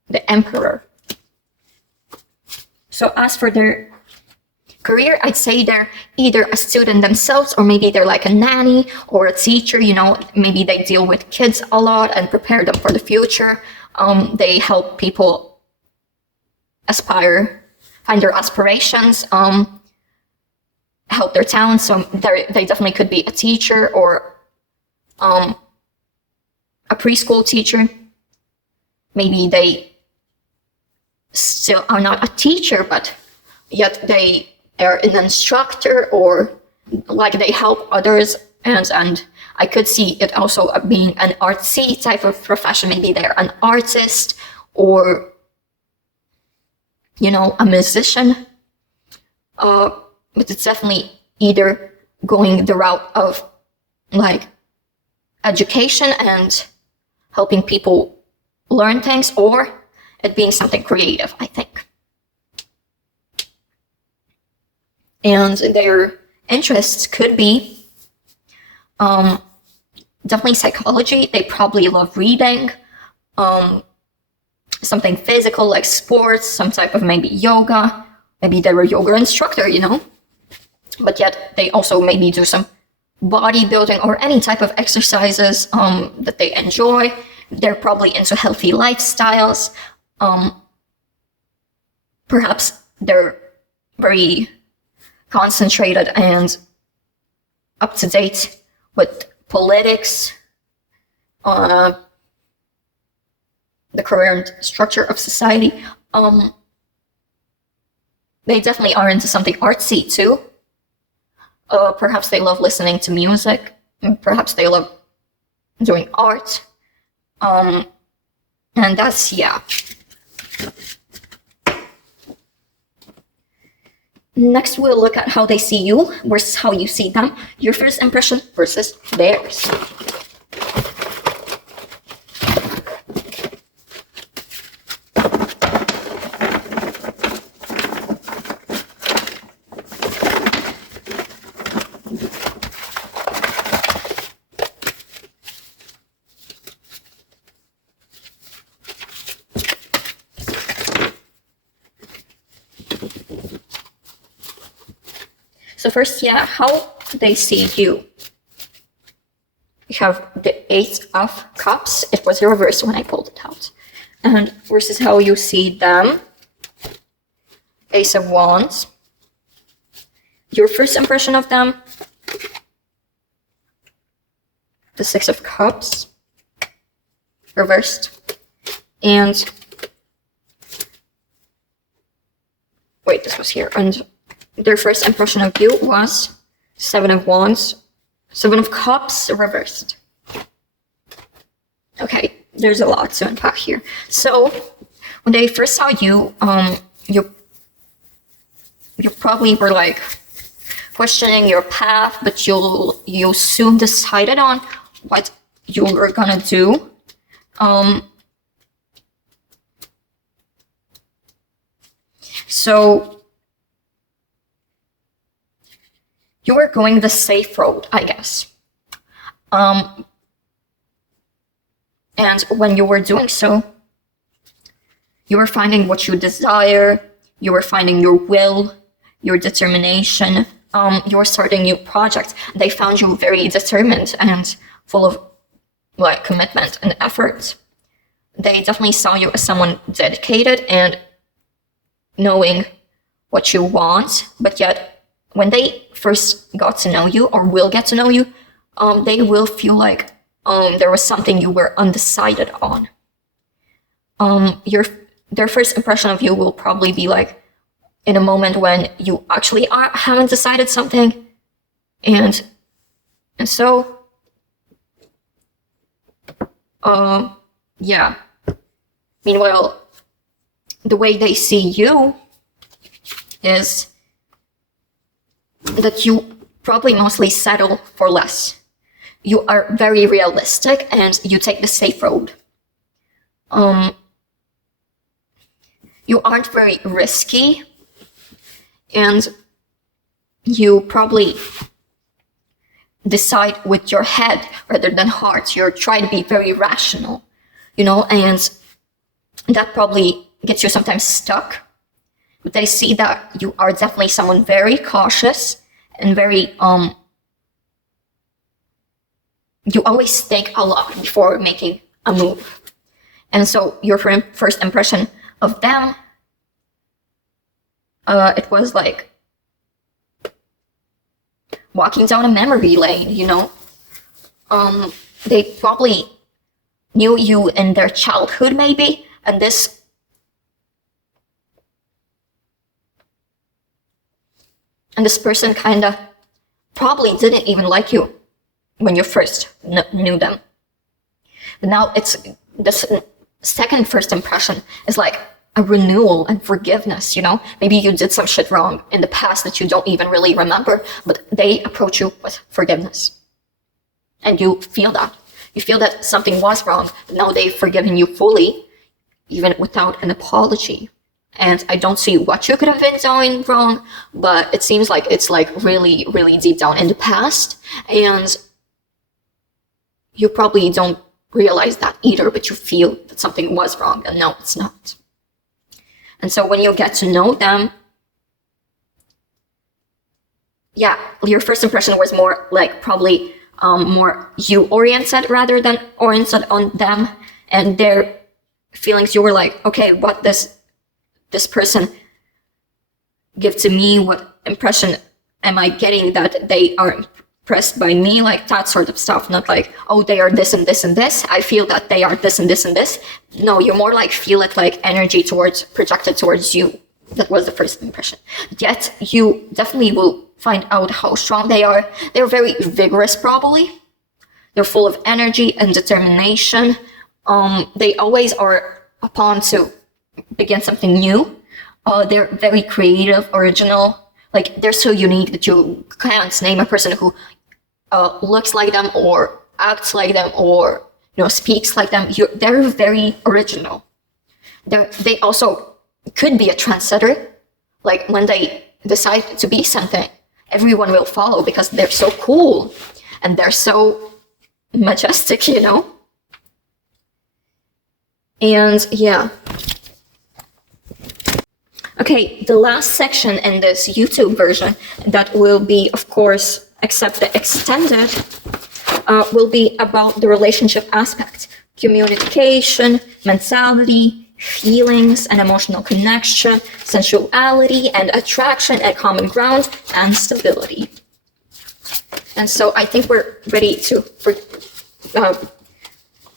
the Emperor. So as for their career, I'd say they're either a student themselves, or maybe they're like a nanny or a teacher, you know, maybe they deal with kids a lot and prepare them for the future. They help people aspire, find their aspirations, help their talents. So they definitely could be a teacher or a preschool teacher. Maybe they still are not a teacher, but yet they are an instructor, or like they help others. And I could see it also being an artsy type of profession. Maybe they're an artist, or, you know, a musician. But it's definitely either going the route of like education and helping people learn things, or it being something creative, I think. And their interests could be definitely psychology. They probably love reading, something physical like sports, some type of maybe yoga. Maybe they're a yoga instructor, you know, but yet they also maybe do some bodybuilding or any type of exercises that they enjoy. They're probably into healthy lifestyles. Perhaps they're very concentrated and up to date with politics, the current structure of society. They definitely are into something artsy too. Perhaps they love listening to music. Perhaps they love doing art. And that's, yeah. Next, we'll look at how they see you versus how you see them. Your first impression versus theirs. So first, yeah, how they see you. We have the Eight of Cups. It was the reverse when I pulled it out. And versus how you see them. Ace of Wands. Your first impression of them. The Six of Cups. Reversed. And wait, this was here. And their first impression of you was Seven of Wands, Seven of Cups reversed. Okay, there's a lot to unpack here. So when they first saw you, you probably were like questioning your path, but you soon decided on what you were gonna do. So you were going the safe road, I guess. And when you were doing so, you were finding what you desire, you were finding your will, your determination, you were starting new projects. They found you very determined and full of like commitment and effort. They definitely saw you as someone dedicated and knowing what you want, but yet when they first got to know you or will get to know you, they will feel like there was something you were undecided on. Their first impression of you will probably be like in a moment when you actually haven't decided something, and so yeah. Meanwhile, the way they see you is that you probably mostly settle for less. You are very realistic and you take the safe road. You aren't very risky and you probably decide with your head rather than heart. You're trying to be very rational, and that probably gets you sometimes stuck. But they see that you are definitely someone very cautious and very, you always think a lot before making a move. And so your first impression of them, it was like walking down a memory lane, They probably knew you in their childhood maybe, and this person kinda probably didn't even like you when you first knew them. But now it's this second first impression is like a renewal and forgiveness, Maybe you did some shit wrong in the past that you don't even really remember, but they approach you with forgiveness. And you feel that. You feel that something was wrong, but now they've forgiven you fully, even without an apology. And I don't see what you could have been doing wrong, but it seems like it's like really, really deep down in the past. And you probably don't realize that either, but you feel that something was wrong, and no, it's not. And so when you get to know them, yeah, your first impression was more like probably more you-oriented rather than oriented on them and their feelings. You were like, okay, what does this person give to me? What impression am I getting that they are impressed by me? Like that sort of stuff. Not like, oh, they are this and this and this. I feel that they are this and this and this. No, you're more like feel it like energy projected towards you. That was the first impression. Yet you definitely will find out how strong they are. They're very vigorous probably. They're full of energy and determination. They always are upon to begin something new. They're very creative, original. Like, they're so unique that you can't name a person who looks like them or acts like them or speaks like them. They're very original. They also could be a trendsetter. Like, when they decide to be something, everyone will follow because they're so cool and they're so majestic, And yeah. Okay, the last section in this YouTube version that will be, of course, except the extended, will be about the relationship aspect, communication, mentality, feelings and emotional connection, sensuality and attraction and common ground, and stability. And so I think we're ready to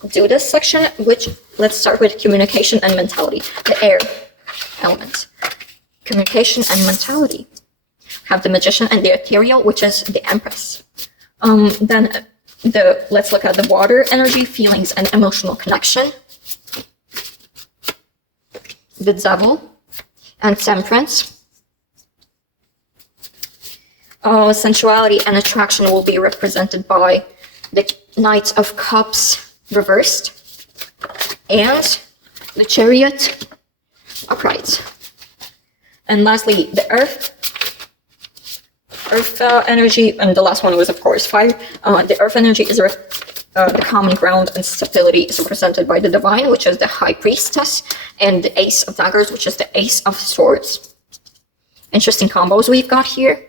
do this section, which let's start with communication and mentality, the air element. Communication and mentality. Have the magician and the ethereal, which is the empress. Then let's look at the water energy, feelings and emotional connection. The devil and temperance. Sensuality and attraction will be represented by the Knight of Cups reversed and the Chariot upright. And lastly, the earth energy, and the last one was, of course, fire. The earth energy is the common ground, and stability is represented by the divine, which is the high priestess, and the ace of daggers, which is the ace of swords. Interesting combos we've got here.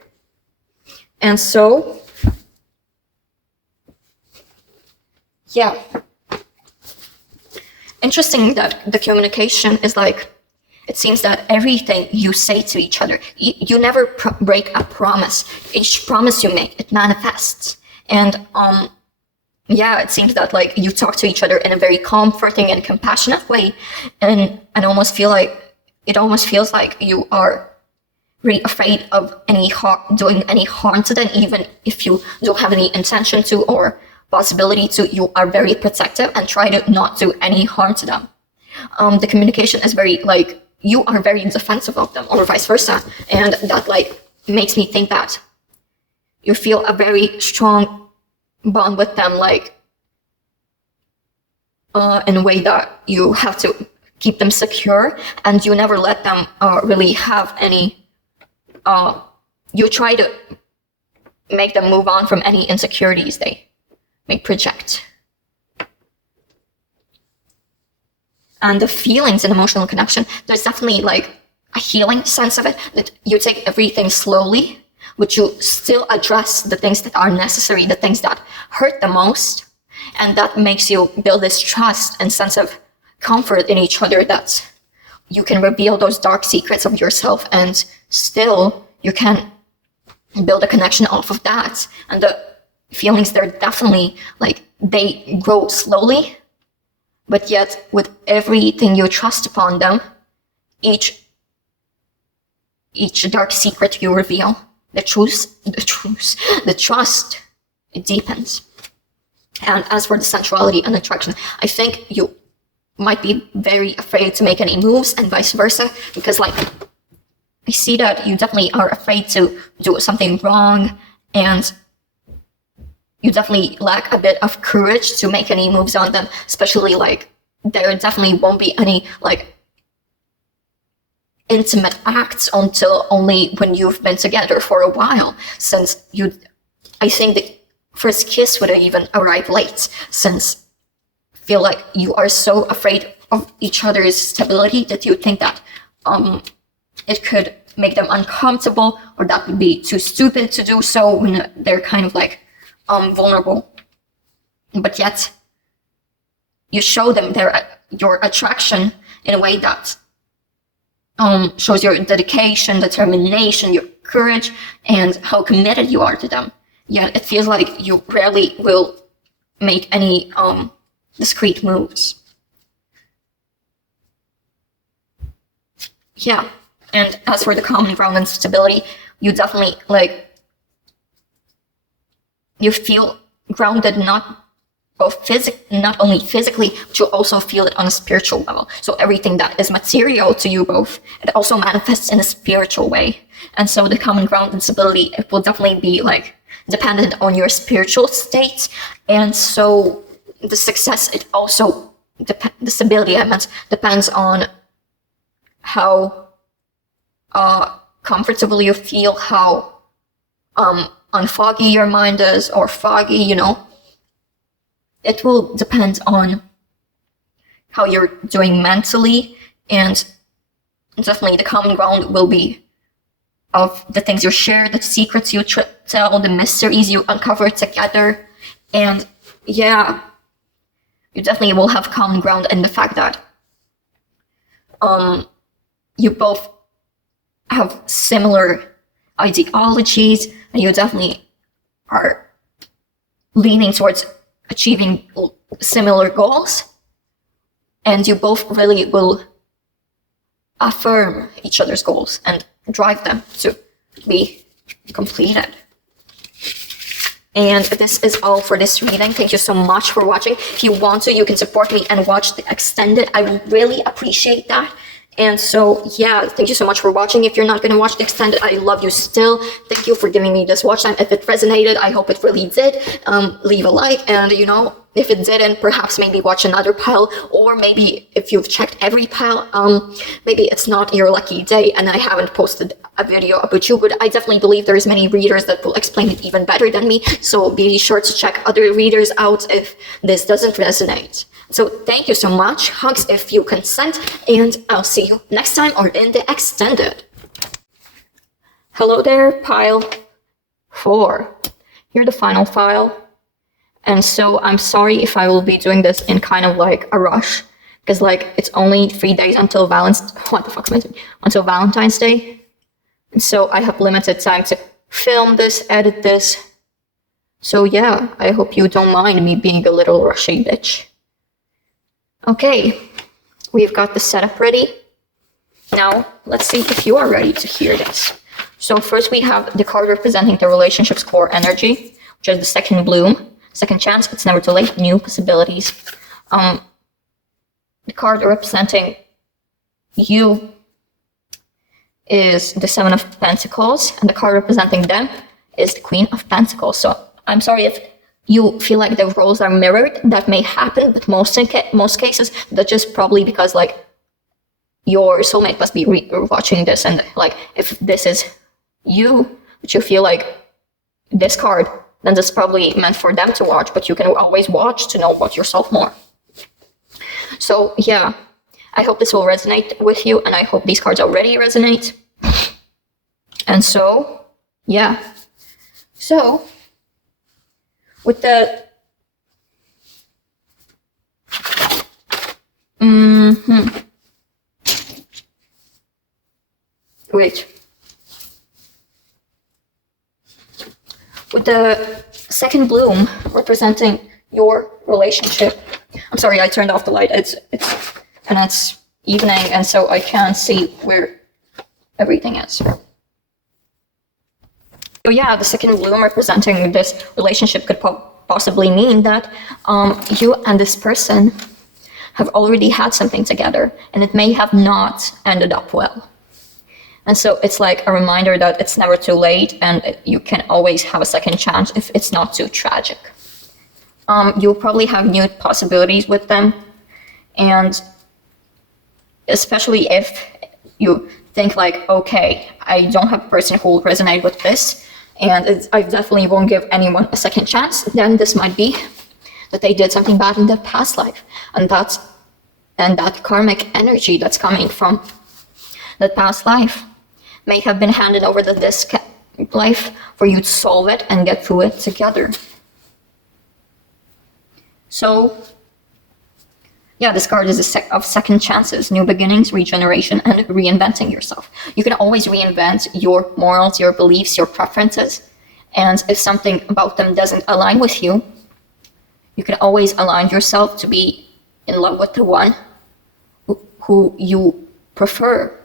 And so, yeah. Interesting that the communication is like, it seems that everything you say to each other, you never break a promise. Each promise you make, it manifests. And yeah, it seems that like you talk to each other in a very comforting and compassionate way, and it almost feels like you are really afraid of doing any harm to them, even if you don't have any intention to or possibility to. You are very protective and try to not do any harm to them. The communication is very like, you are very defensive of them, or vice versa, and that like makes me think that you feel a very strong bond with them, like in a way that you have to keep them secure, and you never let them really have any. You try to make them move on from any insecurities they may project. And the feelings and emotional connection, there's definitely like a healing sense of it, that you take everything slowly, but you still address the things that are necessary, the things that hurt the most, and that makes you build this trust and sense of comfort in each other, that you can reveal those dark secrets of yourself, and still you can build a connection off of that. And the feelings, they're definitely like, they grow slowly, but yet with everything you trust upon them, each dark secret you reveal, the trust, it deepens. And as for the sensuality and attraction, I think you might be very afraid to make any moves, and vice versa, because like, I see that you definitely are afraid to do something wrong, and you definitely lack a bit of courage to make any moves on them, especially like, there definitely won't be any like intimate acts until only when you've been together for a while, since I think the first kiss would even arrive late, since I feel like you are so afraid of each other's stability that you think that it could make them uncomfortable, or that would be too stupid to do so when they're kind of like vulnerable. But yet you show them your attraction in a way that shows your dedication, determination, your courage, and how committed you are to them. Yet it feels like you rarely will make any discreet moves. Yeah, and as for the common ground and stability, you definitely like, you feel grounded not not only physically, but you'll also feel it on a spiritual level. So everything that is material to you both, it also manifests in a spiritual way. And so the common ground and stability, it will definitely be like dependent on your spiritual state. And so the success, it also, the stability, I meant, depends on how comfortable you feel, how unfoggy your mind is, or foggy, you know. It will depend on how you're doing mentally, and definitely the common ground will be of the things you share, the secrets you tell, the mysteries you uncover together. And yeah, you definitely will have common ground in the fact that you both have similar ideologies, and you definitely are leaning towards achieving similar goals, and you both really will affirm each other's goals and drive them to be completed. And this is all for this reading. Thank you so much for watching. If you want to, you can support me and watch the extended. I would really appreciate that. And so, yeah, thank you so much for watching. If you're not going to watch the extended, I love you still. Thank you for giving me this watch time. If it resonated, I hope it really did. Leave a like, and, you know, if it didn't, perhaps maybe watch another pile, or maybe if you've checked every pile, maybe it's not your lucky day and I haven't posted a video about you, but I definitely believe there's many readers that will explain it even better than me. So be sure to check other readers out if this doesn't resonate. So thank you so much. Hugs if you consent, and I'll see you next time or in the extended. Hello there, pile 4. Here's the final file. And so I'm sorry if I will be doing this in kind of like a rush, because like it's only 3 days until until Valentine's Day. And so I have limited time to film this, edit this. So yeah, I hope you don't mind me being a little rushy bitch. Okay, we've got the setup ready. Now, let's see if you are ready to hear this. So first we have the card representing the relationship's core energy, which is the second bloom. Second chance, it's never too late, new possibilities. The card representing you is the Seven of Pentacles, and the card representing them is the Queen of Pentacles. So I'm sorry if you feel like the roles are mirrored. That may happen, but most cases, that's just probably because like your soulmate must be watching this, and like if this is you, but you feel like this card, then that's probably meant for them to watch, but you can always watch to know about yourself more. So yeah, I hope this will resonate with you, and I hope these cards already resonate. And so, yeah. So, with the... Wait. With the second bloom representing your relationship. I'm sorry, I turned off the light. It's evening, and so I can't see where everything is. So yeah, the second bloom representing this relationship could possibly mean that you and this person have already had something together, and it may have not ended up well. And so it's like a reminder that it's never too late, and you can always have a second chance if it's not too tragic. You'll probably have new possibilities with them, and especially if you think like, okay, I don't have a person who will resonate with this, and I definitely won't give anyone a second chance, then this might be that they did something bad in their past life, and that karmic energy that's coming from that past life may have been handed over to this life for you to solve it and get through it together. So, yeah, this card is of second chances, new beginnings, regeneration, and reinventing yourself. You can always reinvent your morals, your beliefs, your preferences, and if something about them doesn't align with you, you can always align yourself to be in love with the one who you prefer.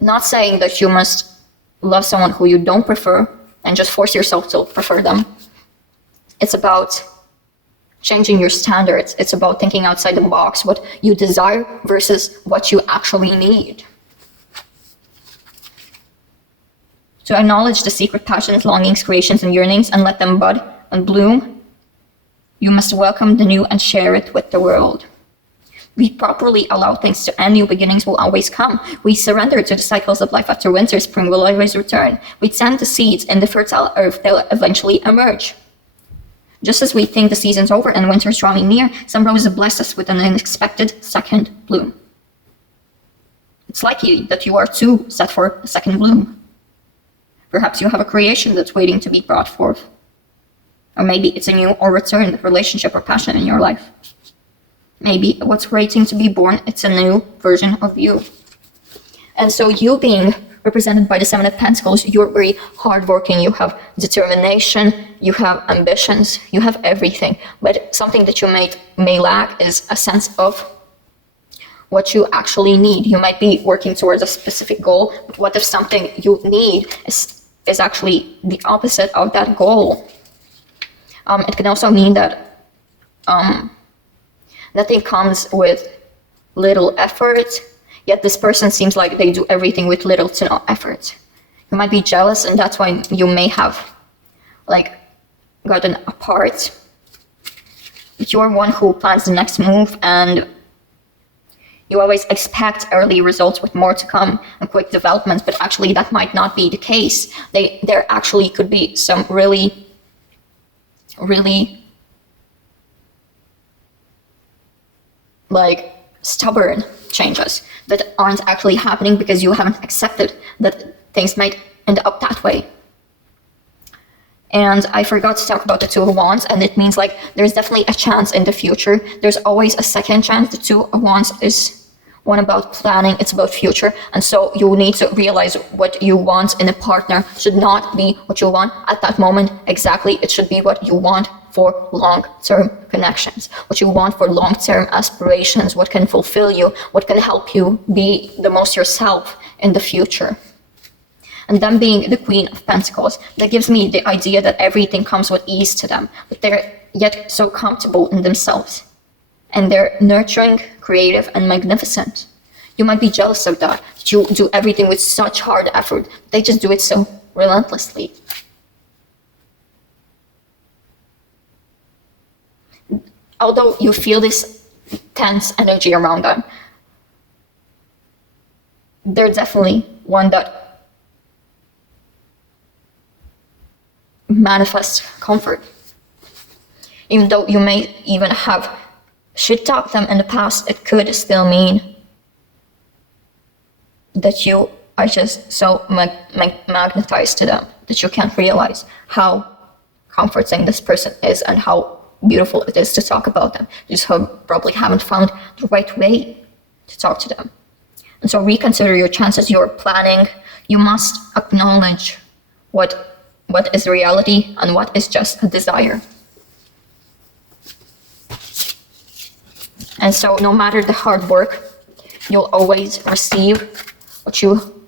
Not saying that you must love someone who you don't prefer and just force yourself to prefer them. It's about changing your standards. It's about thinking outside the box, what you desire versus what you actually need. To acknowledge the secret passions, longings, creations, and yearnings and let them bud and bloom, you must welcome the new and share it with the world. We properly allow things to end, new beginnings will always come. We surrender to the cycles of life. After winter, spring will always return. We plant the seeds in the fertile earth, they'll eventually emerge. Just as we think the season's over and winter's drawing near, some roses bless us with an unexpected second bloom. It's likely that you are too set for a second bloom. Perhaps you have a creation that's waiting to be brought forth. Or maybe it's a new or returned relationship or passion in your life. Maybe what's waiting to be born, it's a new version of you. And so you being represented by the Seven of Pentacles, you're very hardworking, you have determination, you have ambitions, you have everything. But something that you may lack is a sense of what you actually need. You might be working towards a specific goal, but what if something you need is actually the opposite of that goal? It can also mean that nothing comes with little effort, yet this person seems like they do everything with little to no effort. You might be jealous, and that's why you may have gotten apart. But you're one who plans the next move, and you always expect early results with more to come and quick developments, but actually that might not be the case. There actually could be some really stubborn changes that aren't actually happening because you haven't accepted that things might end up that way. And I forgot to talk about the Two of Wands, and it means there's definitely a chance in the future. There's always a second chance. The Two of Wands is one about planning, it's about future. And so you need to realize what you want in a partner should not be what you want at that moment exactly. It should be what you want for long-term connections, what you want for long-term aspirations, what can fulfill you, what can help you be the most yourself in the future. And them being the Queen of Pentacles, that gives me the idea that everything comes with ease to them, but they're yet so comfortable in themselves. And they're nurturing, creative, and magnificent. You might be jealous of that you do everything with such hard effort. They just do it so relentlessly. Although you feel this tense energy around them, they're definitely one that manifests comfort. Even though you may even have shit-talked them in the past, it could still mean that you are just so magnetized to them that you can't realize how comforting this person is and how beautiful it is to talk about them. You just probably haven't found the right way to talk to them. And so reconsider your chances. You're planning. You must acknowledge what is reality and what is just a desire. And so no matter the hard work, you'll always receive what you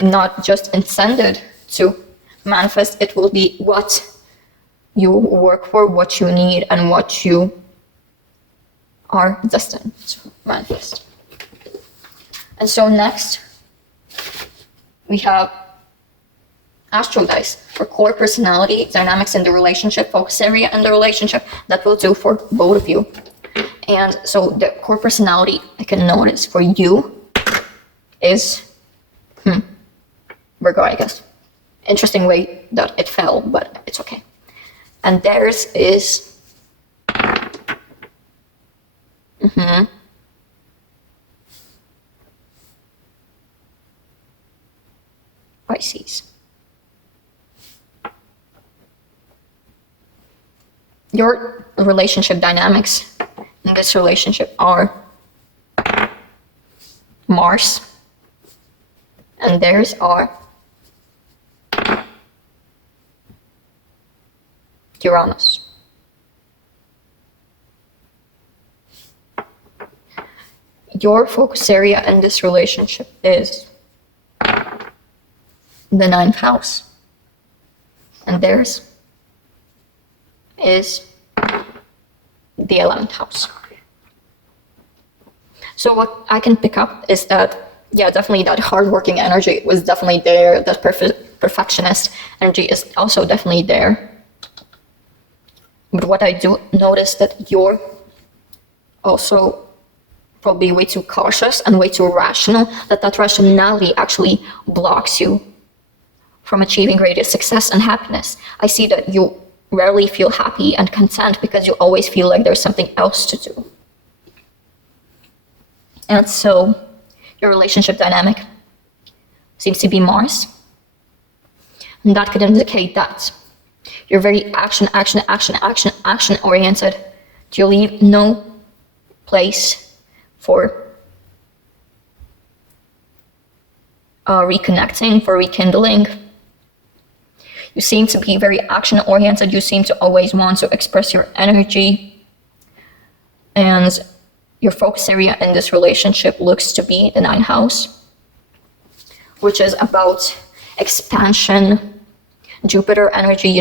not just intended to manifest. It will be what you work for, what you need, and what you are destined to manifest. And so next, we have Astro Dice for core personality, dynamics in the relationship, focus area in the relationship. That will do for both of you. And so the core personality I can notice for you is Virgo, I guess. Interesting way that it fell, but it's okay. And theirs is Pisces. Your relationship dynamics in this relationship are Mars, and theirs are Uranus. Your focus area in this relationship is the 9th house, and theirs is the 11th house. So what I can pick up is that, yeah, definitely that hardworking energy was definitely there. That perfectionist energy is also definitely there. But what I do notice that you're also probably way too cautious and way too rational, that rationality actually blocks you from achieving greater success and happiness. I see that you rarely feel happy and content because you always feel like there's something else to do. And so your relationship dynamic seems to be Mars. And that could indicate that you're very action oriented. You leave no place for reconnecting, for rekindling. You seem to be very action oriented. You seem to always want to express your energy. And your focus area in this relationship looks to be the 9th house, which is about expansion, Jupiter energy,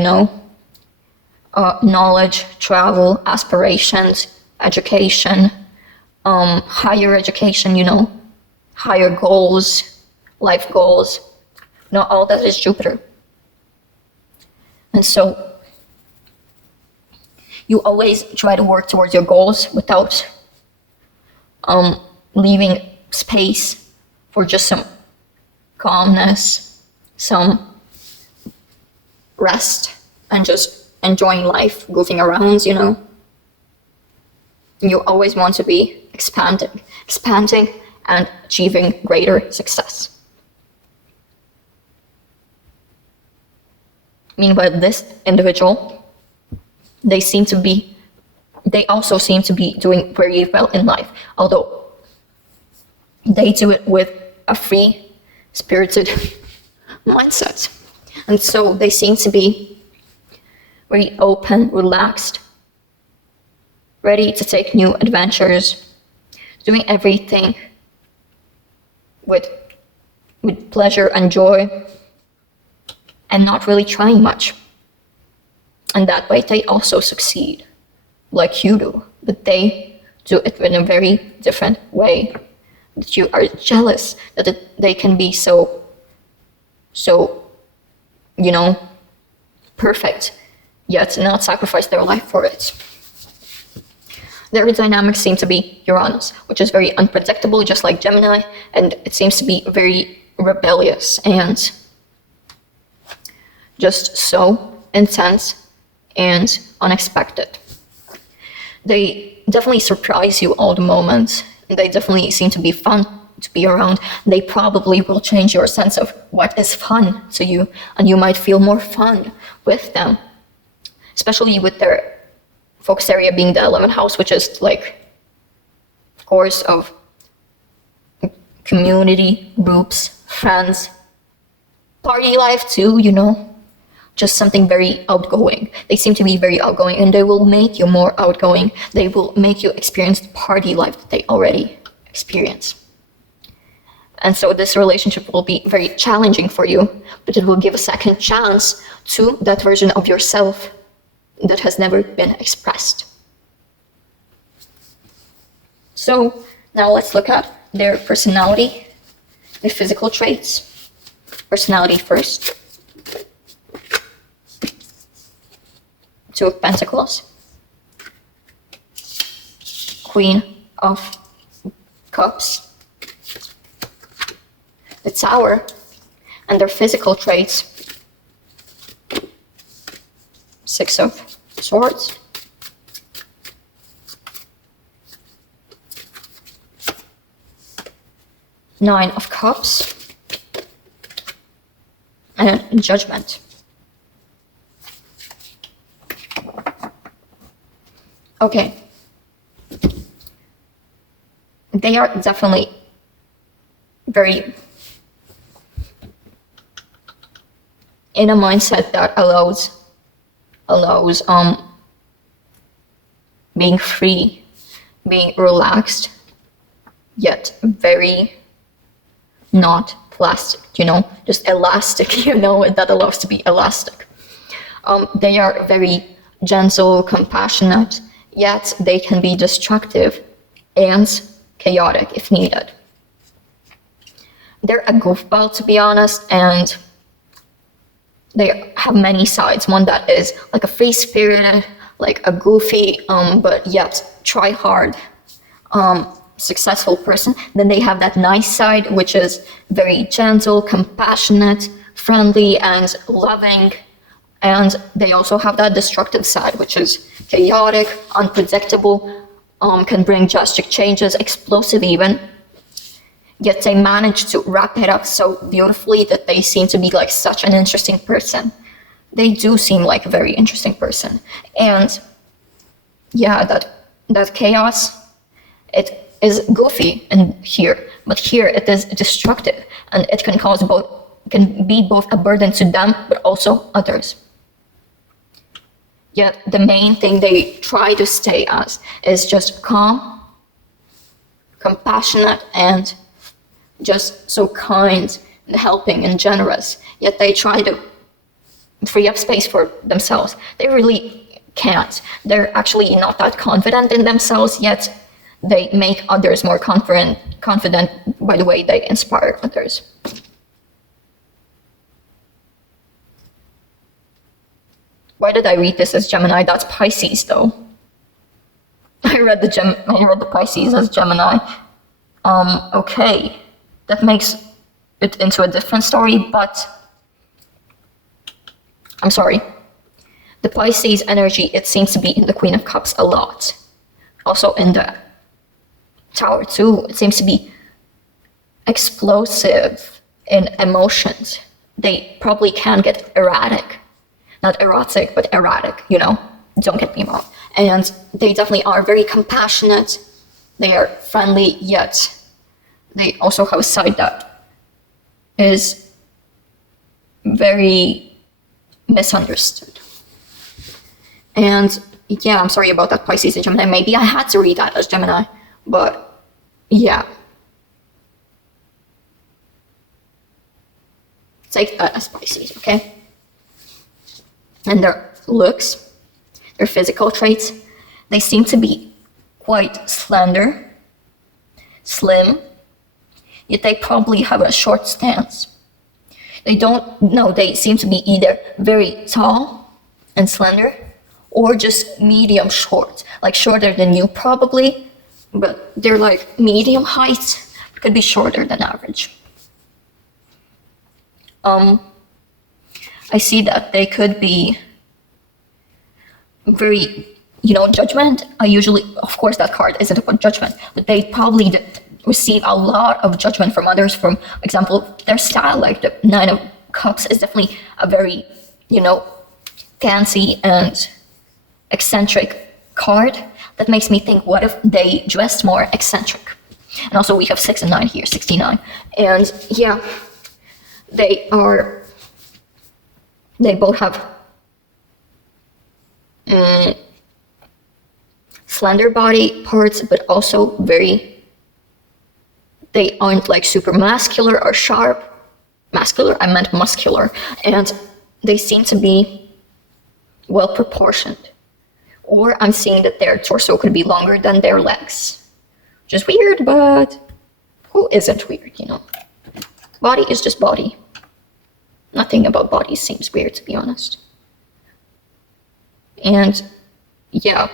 knowledge, travel, aspirations, education, higher education, higher goals, life goals. All that is Jupiter. And so you always try to work towards your goals without leaving space for just some calmness, some rest, and just enjoying life, goofing around, You always want to be expanding and achieving greater success. Meanwhile, this individual, they also seem to be doing very well in life, although they do it with a free-spirited mindset. And so they seem to be very open, relaxed, ready to take new adventures, doing everything with pleasure and joy, and not really trying much. And that way they also succeed, like you do, but they do it in a very different way. That you are jealous that they can be so, perfect, yet not sacrifice their life for it. Their dynamics seem to be Uranus, which is very unpredictable, just like Gemini, and it seems to be very rebellious and just so intense and unexpected. They definitely surprise you all the moments. They definitely seem to be fun to be around. They probably will change your sense of what is fun to you, and you might feel more fun with them, especially with their focus area being the 11th house, which is of course, of community, groups, friends, party life too, just something very outgoing. They seem to be very outgoing, and they will make you more outgoing. They will make you experience the party life that they already experience. And so this relationship will be very challenging for you, but it will give a second chance to that version of yourself that has never been expressed. So now let's look at their personality, their physical traits. Personality first. Two of Pentacles, Queen of Cups, the Tower, and their physical traits, Six of Swords, Nine of Cups, and Judgment. Okay. They are definitely very in a mindset that allows being free, being relaxed, yet very not plastic, just elastic, that allows to be elastic. They are very gentle, compassionate, yet they can be destructive and chaotic if needed. They're a goofball, to be honest, and they have many sides. One that is like a free-spirited, like a goofy, but yet try hard, successful person. Then they have that nice side, which is very gentle, compassionate, friendly, and loving. And they also have that destructive side, which is chaotic, unpredictable, can bring drastic changes, explosive even. Yet they manage to wrap it up so beautifully that they seem to be like such an interesting person. They do seem like a very interesting person. And yeah, that chaos, it is goofy in here, but here it is destructive, and it can be both a burden to them, but also others. Yet the main thing they try to stay as is just calm, compassionate, and just so kind and helping and generous. Yet they try to free up space for themselves. They really can't. They're actually not that confident in themselves, yet they make others more confident by the way they inspire others. Why did I read this as Gemini? That's Pisces, though. I read the Pisces as Gemini. Okay, that makes it into a different story, but I'm sorry. The Pisces energy, it seems to be in the Queen of Cups a lot. Also in the Tower too, it seems to be explosive in emotions. They probably can get erratic. Not erotic, but erratic, Don't get me wrong. And they definitely are very compassionate. They are friendly, yet they also have a side that is very misunderstood. And yeah, I'm sorry about that, Pisces and Gemini. Maybe I had to read that as Gemini, but yeah. Take that as Pisces, okay? And their looks, their physical traits, they seem to be quite slender, slim, yet they probably have a short stance. They seem to be either very tall and slender, or just medium short, like shorter than you probably, but they're like medium height, could be shorter than average. I see that they could be very, judgment. Of course that card isn't about judgment, but they probably receive a lot of judgment from others. For example, their style, like the Nine of Cups is definitely a very, fancy and eccentric card. That makes me think, what if they dressed more eccentric? And also we have 6 and 9 here, 69. And yeah, they both have slender body parts, but also they aren't like super muscular or sharp. I meant muscular. And they seem to be well proportioned. Or I'm seeing that their torso could be longer than their legs. Which is weird, but who isn't weird, Body is just body. Nothing about body seems weird, to be honest. And yeah,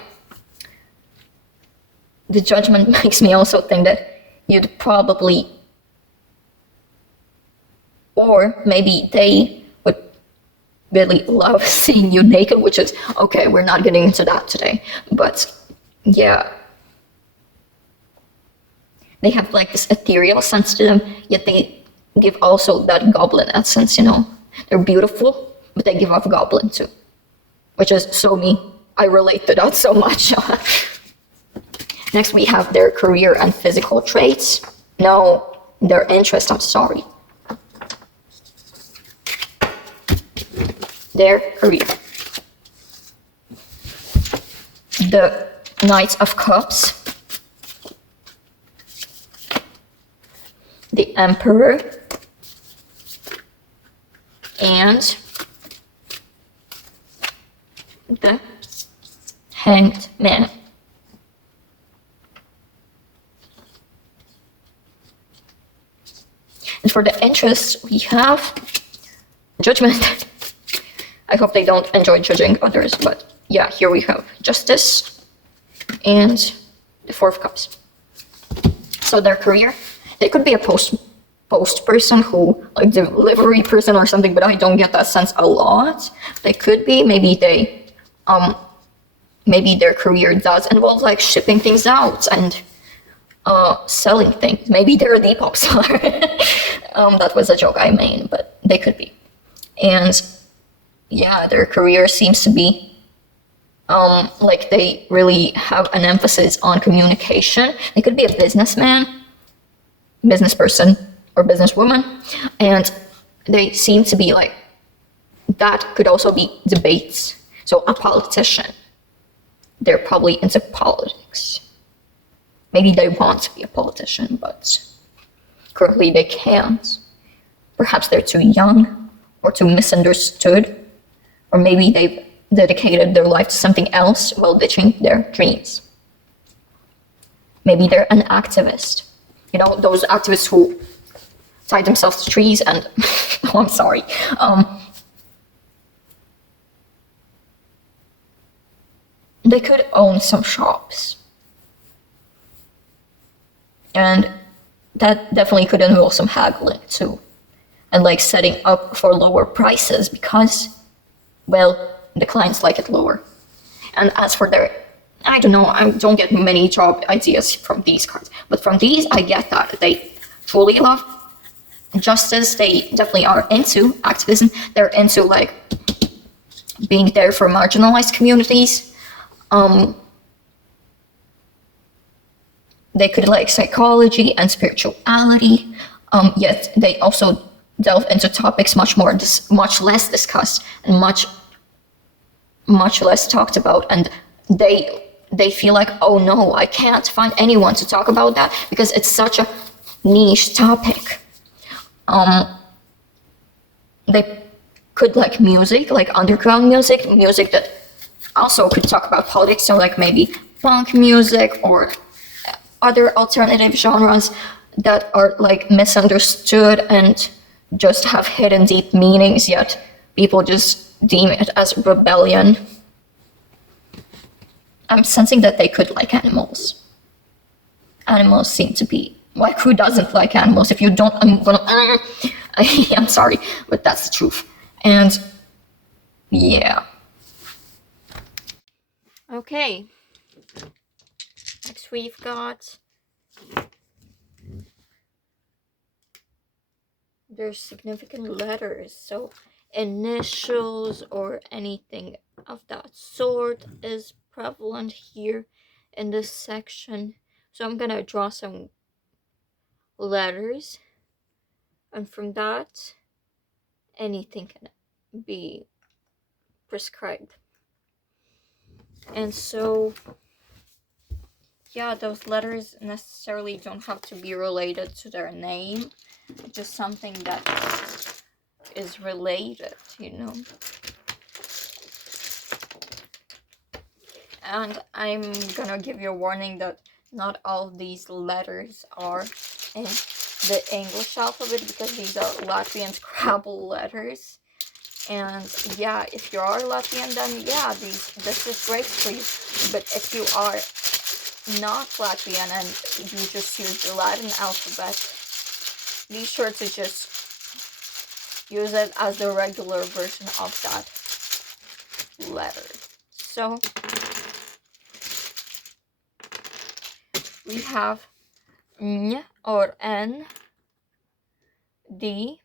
the judgment makes me also think that you'd probably, or maybe they would really love seeing you naked, which is, okay, we're not getting into that today. But yeah, they have like this ethereal sense to them, yet they give also that goblin essence, They're beautiful, but they give off goblin too, which is so me. I relate to that so much. Next, we have their career and physical traits. No, their interest, I'm sorry. Their career. The Knight of Cups. The Emperor. And the Hanged Man. And for the interest, we have Judgment. I hope they don't enjoy judging others, but yeah, here we have Justice and the Four of Cups. So their career, they could be a post person who, like, delivery person or something, but I don't get that sense a lot. They could be, maybe their career does involve like shipping things out and selling things. Maybe they're a Depop seller. That was a joke I made, but they could be. And yeah, their career seems to be like they really have an emphasis on communication. They could be a businessman, business person, or businesswoman, and they seem to be like, that could also be debates. So a politician, they're probably into politics. Maybe they want to be a politician, but currently they can't. Perhaps they're too young or too misunderstood, or maybe they've dedicated their life to something else while ditching their dreams. Maybe they're an activist. You know, those activists who tie themselves to trees and, oh, I'm sorry. They could own some shops. And that definitely could involve some haggling too. And like setting up for lower prices because, well, the clients like it lower. And as for their, I don't know, I don't get many job ideas from these cards. But from these, I get that they truly love justice. They definitely are into activism. They're into like being there for marginalized communities. They could like psychology and spirituality, yet they also delve into topics much less discussed and much less talked about. And they feel like, oh no, I can't find anyone to talk about that because it's such a niche topic. They could like music, like underground music that also could talk about politics. So like maybe punk music or other alternative genres that are like misunderstood and just have hidden deep meanings, yet people just deem it as rebellion. I'm sensing that they could like animals. Animals seem to be, like, who doesn't like animals? If you don't, I'm gonna, I'm sorry, but that's the truth. And yeah. Okay. Next we've got, there's significant letters, so initials or anything of that sort is prevalent here in this section. So I'm gonna draw some letters, and from that, anything can be prescribed. And so, yeah, those letters necessarily don't have to be related to their name, just something that is related, you know. And I'm gonna give you a warning that not all of these letters are in the English alphabet because these are Latvian Scrabble letters. And yeah, if you are Latvian, then yeah, this is great for you. But if you are not Latvian and you just use the Latin alphabet, be sure to just use it as the regular version of that letter. So we have N or N, D,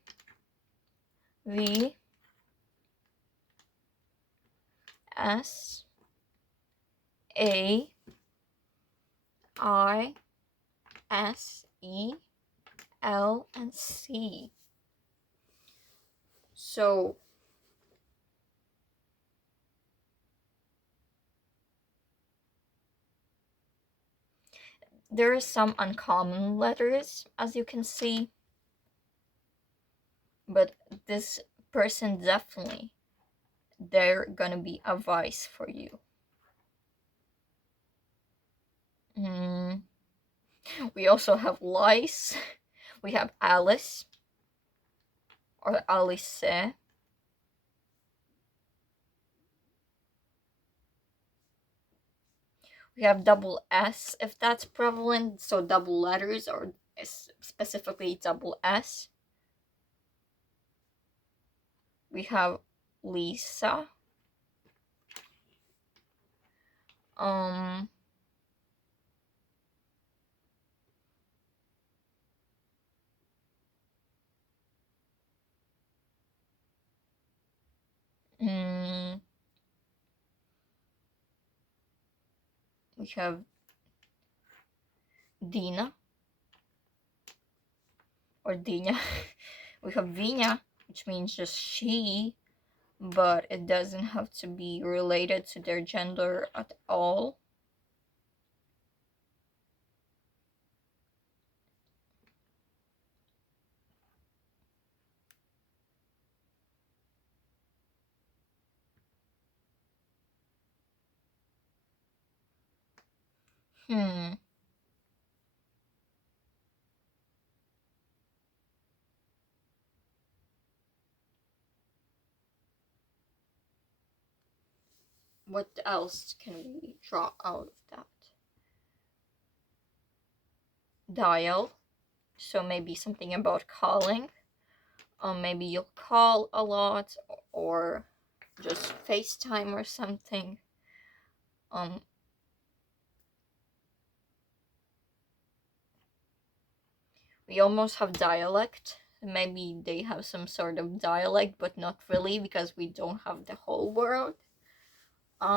V, S, A, I, S, E, L, and C. So there are some uncommon letters, as you can see, but this person definitely, they're gonna be a vice for you. We also have Lice. We have Alice or Alice. We have double S if that's prevalent, so double letters or specifically double S. We have Lisa. Um, mm, we have Dina or Dina. We have Vina, which means just she, but it doesn't have to be related to their gender at all. Hmm. What else can we draw out of that? Dial. So maybe something about calling. Maybe you'll call a lot or just FaceTime or something. We almost have dialect. Maybe they have some sort of dialect, but not really because we don't have the whole word. We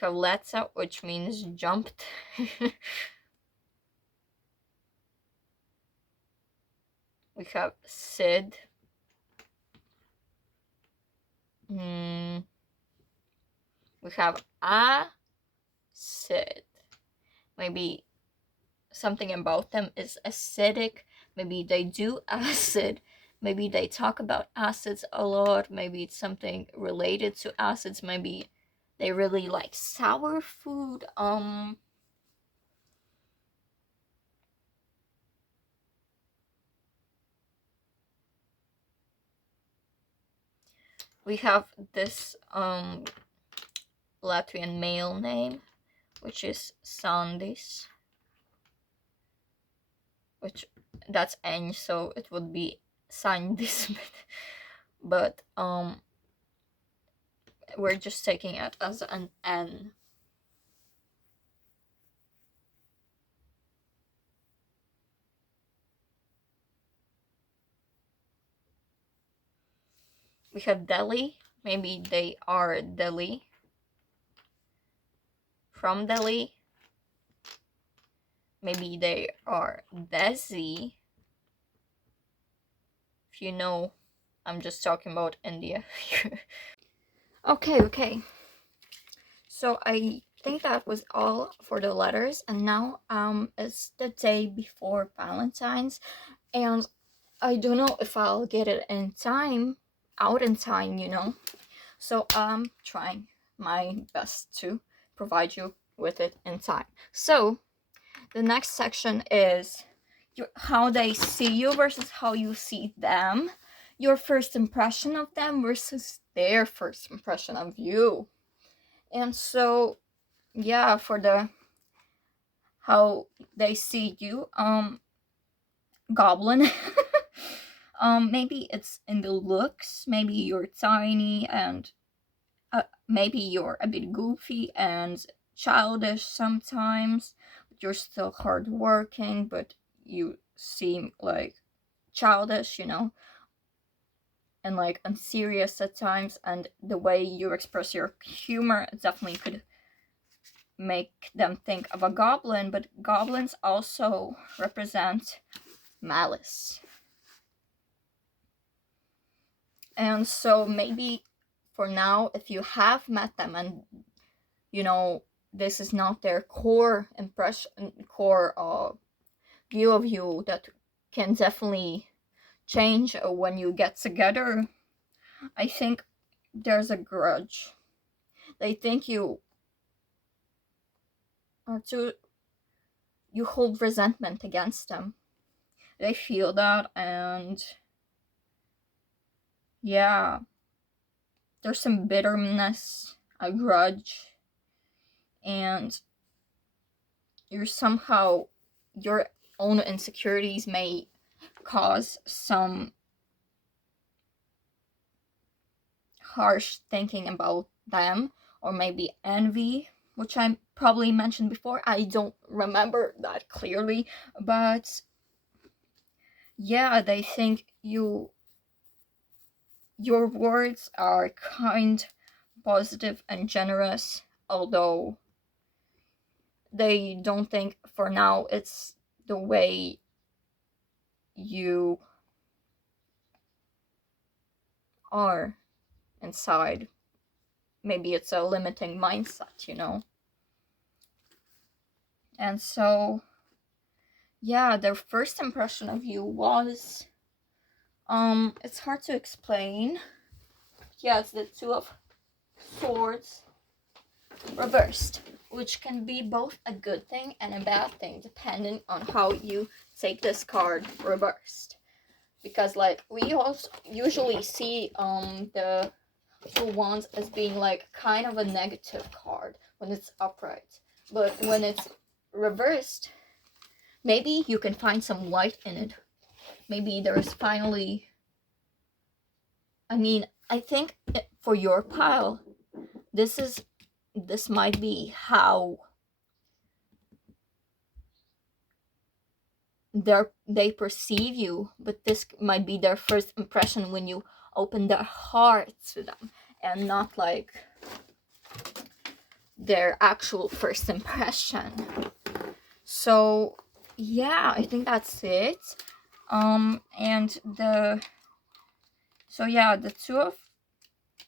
have letza, which means jumped. We have Sid. We have acid. Maybe something about them is acidic. Maybe they do acid. Maybe they talk about acids a lot. Maybe it's something related to acids. Maybe they really like sour food. We have this Latvian male name, which is Sandis, which that's N, so it would be Sandis, but we're just taking it as an N. We have Delhi. Maybe they are Delhi. From Delhi. Maybe they are Desi. If you know, I'm just talking about India. Okay. So I think that was all for the letters, and now it's the day before Valentine's, and I don't know if I'll get it in time, out in time, So I'm trying my best to provide you with it in time. So the next section is how they see you versus how you see them. Your first impression of them versus their first impression of you. And so, yeah, for the how they see you, goblin. Maybe it's in the looks. Maybe you're tiny and maybe you're a bit goofy and childish sometimes, but you're still hardworking, but you seem like childish, and like unserious at times, and the way you express your humor definitely could make them think of a goblin, but goblins also represent malice. And so maybe for now, if you have met them and this is not their core impression, core view of you, that can definitely change when you get together. I think there's a grudge. They think you or you hold resentment against them. They feel that, and yeah, there's some bitterness, a grudge, and you're somehow, your own insecurities may cause some harsh thinking about them, or maybe envy, which I probably mentioned before. I don't remember that clearly, but yeah, they think your words are kind, positive, and generous, although they don't think for now it's the way you are inside. Maybe it's a limiting mindset, you know? And so, yeah, their first impression of you was, it's hard to explain. Yeah, it's the Two of Swords reversed, which can be both a good thing and a bad thing, depending on how you take this card reversed. Because, like, we also usually see the Two Wands as being like kind of a negative card when it's upright, but when it's reversed, maybe you can find some light in it. Maybe there's finally, I think for your pile, this might be how they perceive you, but this might be their first impression when you open their heart to them, and not like their actual first impression. So yeah, I think that's it. And the Two of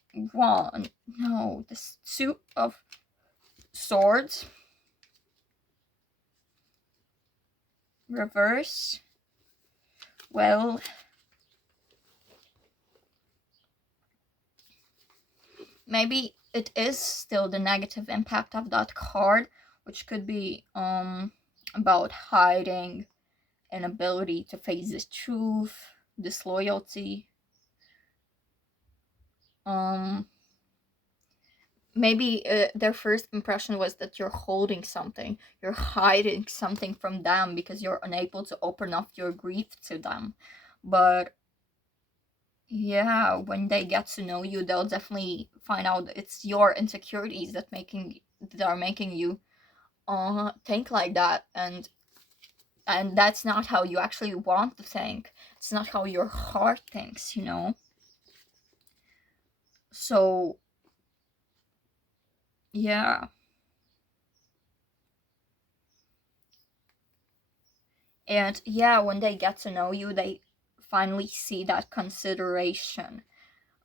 the Two of Swords reverse. Well, maybe it is still the negative impact of that card, which could be about hiding, inability to face the truth, disloyalty. Maybe their first impression was that you're holding something, you're hiding something from them because you're unable to open up your grief to them. But yeah, when they get to know you, they'll definitely find out it's your insecurities that are making you think like that, and that's not how you actually want to think. It's not how your heart thinks, you know. So yeah. And yeah, when they get to know you, they finally see that consideration,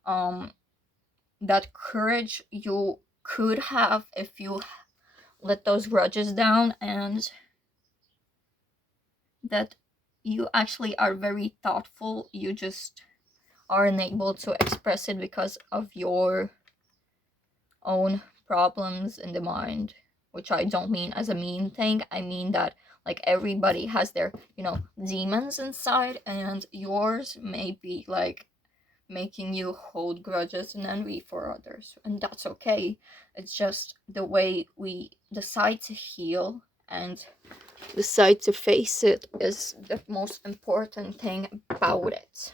that courage you could have if you let those grudges down, and that you actually are very thoughtful. You just are unable to express it because of your own problems in the mind, which I don't mean as a mean thing. I mean that, like, everybody has their, demons inside, and yours may be like making you hold grudges and envy for others, and that's okay. It's just the way we decide to heal and decide to face it is the most important thing about it.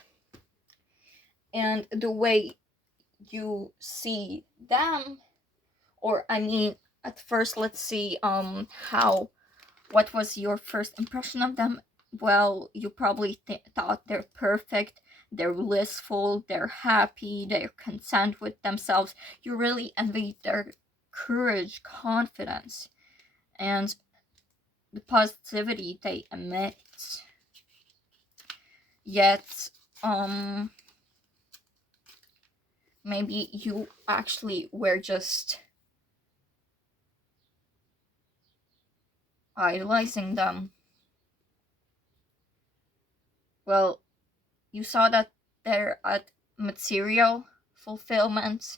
And the way you see them, or at first, let's see what was your first impression of them. Well, you probably thought they're perfect, they're blissful, they're happy, they're content with themselves. You really envied their courage, confidence, and the positivity they emit. Yet maybe you actually were just idolizing them. Well, you saw that they're at material fulfillment.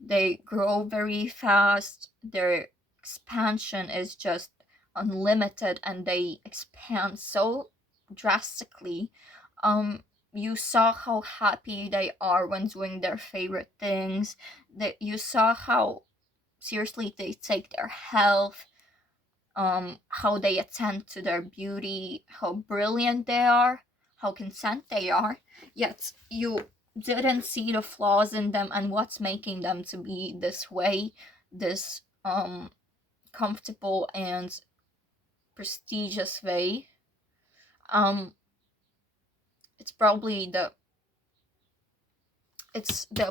They grow very fast. They're expansion is just unlimited, and they expand so drastically. You saw how happy they are when doing their favorite things. That you saw how seriously they take their health, how they attend to their beauty, how brilliant they are, how content they are. Yet you didn't see the flaws in them and what's making them to be this way, this comfortable and prestigious way. It's probably the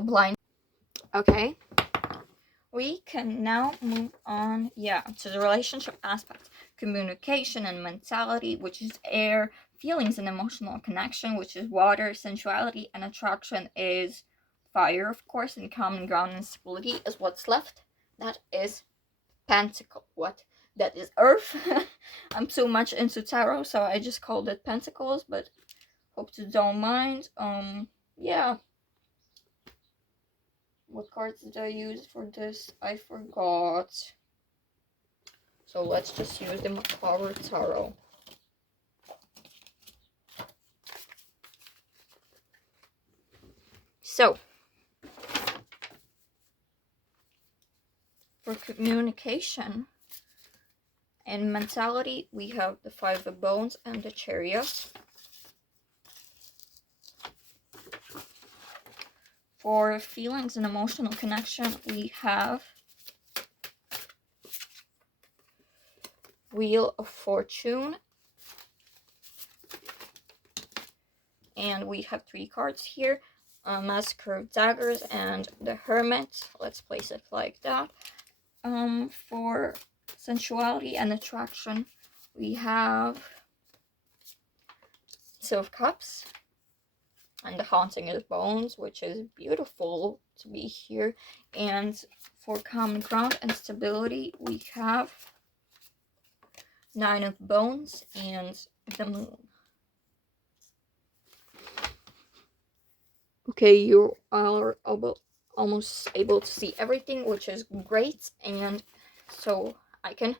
blind. Okay, we can now move on, to the relationship aspect. Communication and mentality, which is air. Feelings and emotional connection, which is water. Sensuality and attraction is fire, of course. And common ground and stability is what's left. That is pentacle. What? That is earth. I'm so much into tarot, so I just called it pentacles, but hope you don't mind. Yeah. What cards did I use for this? I forgot. So let's just use the Macabre Tarot. So, for communication and mentality, we have the Five of Bones and the Chariot. For feelings and emotional connection, we have Wheel of Fortune. And we have 3 cards here. Massacre of Daggers and the Hermit. Let's place it like that. For sensuality and attraction, we have Two of Cups and the Haunting of Bones, which is beautiful to be here. And for common ground and stability, we have Nine of Bones and the Moon. Okay, you are almost able to see everything, which is great, and so I can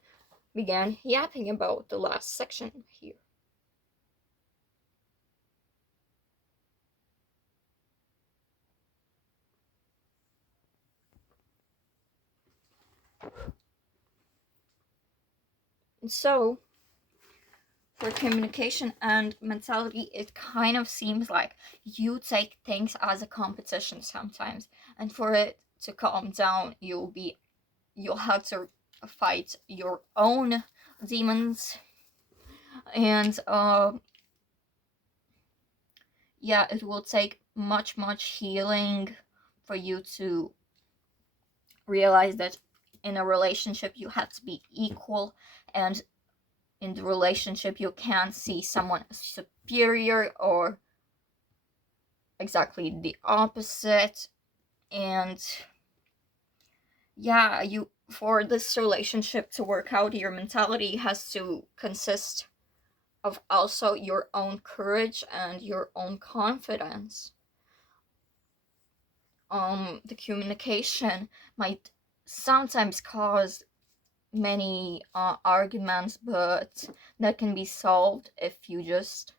begin yapping about the last section here. And so, for communication and mentality, it kind of seems like you take things as a competition sometimes, and for it to calm down, you'll have to fight your own demons, and it will take much healing for you to realize that in a relationship you have to be equal, and in the relationship you can't see someone as superior or exactly the opposite. And you, for this relationship to work out, your mentality has to consist of also your own courage and your own confidence. The communication might sometimes cause many arguments, but that can be solved if you just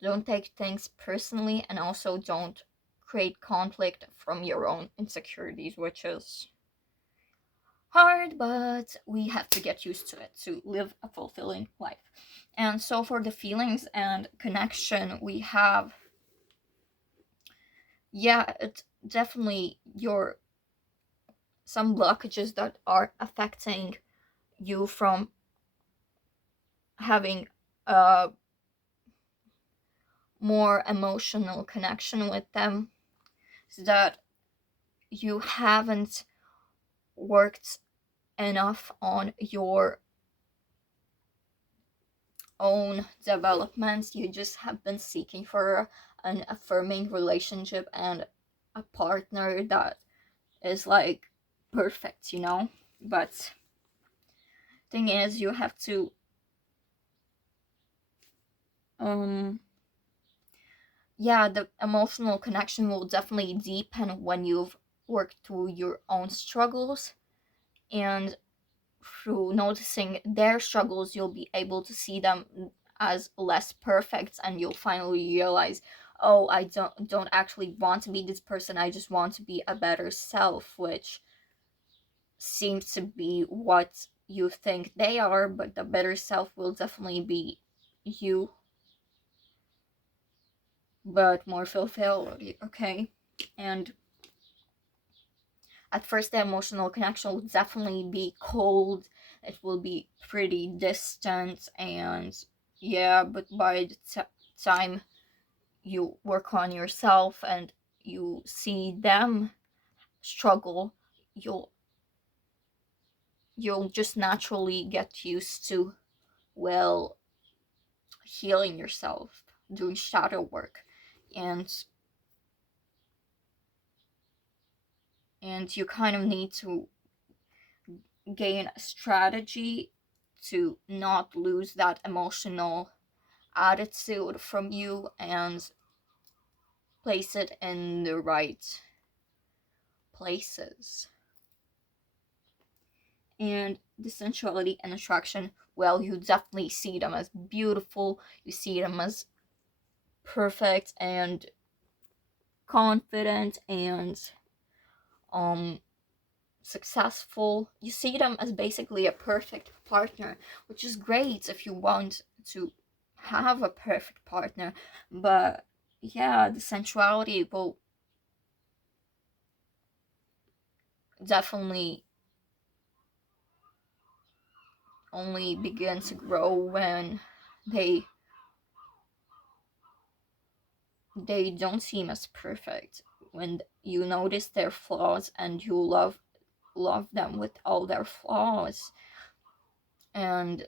don't take things personally, and also don't create conflict from your own insecurities, which is hard, but we have to get used to it to live a fulfilling life. And so for the feelings and connection, we have it's definitely some blockages that are affecting you from having a more emotional connection with them, so that you haven't worked enough on your own development. You just have been seeking for an affirming relationship and a partner that is like perfect, but thing is, you have to the emotional connection will definitely deepen when you've worked through your own struggles, and through noticing their struggles, you'll be able to see them as less perfect, and you'll finally realize, oh, I don't actually want to be this person, I just want to be a better self, which seems to be what you think they are, but the better self will definitely be you, but more fulfilled, okay? And at first, the emotional connection will definitely be cold, it will be pretty distant, and yeah, but by the time you work on yourself and you see them struggle, you'll just naturally get used to, well, healing yourself, doing shadow work, and you kind of need to gain a strategy to not lose that emotional attitude from you and place it in the right places. And the sensuality and attraction, well, you definitely see them as beautiful, you see them as perfect and confident and successful. You see them as basically a perfect partner, which is great if you want to have a perfect partner. But yeah, the sensuality will definitely only begin to grow when they don't seem as perfect, when you notice their flaws and you love them with all their flaws. And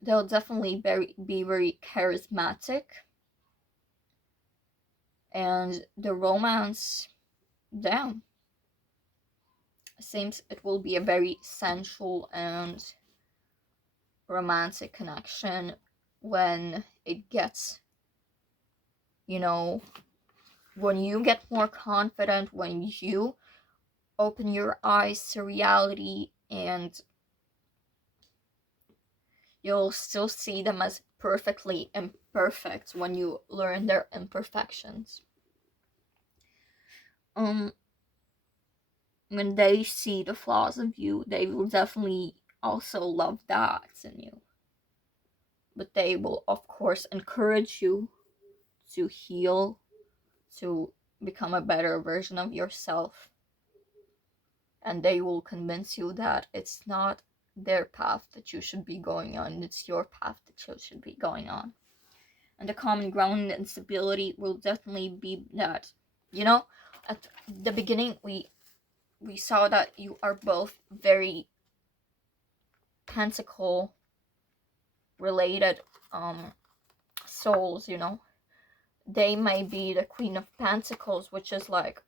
they'll definitely be very charismatic, and the romance, damn, seems it will be a very sensual and romantic connection when it gets, you know, when you get more confident, when you open your eyes to reality, and you'll still see them as perfectly imperfect when you learn their imperfections. Um, when they see the flaws of you, they will definitely also love that in you. But they will, of course, encourage you to heal, to become a better version of yourself. And they will convince you that it's not their path that you should be going on, it's your path that you should be going on. And the common ground and stability will definitely be that, at the beginning we saw that you are both very pentacle related souls. They may be the Queen of Pentacles, which is like